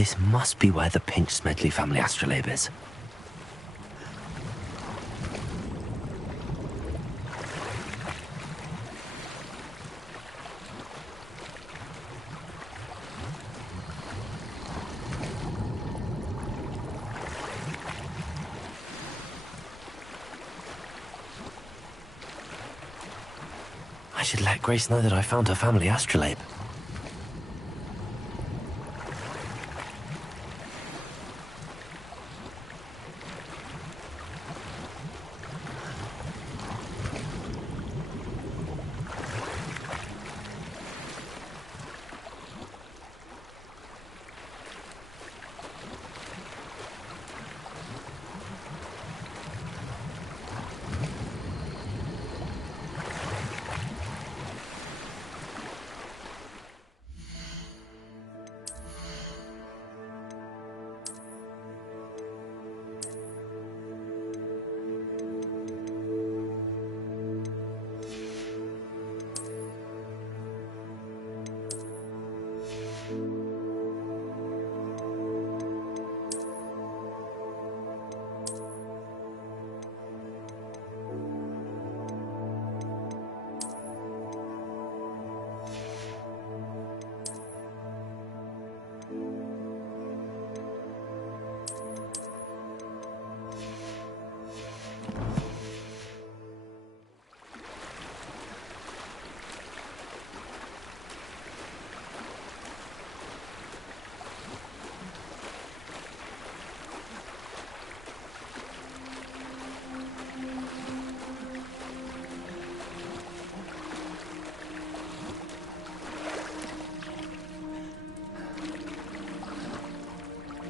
This must be where the Pinch Smedley family astrolabe is. I should let Grace know that I found her family astrolabe.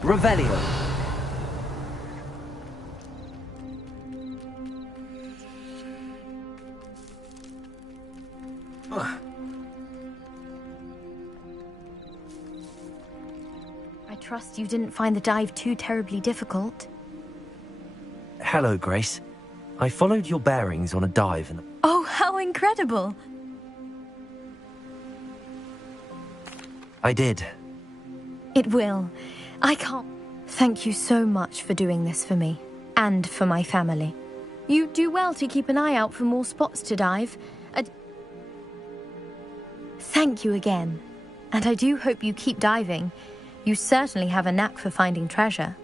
Revelio. I trust you didn't find the dive too terribly difficult. Hello, Grace. I followed your bearings on a dive and... Oh, how incredible! I did. It will. I can't... Thank you so much for doing this for me. And for my family. You do well to keep an eye out for more spots to dive. Thank you again. And I do hope you keep diving. You certainly have a knack for finding treasure.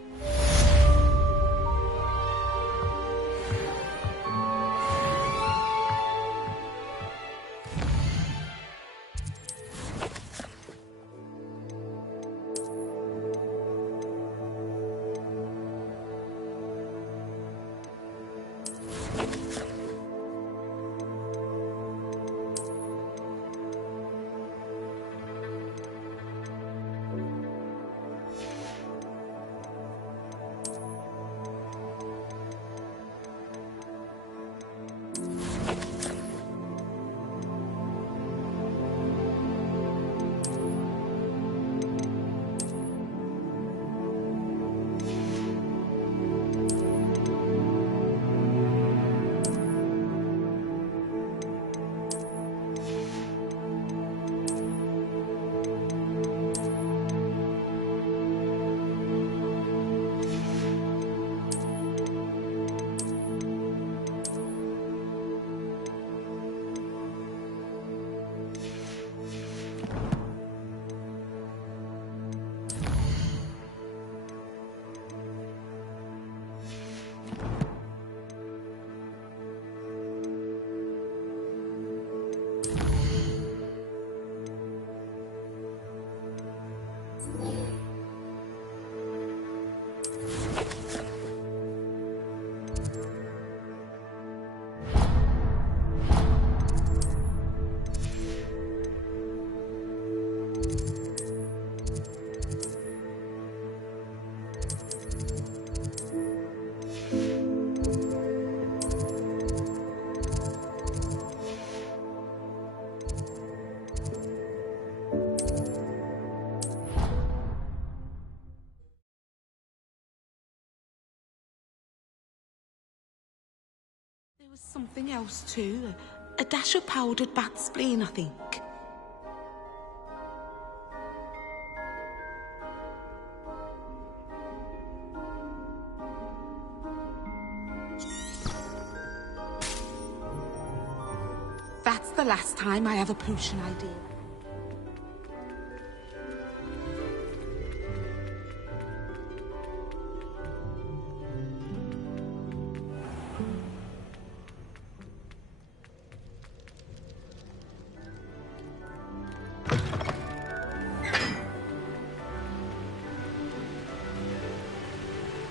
There was something else too. A dash of powdered bat spleen, I think. last time I have a potion idea.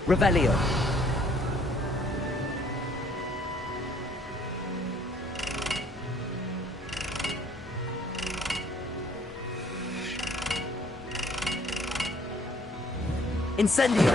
Revelio. Incendio.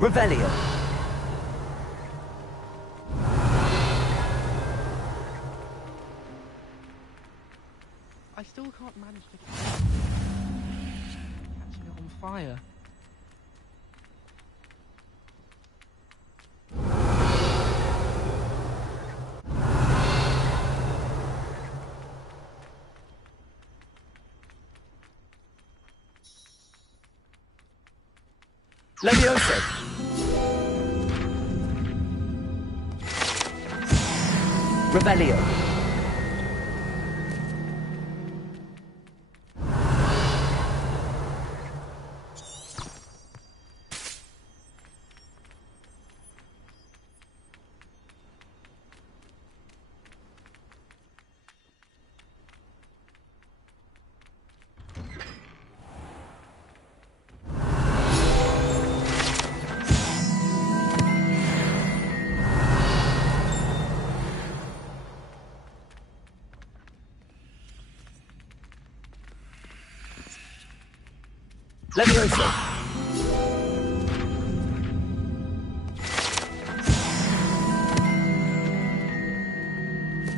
Revelio. I still can't manage to catching it on fire. Levioso. Revelio. Levioso.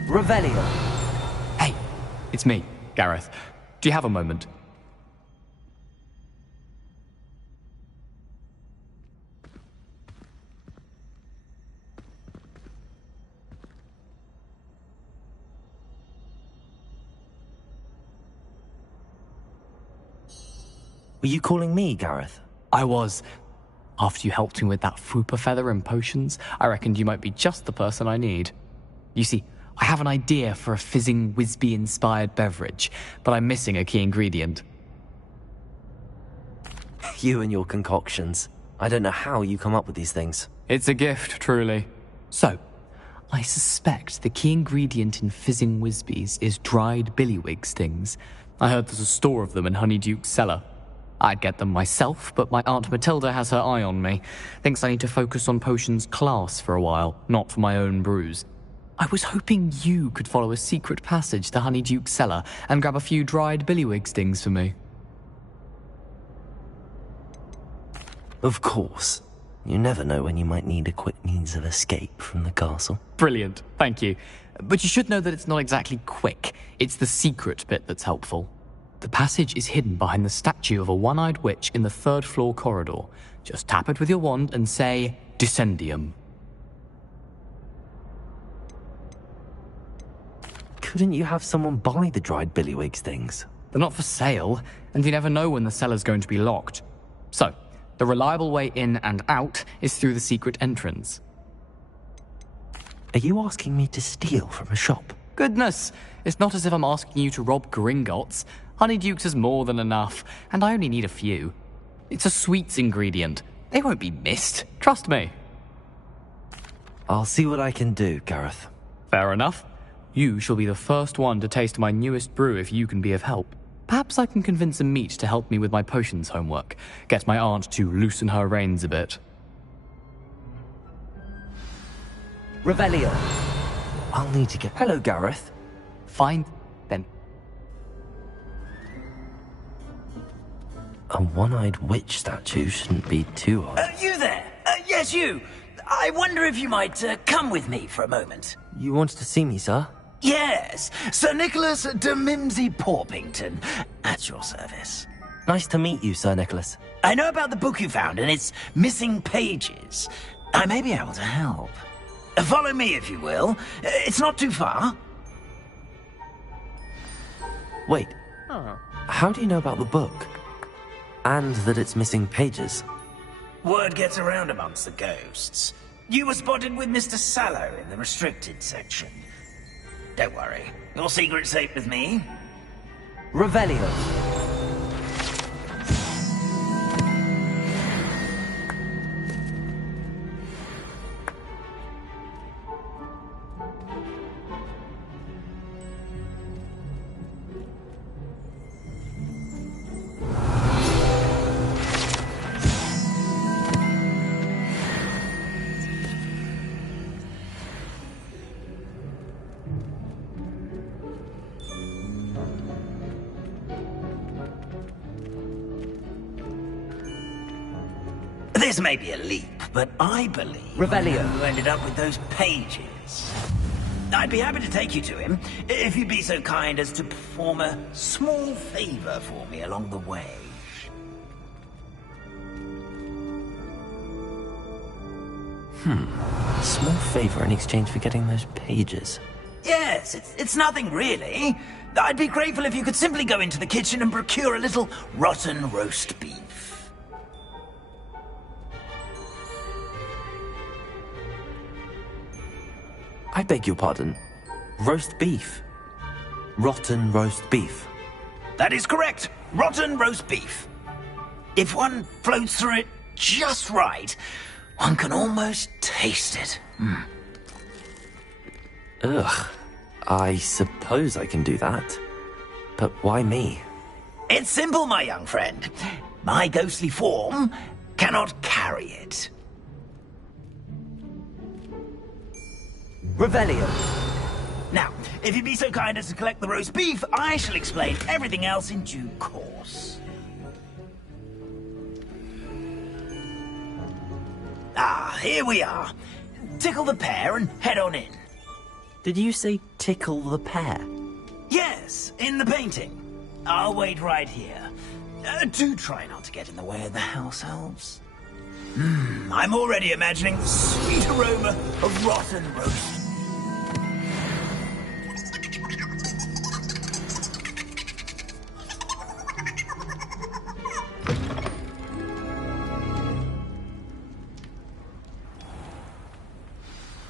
Revelio. Hey, it's me, Gareth. Do you have a moment? Were you calling me, Gareth? I was. After you helped me with that Fupa feather and potions, I reckoned you might be just the person I need. You see, I have an idea for a fizzing Wisby-inspired beverage, but I'm missing a key ingredient. You and your concoctions. I don't know how you come up with these things. It's a gift, truly. So, I suspect the key ingredient in fizzing Wisbies is dried billywig stings. I heard there's a store of them in Honeyduke's cellar. I'd get them myself, but my Aunt Matilda has her eye on me. Thinks I need to focus on potions class for a while, not for my own brews. I was hoping you could follow a secret passage to Honeyduke's cellar and grab a few dried billywig stings for me. Of course. You never know when you might need a quick means of escape from the castle. Brilliant, thank you. But you should know that it's not exactly quick. It's the secret bit that's helpful. The passage is hidden behind the statue of a one-eyed witch in the third-floor corridor. Just tap it with your wand and say, Descendium. Couldn't you have someone buy the dried billywig stings? They're not for sale, and you never know when the cellar's going to be locked. So, the reliable way in and out is through the secret entrance. Are you asking me to steal from a shop? Goodness, it's not as if I'm asking you to rob Gringotts. Honeyduke's is more than enough, and I only need a few. It's a sweets ingredient. They won't be missed, trust me. I'll see what I can do, Gareth. Fair enough. You shall be the first one to taste my newest brew if you can be of help. Perhaps I can convince a meat to help me with my potions homework. Get my aunt to loosen her reins a bit. Revelio. I'll need to get... Hello, Gareth. Fine, then. A one-eyed witch statue shouldn't be too odd. You there? Yes, you. I wonder if you might come with me for a moment. You wanted to see me, sir? Yes, Sir Nicholas de Mimsy Porpington, at your service. Nice to meet you, Sir Nicholas. I know about the book you found and its missing pages. I may be able to help. Follow me, if you will. It's not too far. Wait, how do you know about the book? And that it's missing pages? Word gets around amongst the ghosts. You were spotted with Mr. Sallow in the restricted section. Don't worry, your secret's safe with me. Revelio. This may be a leap, but I believe Revelio who ended up with those pages. I'd be happy to take you to him, if you'd be so kind as to perform a small favor for me along the way. A small favor in exchange for getting those pages. Yes, it's nothing really. I'd be grateful if you could simply go into the kitchen and procure a little rotten roast beef. I beg your pardon. Roast beef. Rotten roast beef. That is correct. Rotten roast beef. If one floats through it just right, one can almost taste it. Ugh. I suppose I can do that. But why me? It's simple, my young friend. My ghostly form cannot carry it. Revelio. Now, if you'd be so kind as to collect the roast beef, I shall explain everything else in due course. Ah, here we are. Tickle the pear and head on in. Did you say tickle the pear? Yes, in the painting. I'll wait right here. Do try not to get in the way of the house elves. I'm already imagining the sweet aroma of rotten roast.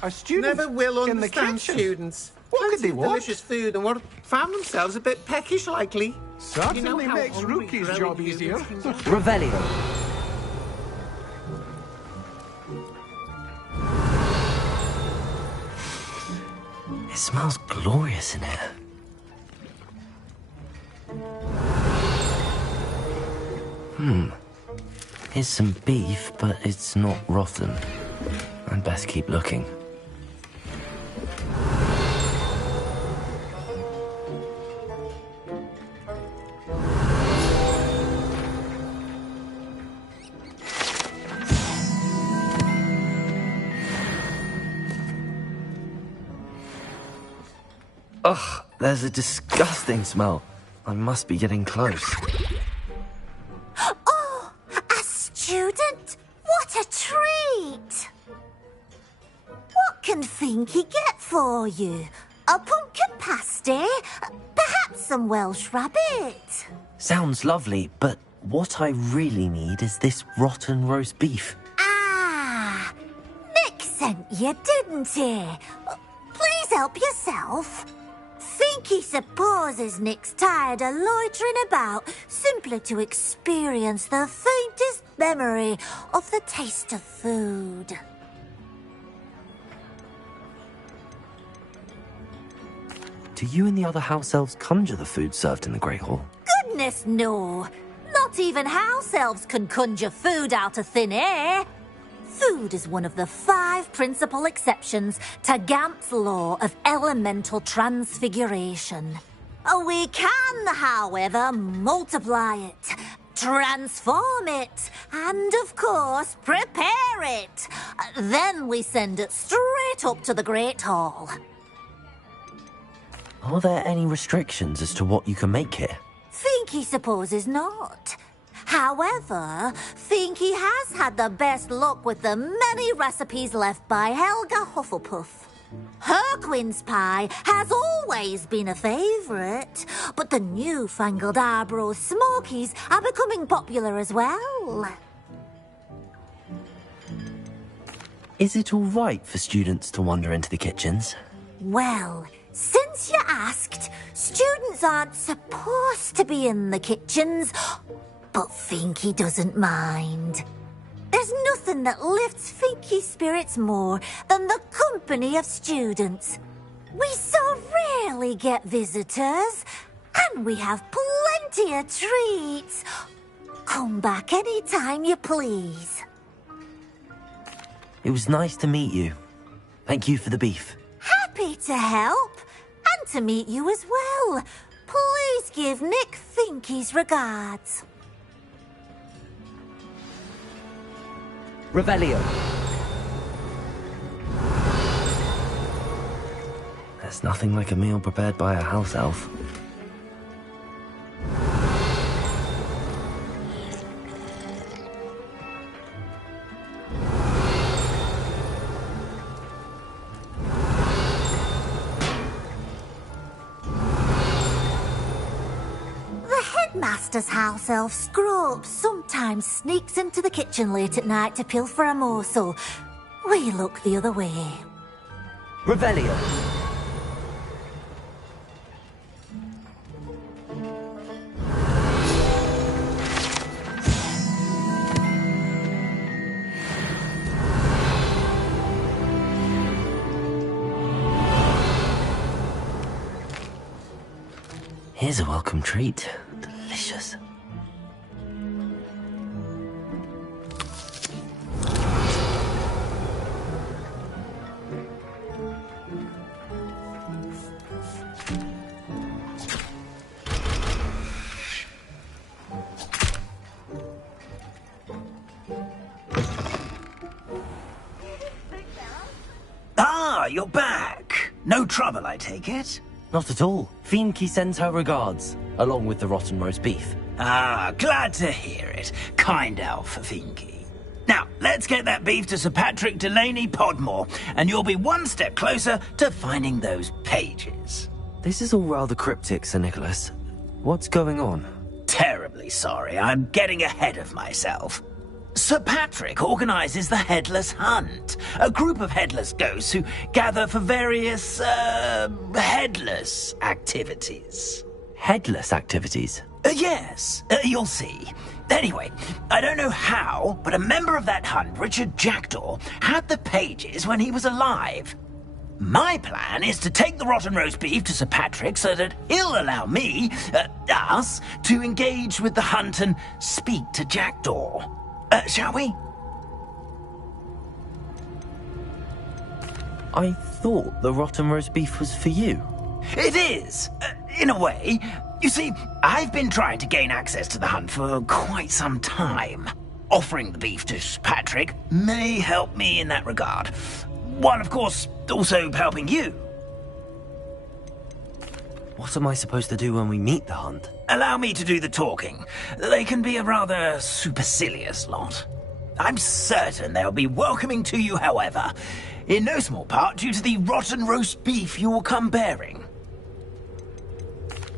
Our students never will in the understand kitchen. students. What could they want? Delicious food and found themselves a bit peckish, likely. Certainly how makes hungry Rookie's growing job humans easier. can get. Revelio. It smells glorious in here. Here's some beef, but it's not rotten. I'd best keep looking. Ugh, there's a disgusting smell. I must be getting close. Oh, a student? What a treat! What can Finky get for you? A pumpkin pasty? Perhaps some Welsh rabbit? Sounds lovely, but what I really need is this rotten roast beef. Ah, Nick sent you, didn't he? Please help yourself. Finky supposes Nick's tired of loitering about simply to experience the faintest memory of the taste of food. Do you and the other house elves conjure the food served in the Great Hall? Goodness, no. Not even house elves can conjure food out of thin air. Food is one of the 5 principal exceptions to Gamp's law of elemental transfiguration. We can, however, multiply it, transform it, and, of course, prepare it. Then we send it straight up to the Great Hall. Are there any restrictions as to what you can make here? Finky supposes not. However, Finky has had the best luck with the many recipes left by Helga Hufflepuff. Her quince pie has always been a favourite, but the newfangled Arborough Smokies are becoming popular as well. Is it all right for students to wander into the kitchens? Well, since you asked, students aren't supposed to be in the kitchens, but Finky doesn't mind. There's nothing that lifts Finky's spirits more than the company of students. We so rarely get visitors, and we have plenty of treats. Come back any time you please. It was nice to meet you. Thank you for the beef. Happy to help, and to meet you as well. Please give Nick Finky's regards. Revelio. There's nothing like a meal prepared by a house elf. Master's house elf Scroope sometimes sneaks into the kitchen late at night to pilfer a morsel. We look the other way. Revelio. Here's a welcome treat. Delicious. Ah, you're back. No trouble, I take it? Not at all. Finky sends her regards, along with the rotten roast beef. Ah, glad to hear it. Kind elf, Finky. Now, let's get that beef to Sir Patrick Delaney Podmore, and you'll be one step closer to finding those pages. This is all rather cryptic, Sir Nicholas. What's going on? Terribly sorry, I'm getting ahead of myself. Sir Patrick organises the Headless Hunt, a group of headless ghosts who gather for various, headless activities. Headless activities? Yes, you'll see. Anyway, I don't know how, but a member of that hunt, Richard Jackdaw, had the pages when he was alive. My plan is to take the rotten roast beef to Sir Patrick so that he'll allow me, us, to engage with the hunt and speak to Jackdaw. Shall we? I thought the rotten roast beef was for you. It is, in a way. You see, I've been trying to gain access to the hunt for quite some time. Offering the beef to Patrick may help me in that regard. While, of course, also helping you. What am I supposed to do when we meet the hunt? Allow me to do the talking. They can be a rather supercilious lot. I'm certain they'll be welcoming to you, however, in no small part due to the rotten roast beef you will come bearing.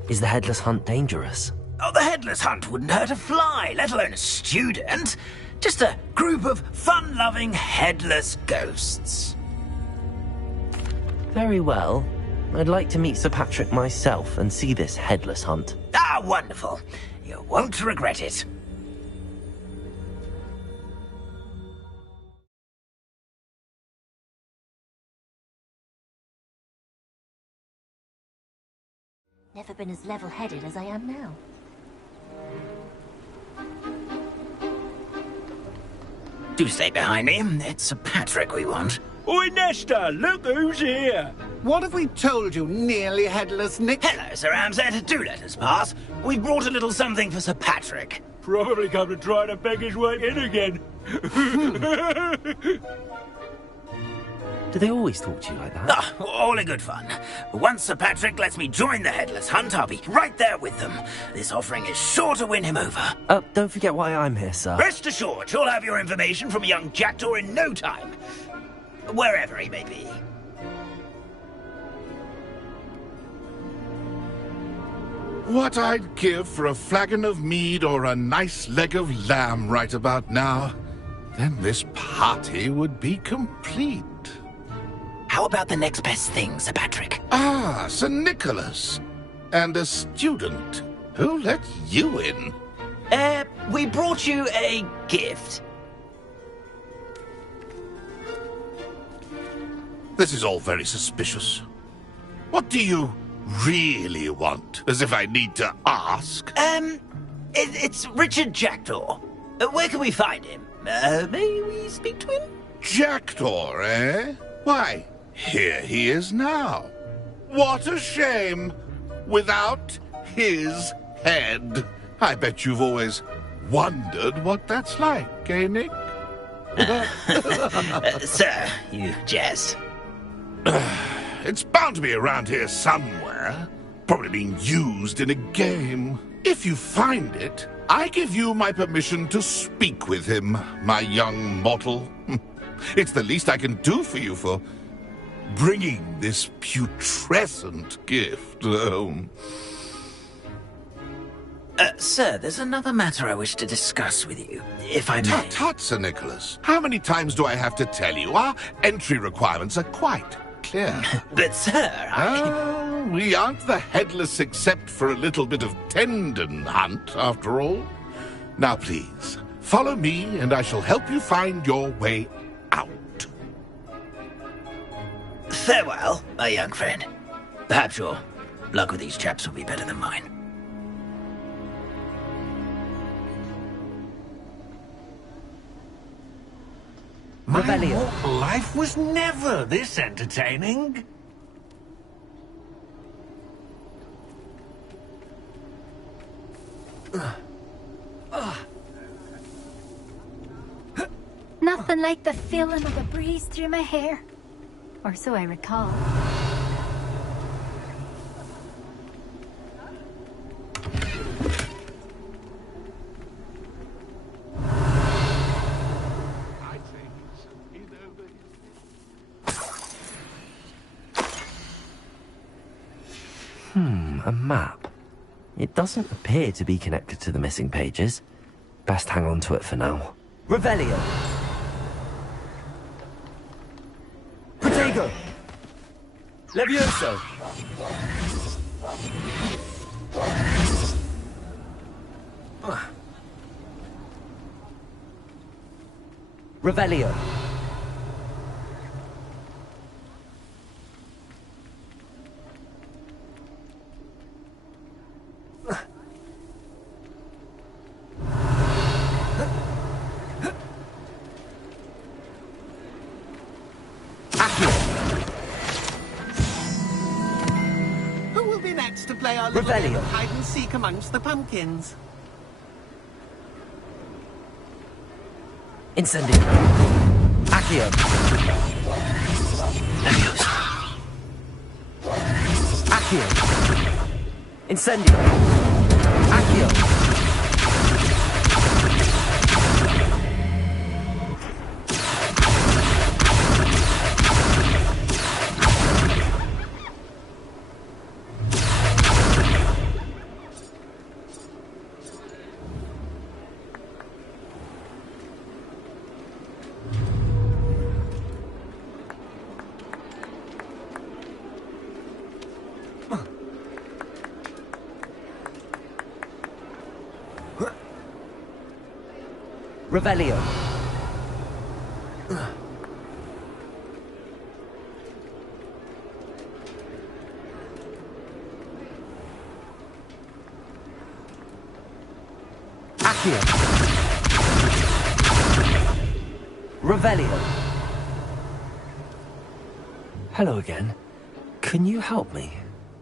Is the Headless Hunt dangerous? Oh, the Headless Hunt wouldn't hurt a fly, let alone a student. Just a group of fun-loving headless ghosts. Very well. I'd like to meet Sir Patrick myself and see this Headless Hunt. Ah, wonderful. You won't regret it. Never been as level-headed as I am now. Do stay behind me. It's Sir Patrick we want. Oi, Nesta, look who's here. What have we told you, nearly headless Nick? Hello, Sir Ramsed. Do let us pass. We brought a little something for Sir Patrick. Probably come to try to beg his way in again. Do they always talk to you like that? Ah, all in good fun. Once Sir Patrick lets me join the Headless Hunt, I'll be right there with them. This offering is sure to win him over. Don't forget why I'm here, sir. Rest assured, you'll have your information from a young jackdaw in no time. Wherever he may be. What I'd give for a flagon of mead or a nice leg of lamb right about now. Then this party would be complete. How about the next best thing, Sir Patrick? Ah, Sir Nicholas. And a student. Who let you in? We brought you a gift. This is all very suspicious. What do you really want? As if I need to ask. It's Richard Jackdaw. Where can we find him? May we speak to him? Jackdaw, eh? Why, here he is now. What a shame. Without his head. I bet you've always wondered what that's like, eh, Nick? Sir, you jest. It's bound to be around here somewhere. Probably being used in a game. If you find it, I give you my permission to speak with him, my young mortal. It's the least I can do for you for bringing this putrescent gift home. Sir, there's another matter I wish to discuss with you, if I may. Tut, tut, Sir Nicholas. How many times do I have to tell you? Our entry requirements are quite clear. But, sir, we aren't the Headless except for a little bit of tendon hunt, after all. Now, please, follow me, and I shall help you find your way out. Farewell, my young friend. Perhaps your luck with these chaps will be better than mine. My mortal life was never this entertaining. Nothing like the feeling of a breeze through my hair. Or so I recall. A map. It doesn't appear to be connected to the missing pages. Best hang on to it for now. Revelio. Protego. Levioso. Revelio. Who will be next to play our little game of hide and seek amongst the pumpkins? Incendio. Accio. Accio. Incendio. Accio. Revelio. Accio. Revelio. Hello again. Can you help me?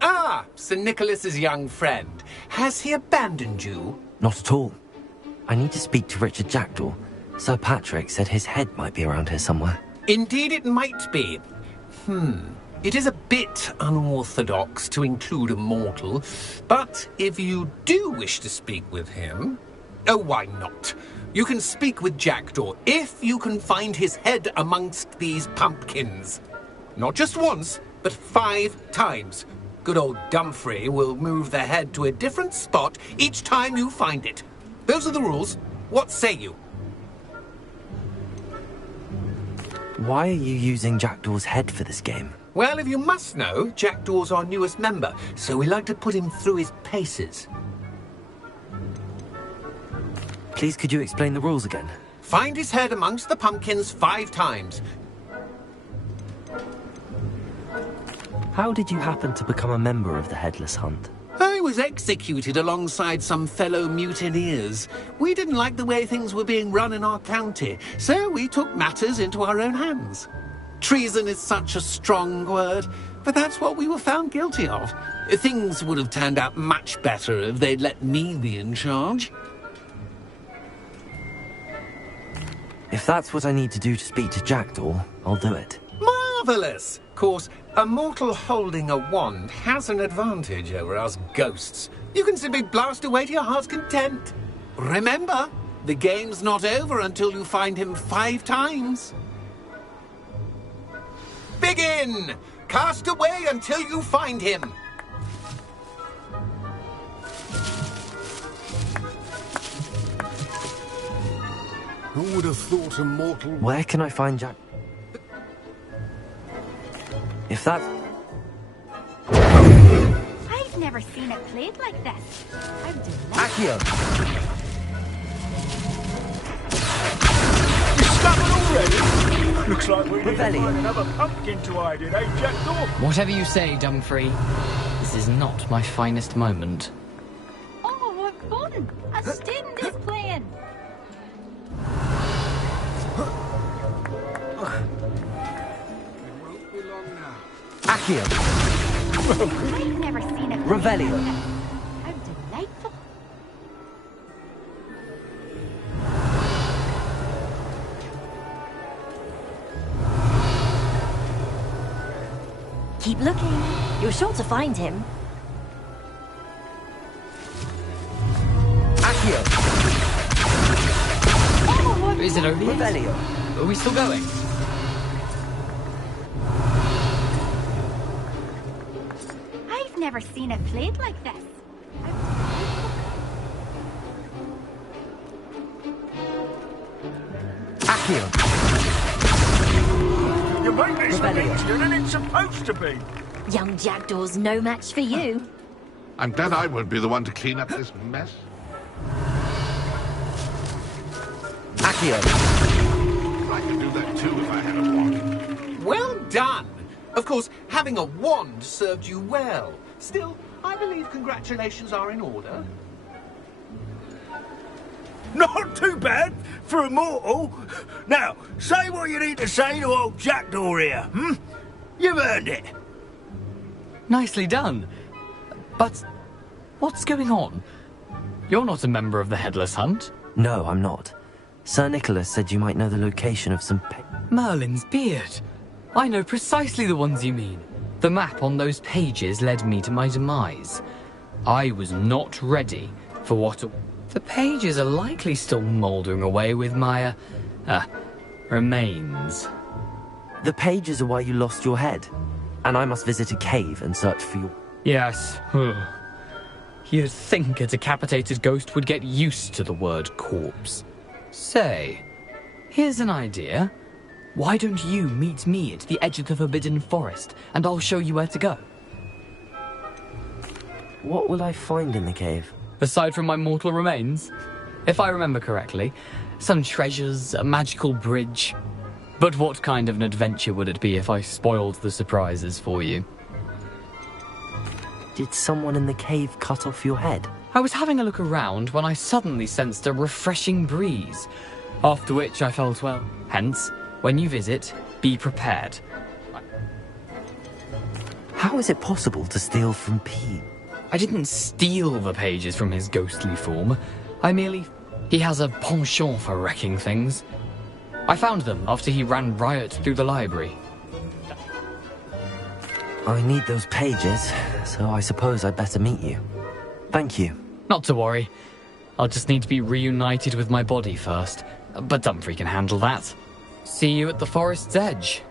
Ah, Sir Nicholas's young friend. Has he abandoned you? Not at all. I need to speak to Richard Jackdaw. Sir Patrick said his head might be around here somewhere. Indeed it might be. It is a bit unorthodox to include a mortal, but if you do wish to speak with him, oh, why not? You can speak with Jackdaw if you can find his head amongst these pumpkins. Not just once, but 5 times. Good old Dumfrey will move the head to a different spot each time you find it. Those are the rules. What say you? Why are you using Jackdaw's head for this game? Well, if you must know, Jackdaw's our newest member, so we like to put him through his paces. Please, could you explain the rules again? Find his head amongst the pumpkins 5 times. How did you happen to become a member of the Headless Hunt? I was executed alongside some fellow mutineers. We didn't like the way things were being run in our county, so we took matters into our own hands. Treason is such a strong word, but that's what we were found guilty of. Things would have turned out much better if they'd let me be in charge. If that's what I need to do to speak to Jackdaw, I'll do it. Marvellous! Of course, a mortal holding a wand has an advantage over us ghosts. You can simply blast away to your heart's content. Remember, the game's not over until you find him 5 times. Begin! Cast away until you find him. Who would have thought a mortal... Where can I find Jack? If that's... I've never seen it played like this. How Accio! You stubborn already? Looks like we need to Revelio. find another pumpkin to hide in, eh, Jackdaw? Whatever you say, Dumfrey. This is not my finest moment. Oh, what fun! A student is playing. Accio! I've never seen it. Revelio. How delightful. Keep looking. You're sure to find him. Accio! Is it over yet? Revelio. Are we still going? I've never seen it played like this. Accio! You make this easier than it's supposed to be. Young Jackdaw's no match for you. I'm glad I won't be the one to clean up this mess. Accio! I could do that too if I had a wand. Well done! Of course, having a wand served you well. Still, I believe congratulations are in order. Not too bad for a mortal. Now, say what you need to say to old Jackdaw here, hmm? You've earned it. Nicely done. But what's going on? You're not a member of the Headless Hunt. No, I'm not. Sir Nicholas said you might know the location of some... Merlin's beard. I know precisely the ones you mean. The map on those pages led me to my demise. I was not ready for what... The pages are likely still mouldering away with my, remains. The pages are why you lost your head. And I must visit a cave and search for your... Yes. You'd think a decapitated ghost would get used to the word corpse. Say, here's an idea. Why don't you meet me at the edge of the Forbidden Forest, and I'll show you where to go? What will I find in the cave? Aside from my mortal remains? If I remember correctly, some treasures, a magical bridge. But what kind of an adventure would it be if I spoiled the surprises for you? Did someone in the cave cut off your head? I was having a look around when I suddenly sensed a refreshing breeze. After which I felt well. Hence, when you visit, be prepared. How is it possible to steal from Pete? I didn't steal the pages from his ghostly form. He has a penchant for wrecking things. I found them after he ran riot through the library. I need those pages, so I suppose I'd better meet you. Thank you. Not to worry. I'll just need to be reunited with my body first. But Dumfries can handle that. See you at the forest's edge.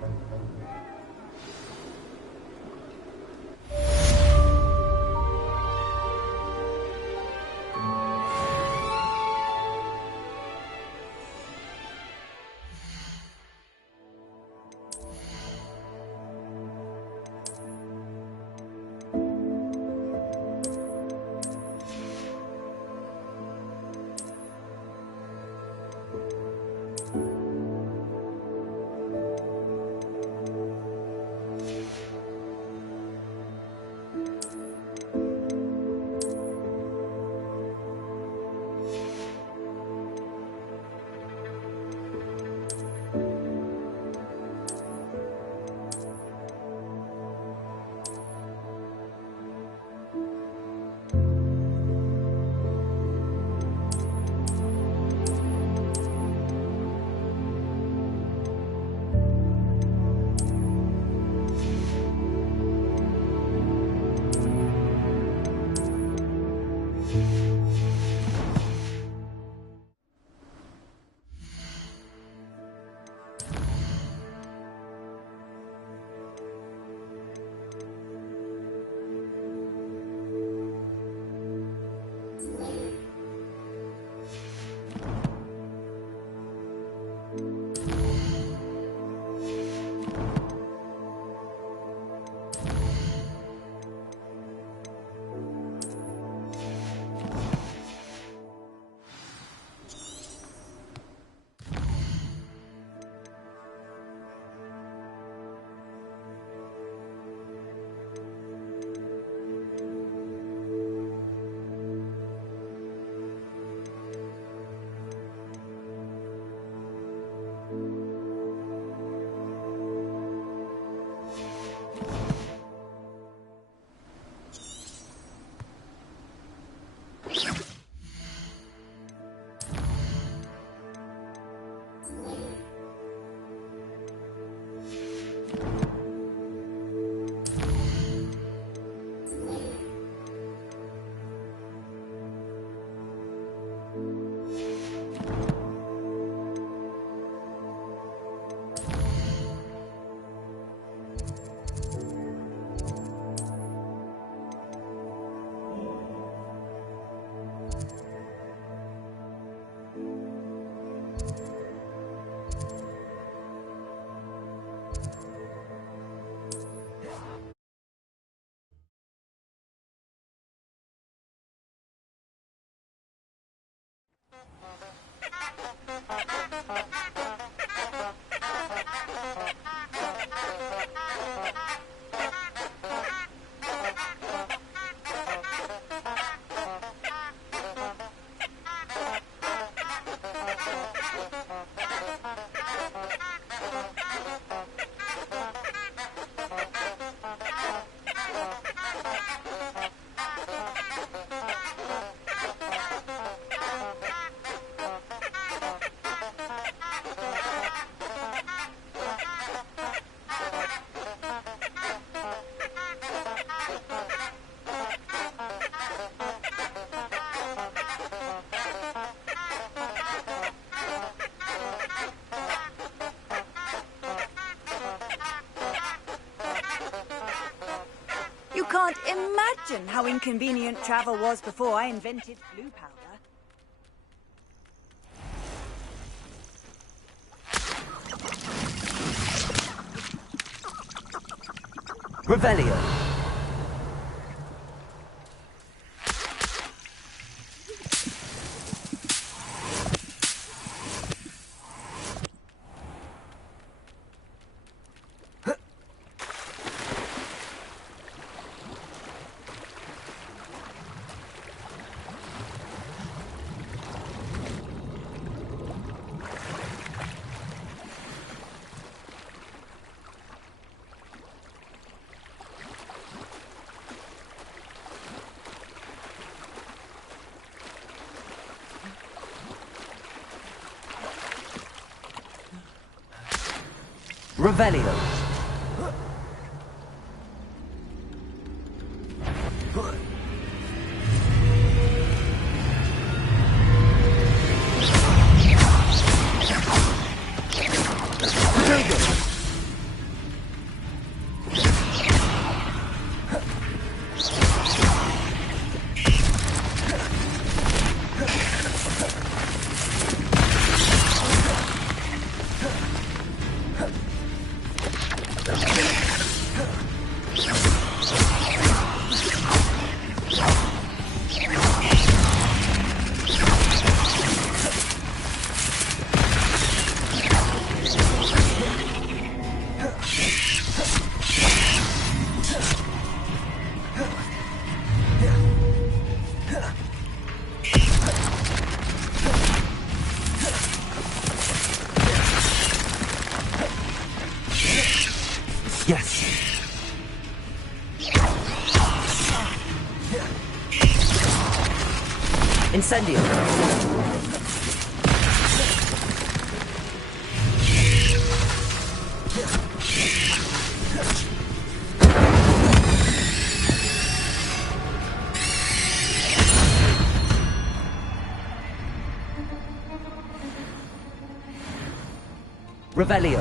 You can't imagine how inconvenient travel was before I invented blue powder. Revelio. Revelio. Yes. Incendio. Revelio.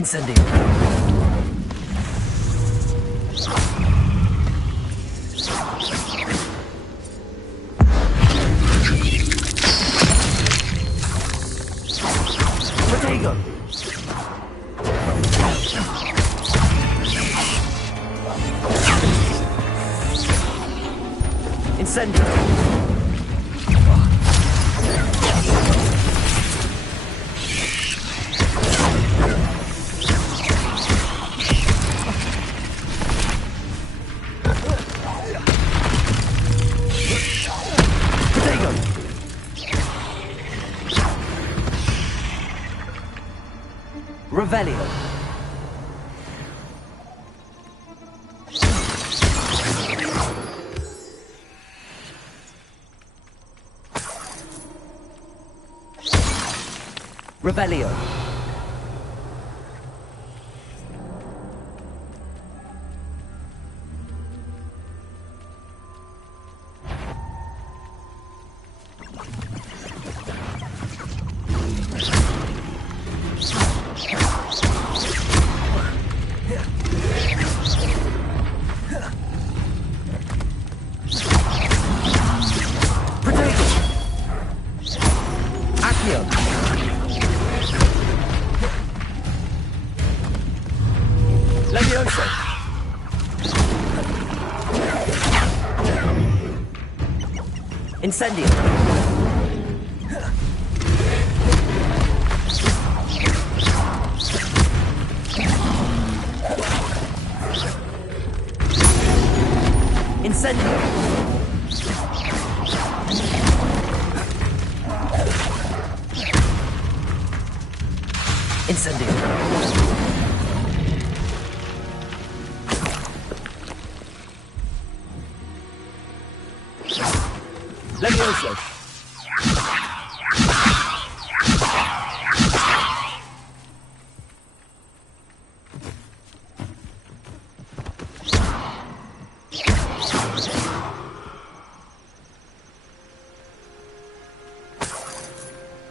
Incendio. Protego. Incendio. Revelio. Revelio. Incendio. Incendio. Incendio. Levioso.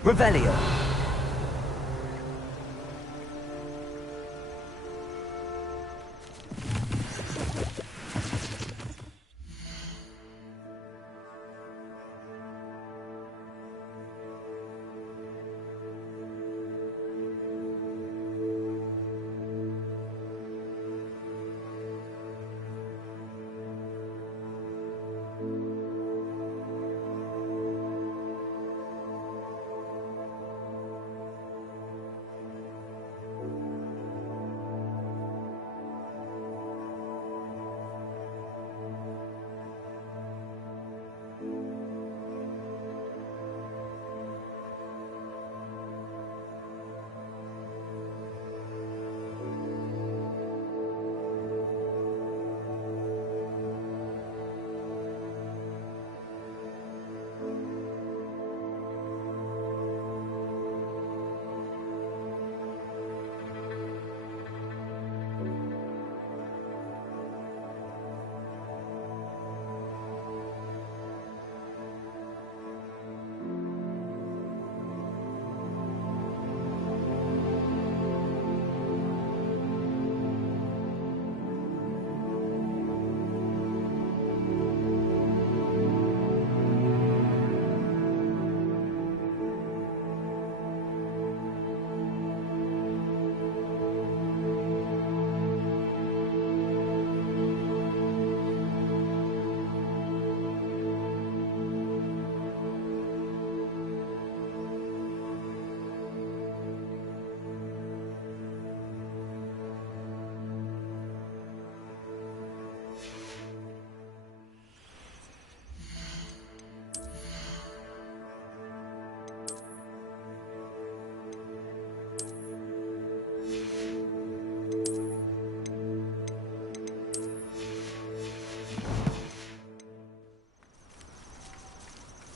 Revelio.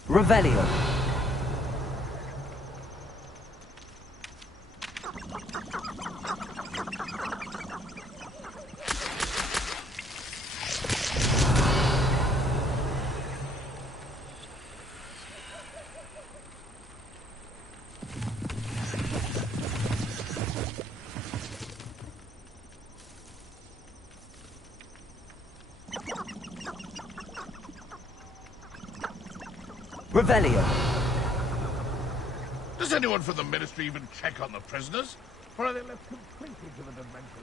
Revelio. Revelio. Does anyone from the Ministry even check on the prisoners? Or are they left completely to the dimension?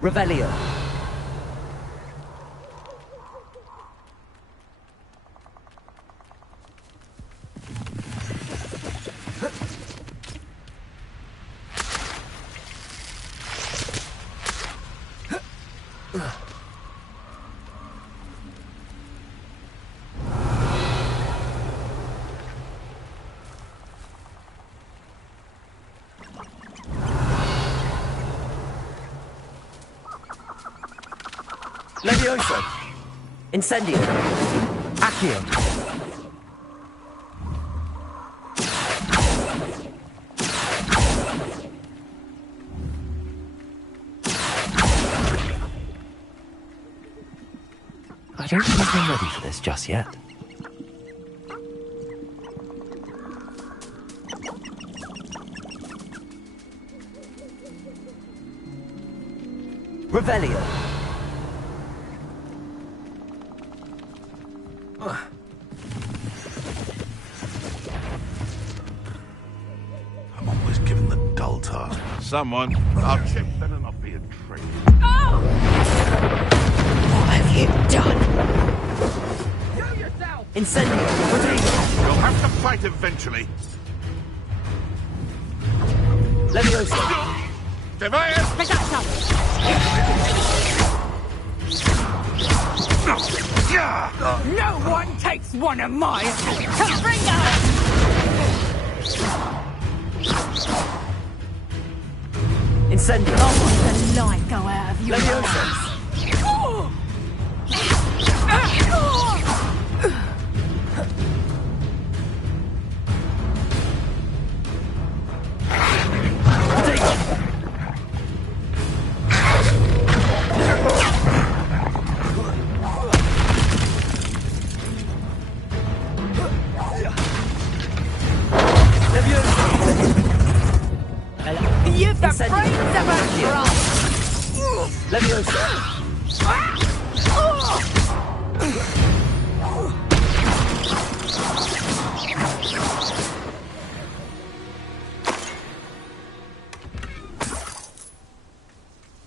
Revelio. Levioso. Incendio. Accio. I don't think I'm ready for this just yet. Revelio. I'm always given the dull task. Someone, I'll chip in and I'll be a treat. What have you done? Incendio. You'll have to fight eventually. Levioso. Device! Pick that up. No one takes one of my Kabringa! Incendio. I want the light go out of your eyes. You've the brains of a drum! Levioso.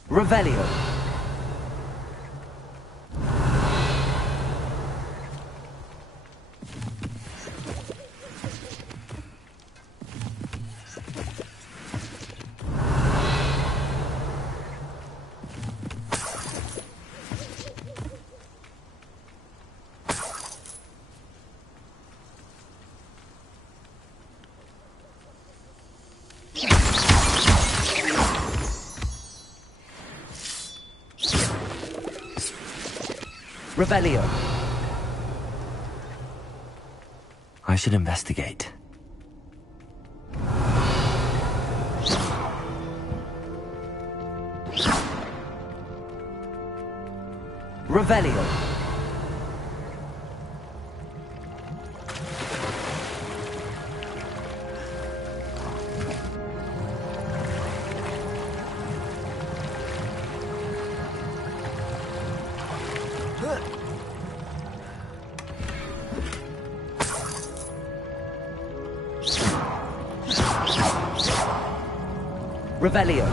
Revelio. Revelio. I should investigate. Revelio. Revelio.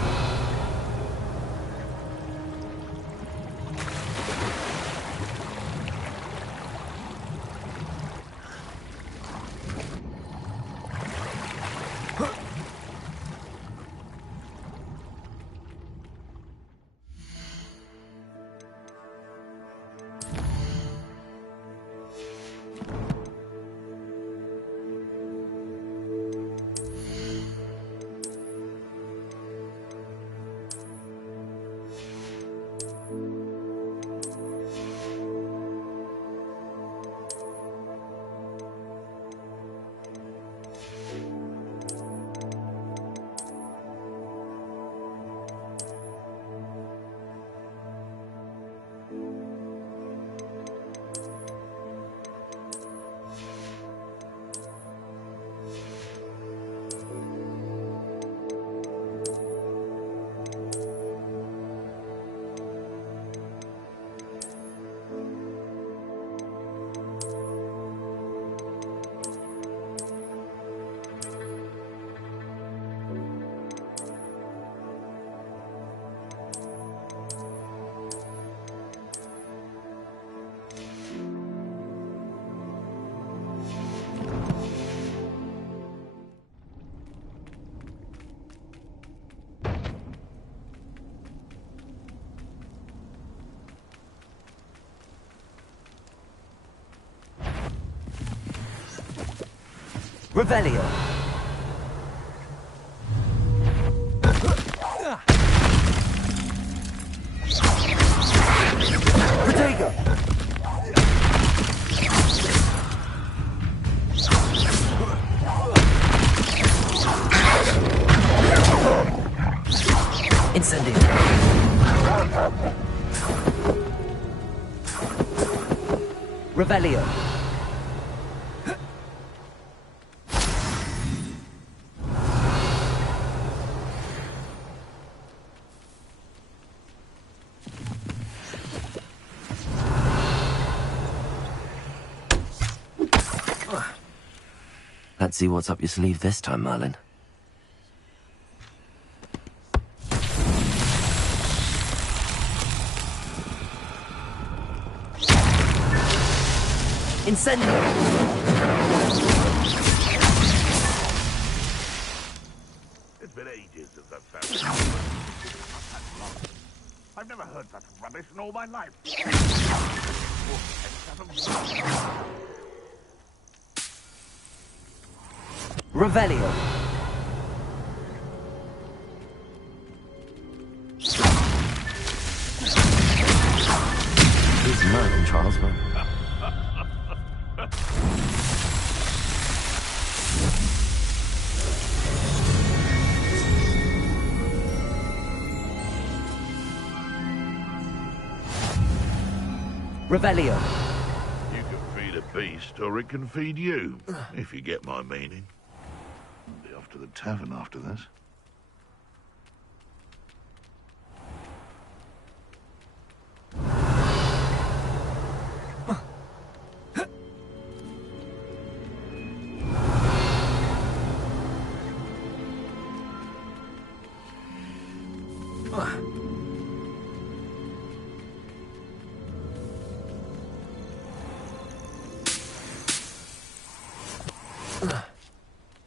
Revelio. Protego. Incendio. Revelio. Let's see what's up your sleeve this time, Merlin. Incendio. It's been ages since I've found I've never heard such rubbish in all my life. Revelio. He's Merlin, Charles, but... Revelio. You can feed a beast, or it can feed you, if you get my meaning. I'll be off to the tavern after this.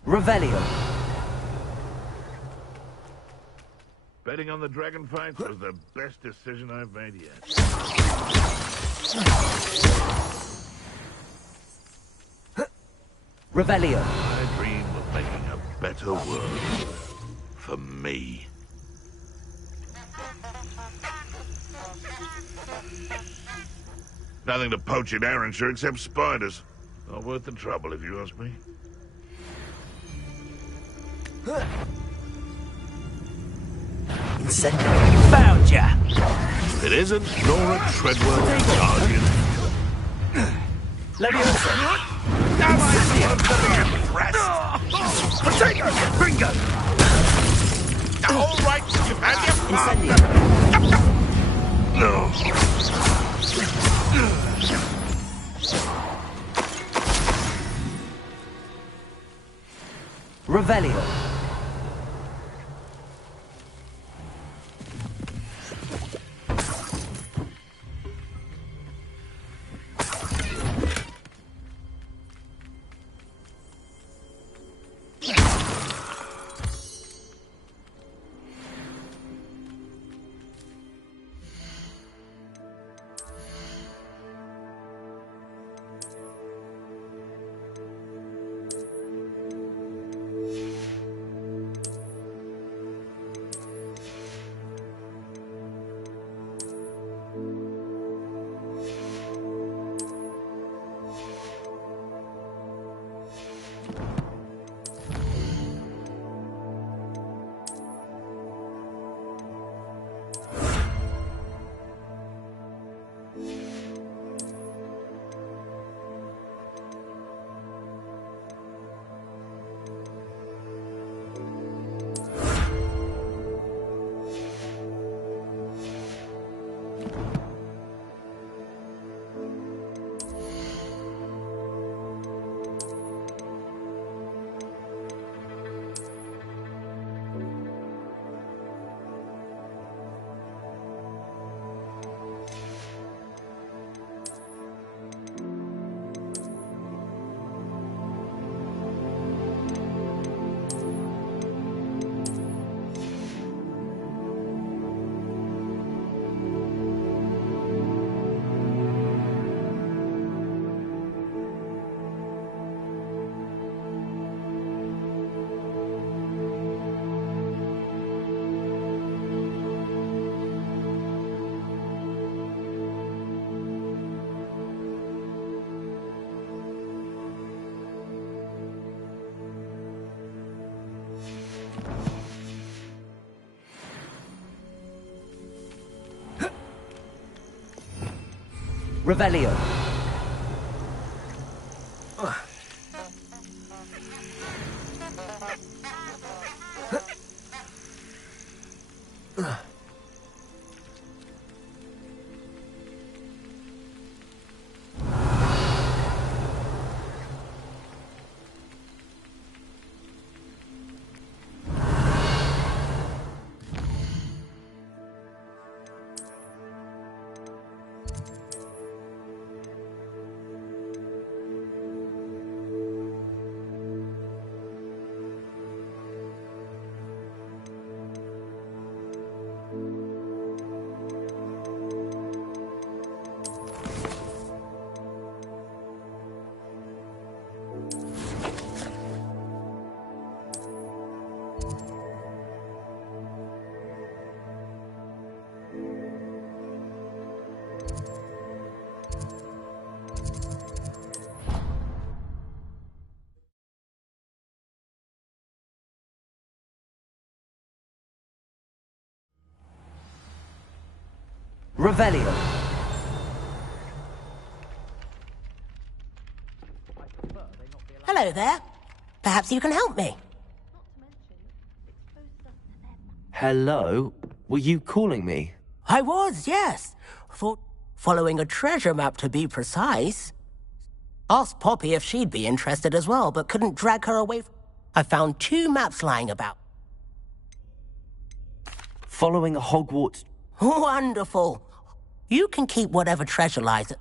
Revelio. Betting on the dragon fights was the best decision I've made yet. Revelio. I dream of making a better world for me. Nothing to poach in Arrynshire except spiders. Not worth the trouble, if you ask me. Incendio. Found ya! It isn't Nora Treadwell's guardian. Leviosa. Potato! Finger! All right, you've had your fun. No. Revelio. Revelio. Revelio. Hello there. Perhaps you can help me. Hello? Were you calling me? I was, yes. Following a treasure map to be precise. Asked Poppy if she'd be interested as well, but couldn't drag her away. I found 2 maps lying about. Following a Hogwarts... Wonderful. You can keep whatever treasure lies.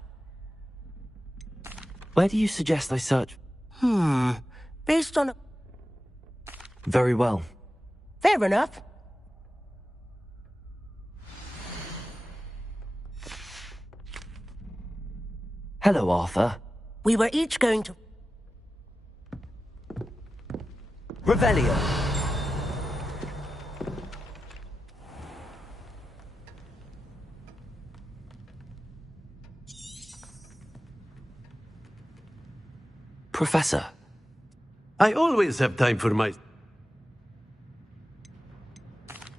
Where do you suggest I search? Based on... Very well. Fair enough. Hello, Arthur. We were each going to... Revelio. Professor. I always have time for my...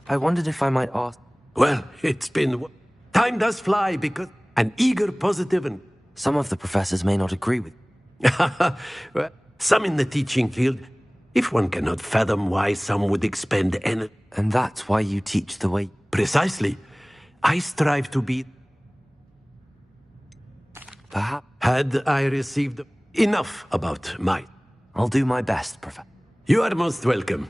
I wondered if I might ask... Well, it's been... Time does fly because... An eager, positive and... Some of the professors may not agree with... Well, some in the teaching field. If one cannot fathom why some would expend energy... And that's why you teach the way... Precisely. I strive to be... Perhaps... Had I received... Enough about my... I'll do my best, Professor. You are most welcome.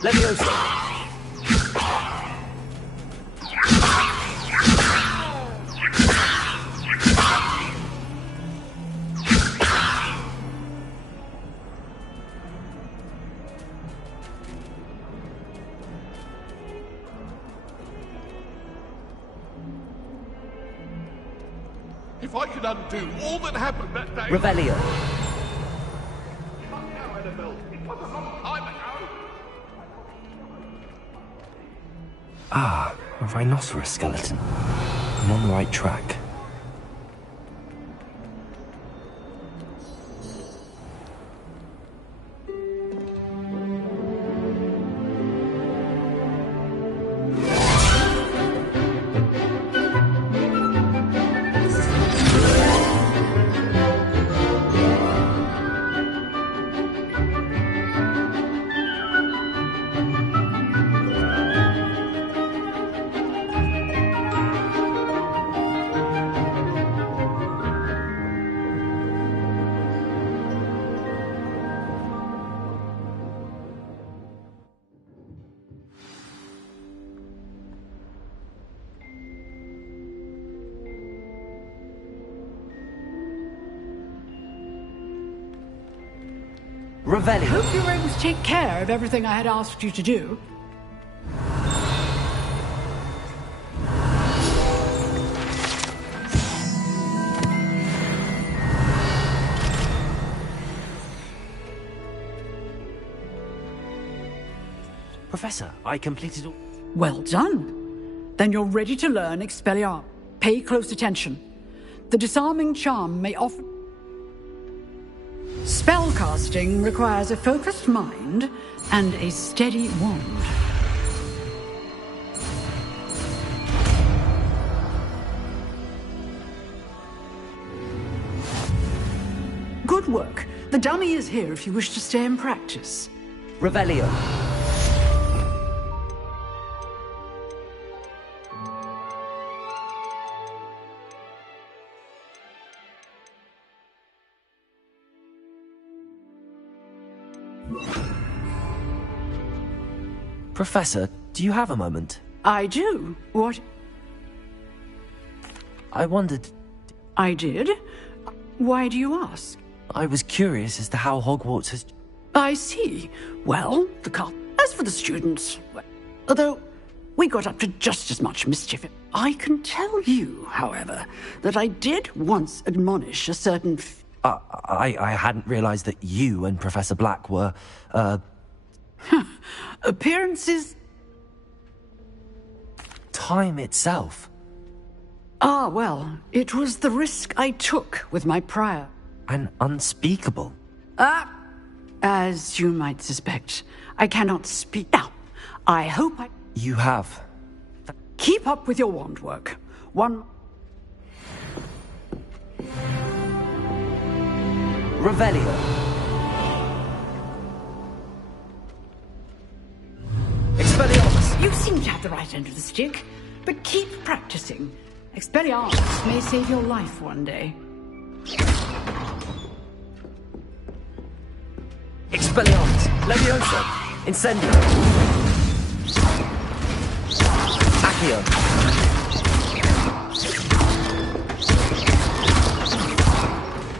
Leviosa. If I could undo all that happened that day... Revelio. Ah, a rhinoceros skeleton. I'm on the right track. Revelio. Hope you were able to take care of everything I had asked you to do. Professor, I completed all... Well done. Then you're ready to learn Expelliarmus. Pay close attention. The disarming charm may often... Spellcasting requires a focused mind and a steady wand. Good work. The dummy is here if you wish to stay and practice. Revelio. Professor, do you have a moment? I do. What? I wondered... I did? Why do you ask? I was curious as to how Hogwarts has... I see. Well, as for the students, although we got up to just as much mischief, I can tell you, however, that I did once admonish a certain... I hadn't realized that you and Professor Black were, Appearances... Time itself. Ah, well, it was the risk I took with my prior... And unspeakable. As you might suspect, I cannot speak. Now, I hope I... You have. Keep up with your wand work. One... Revelio. Expelliarmus! You seem to have the right end of the stick, but keep practicing. Expelliarmus may save your life one day. Expelliarmus! Leviosa! Incendio! Accio!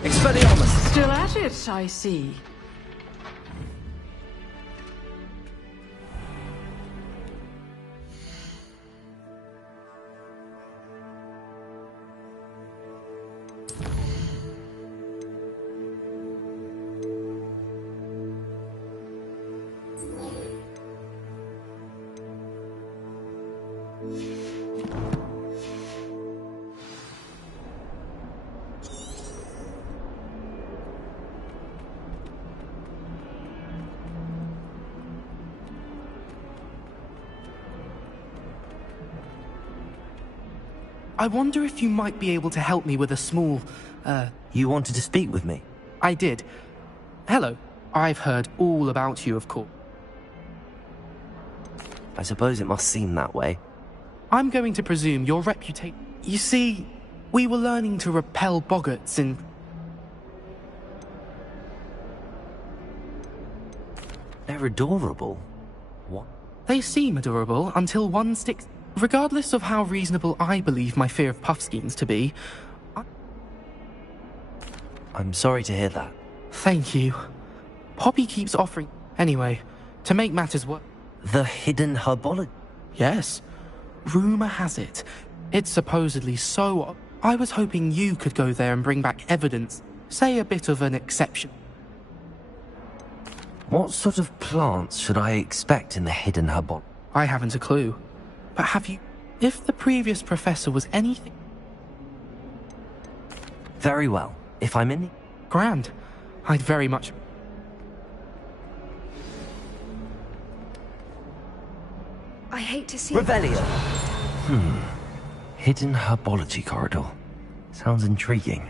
Expelliarmus! Still at it, I see. I wonder if you might be able to help me with a small, You wanted to speak with me? I did. Hello. I've heard all about you, of course. I suppose it must seem that way. I'm going to presume your reputation... You see, we were learning to repel boggarts and... They're adorable. What? They seem adorable until one sticks... Regardless of how reasonable I believe my fear of puffskeins to be... I'm sorry to hear that. Thank you. Poppy keeps offering... Anyway, to make matters worse... The hidden herbology? Yes. Rumour has it. It's supposedly so... I was hoping you could go there and bring back evidence. Say a bit of an exception. What sort of plants should I expect in the hidden herbology? I haven't a clue. But have you... If the previous professor was anything... Very well. If I'm in... Grand. I'd very much... I hate to see... Revelio! Hidden herbology corridor. Sounds intriguing.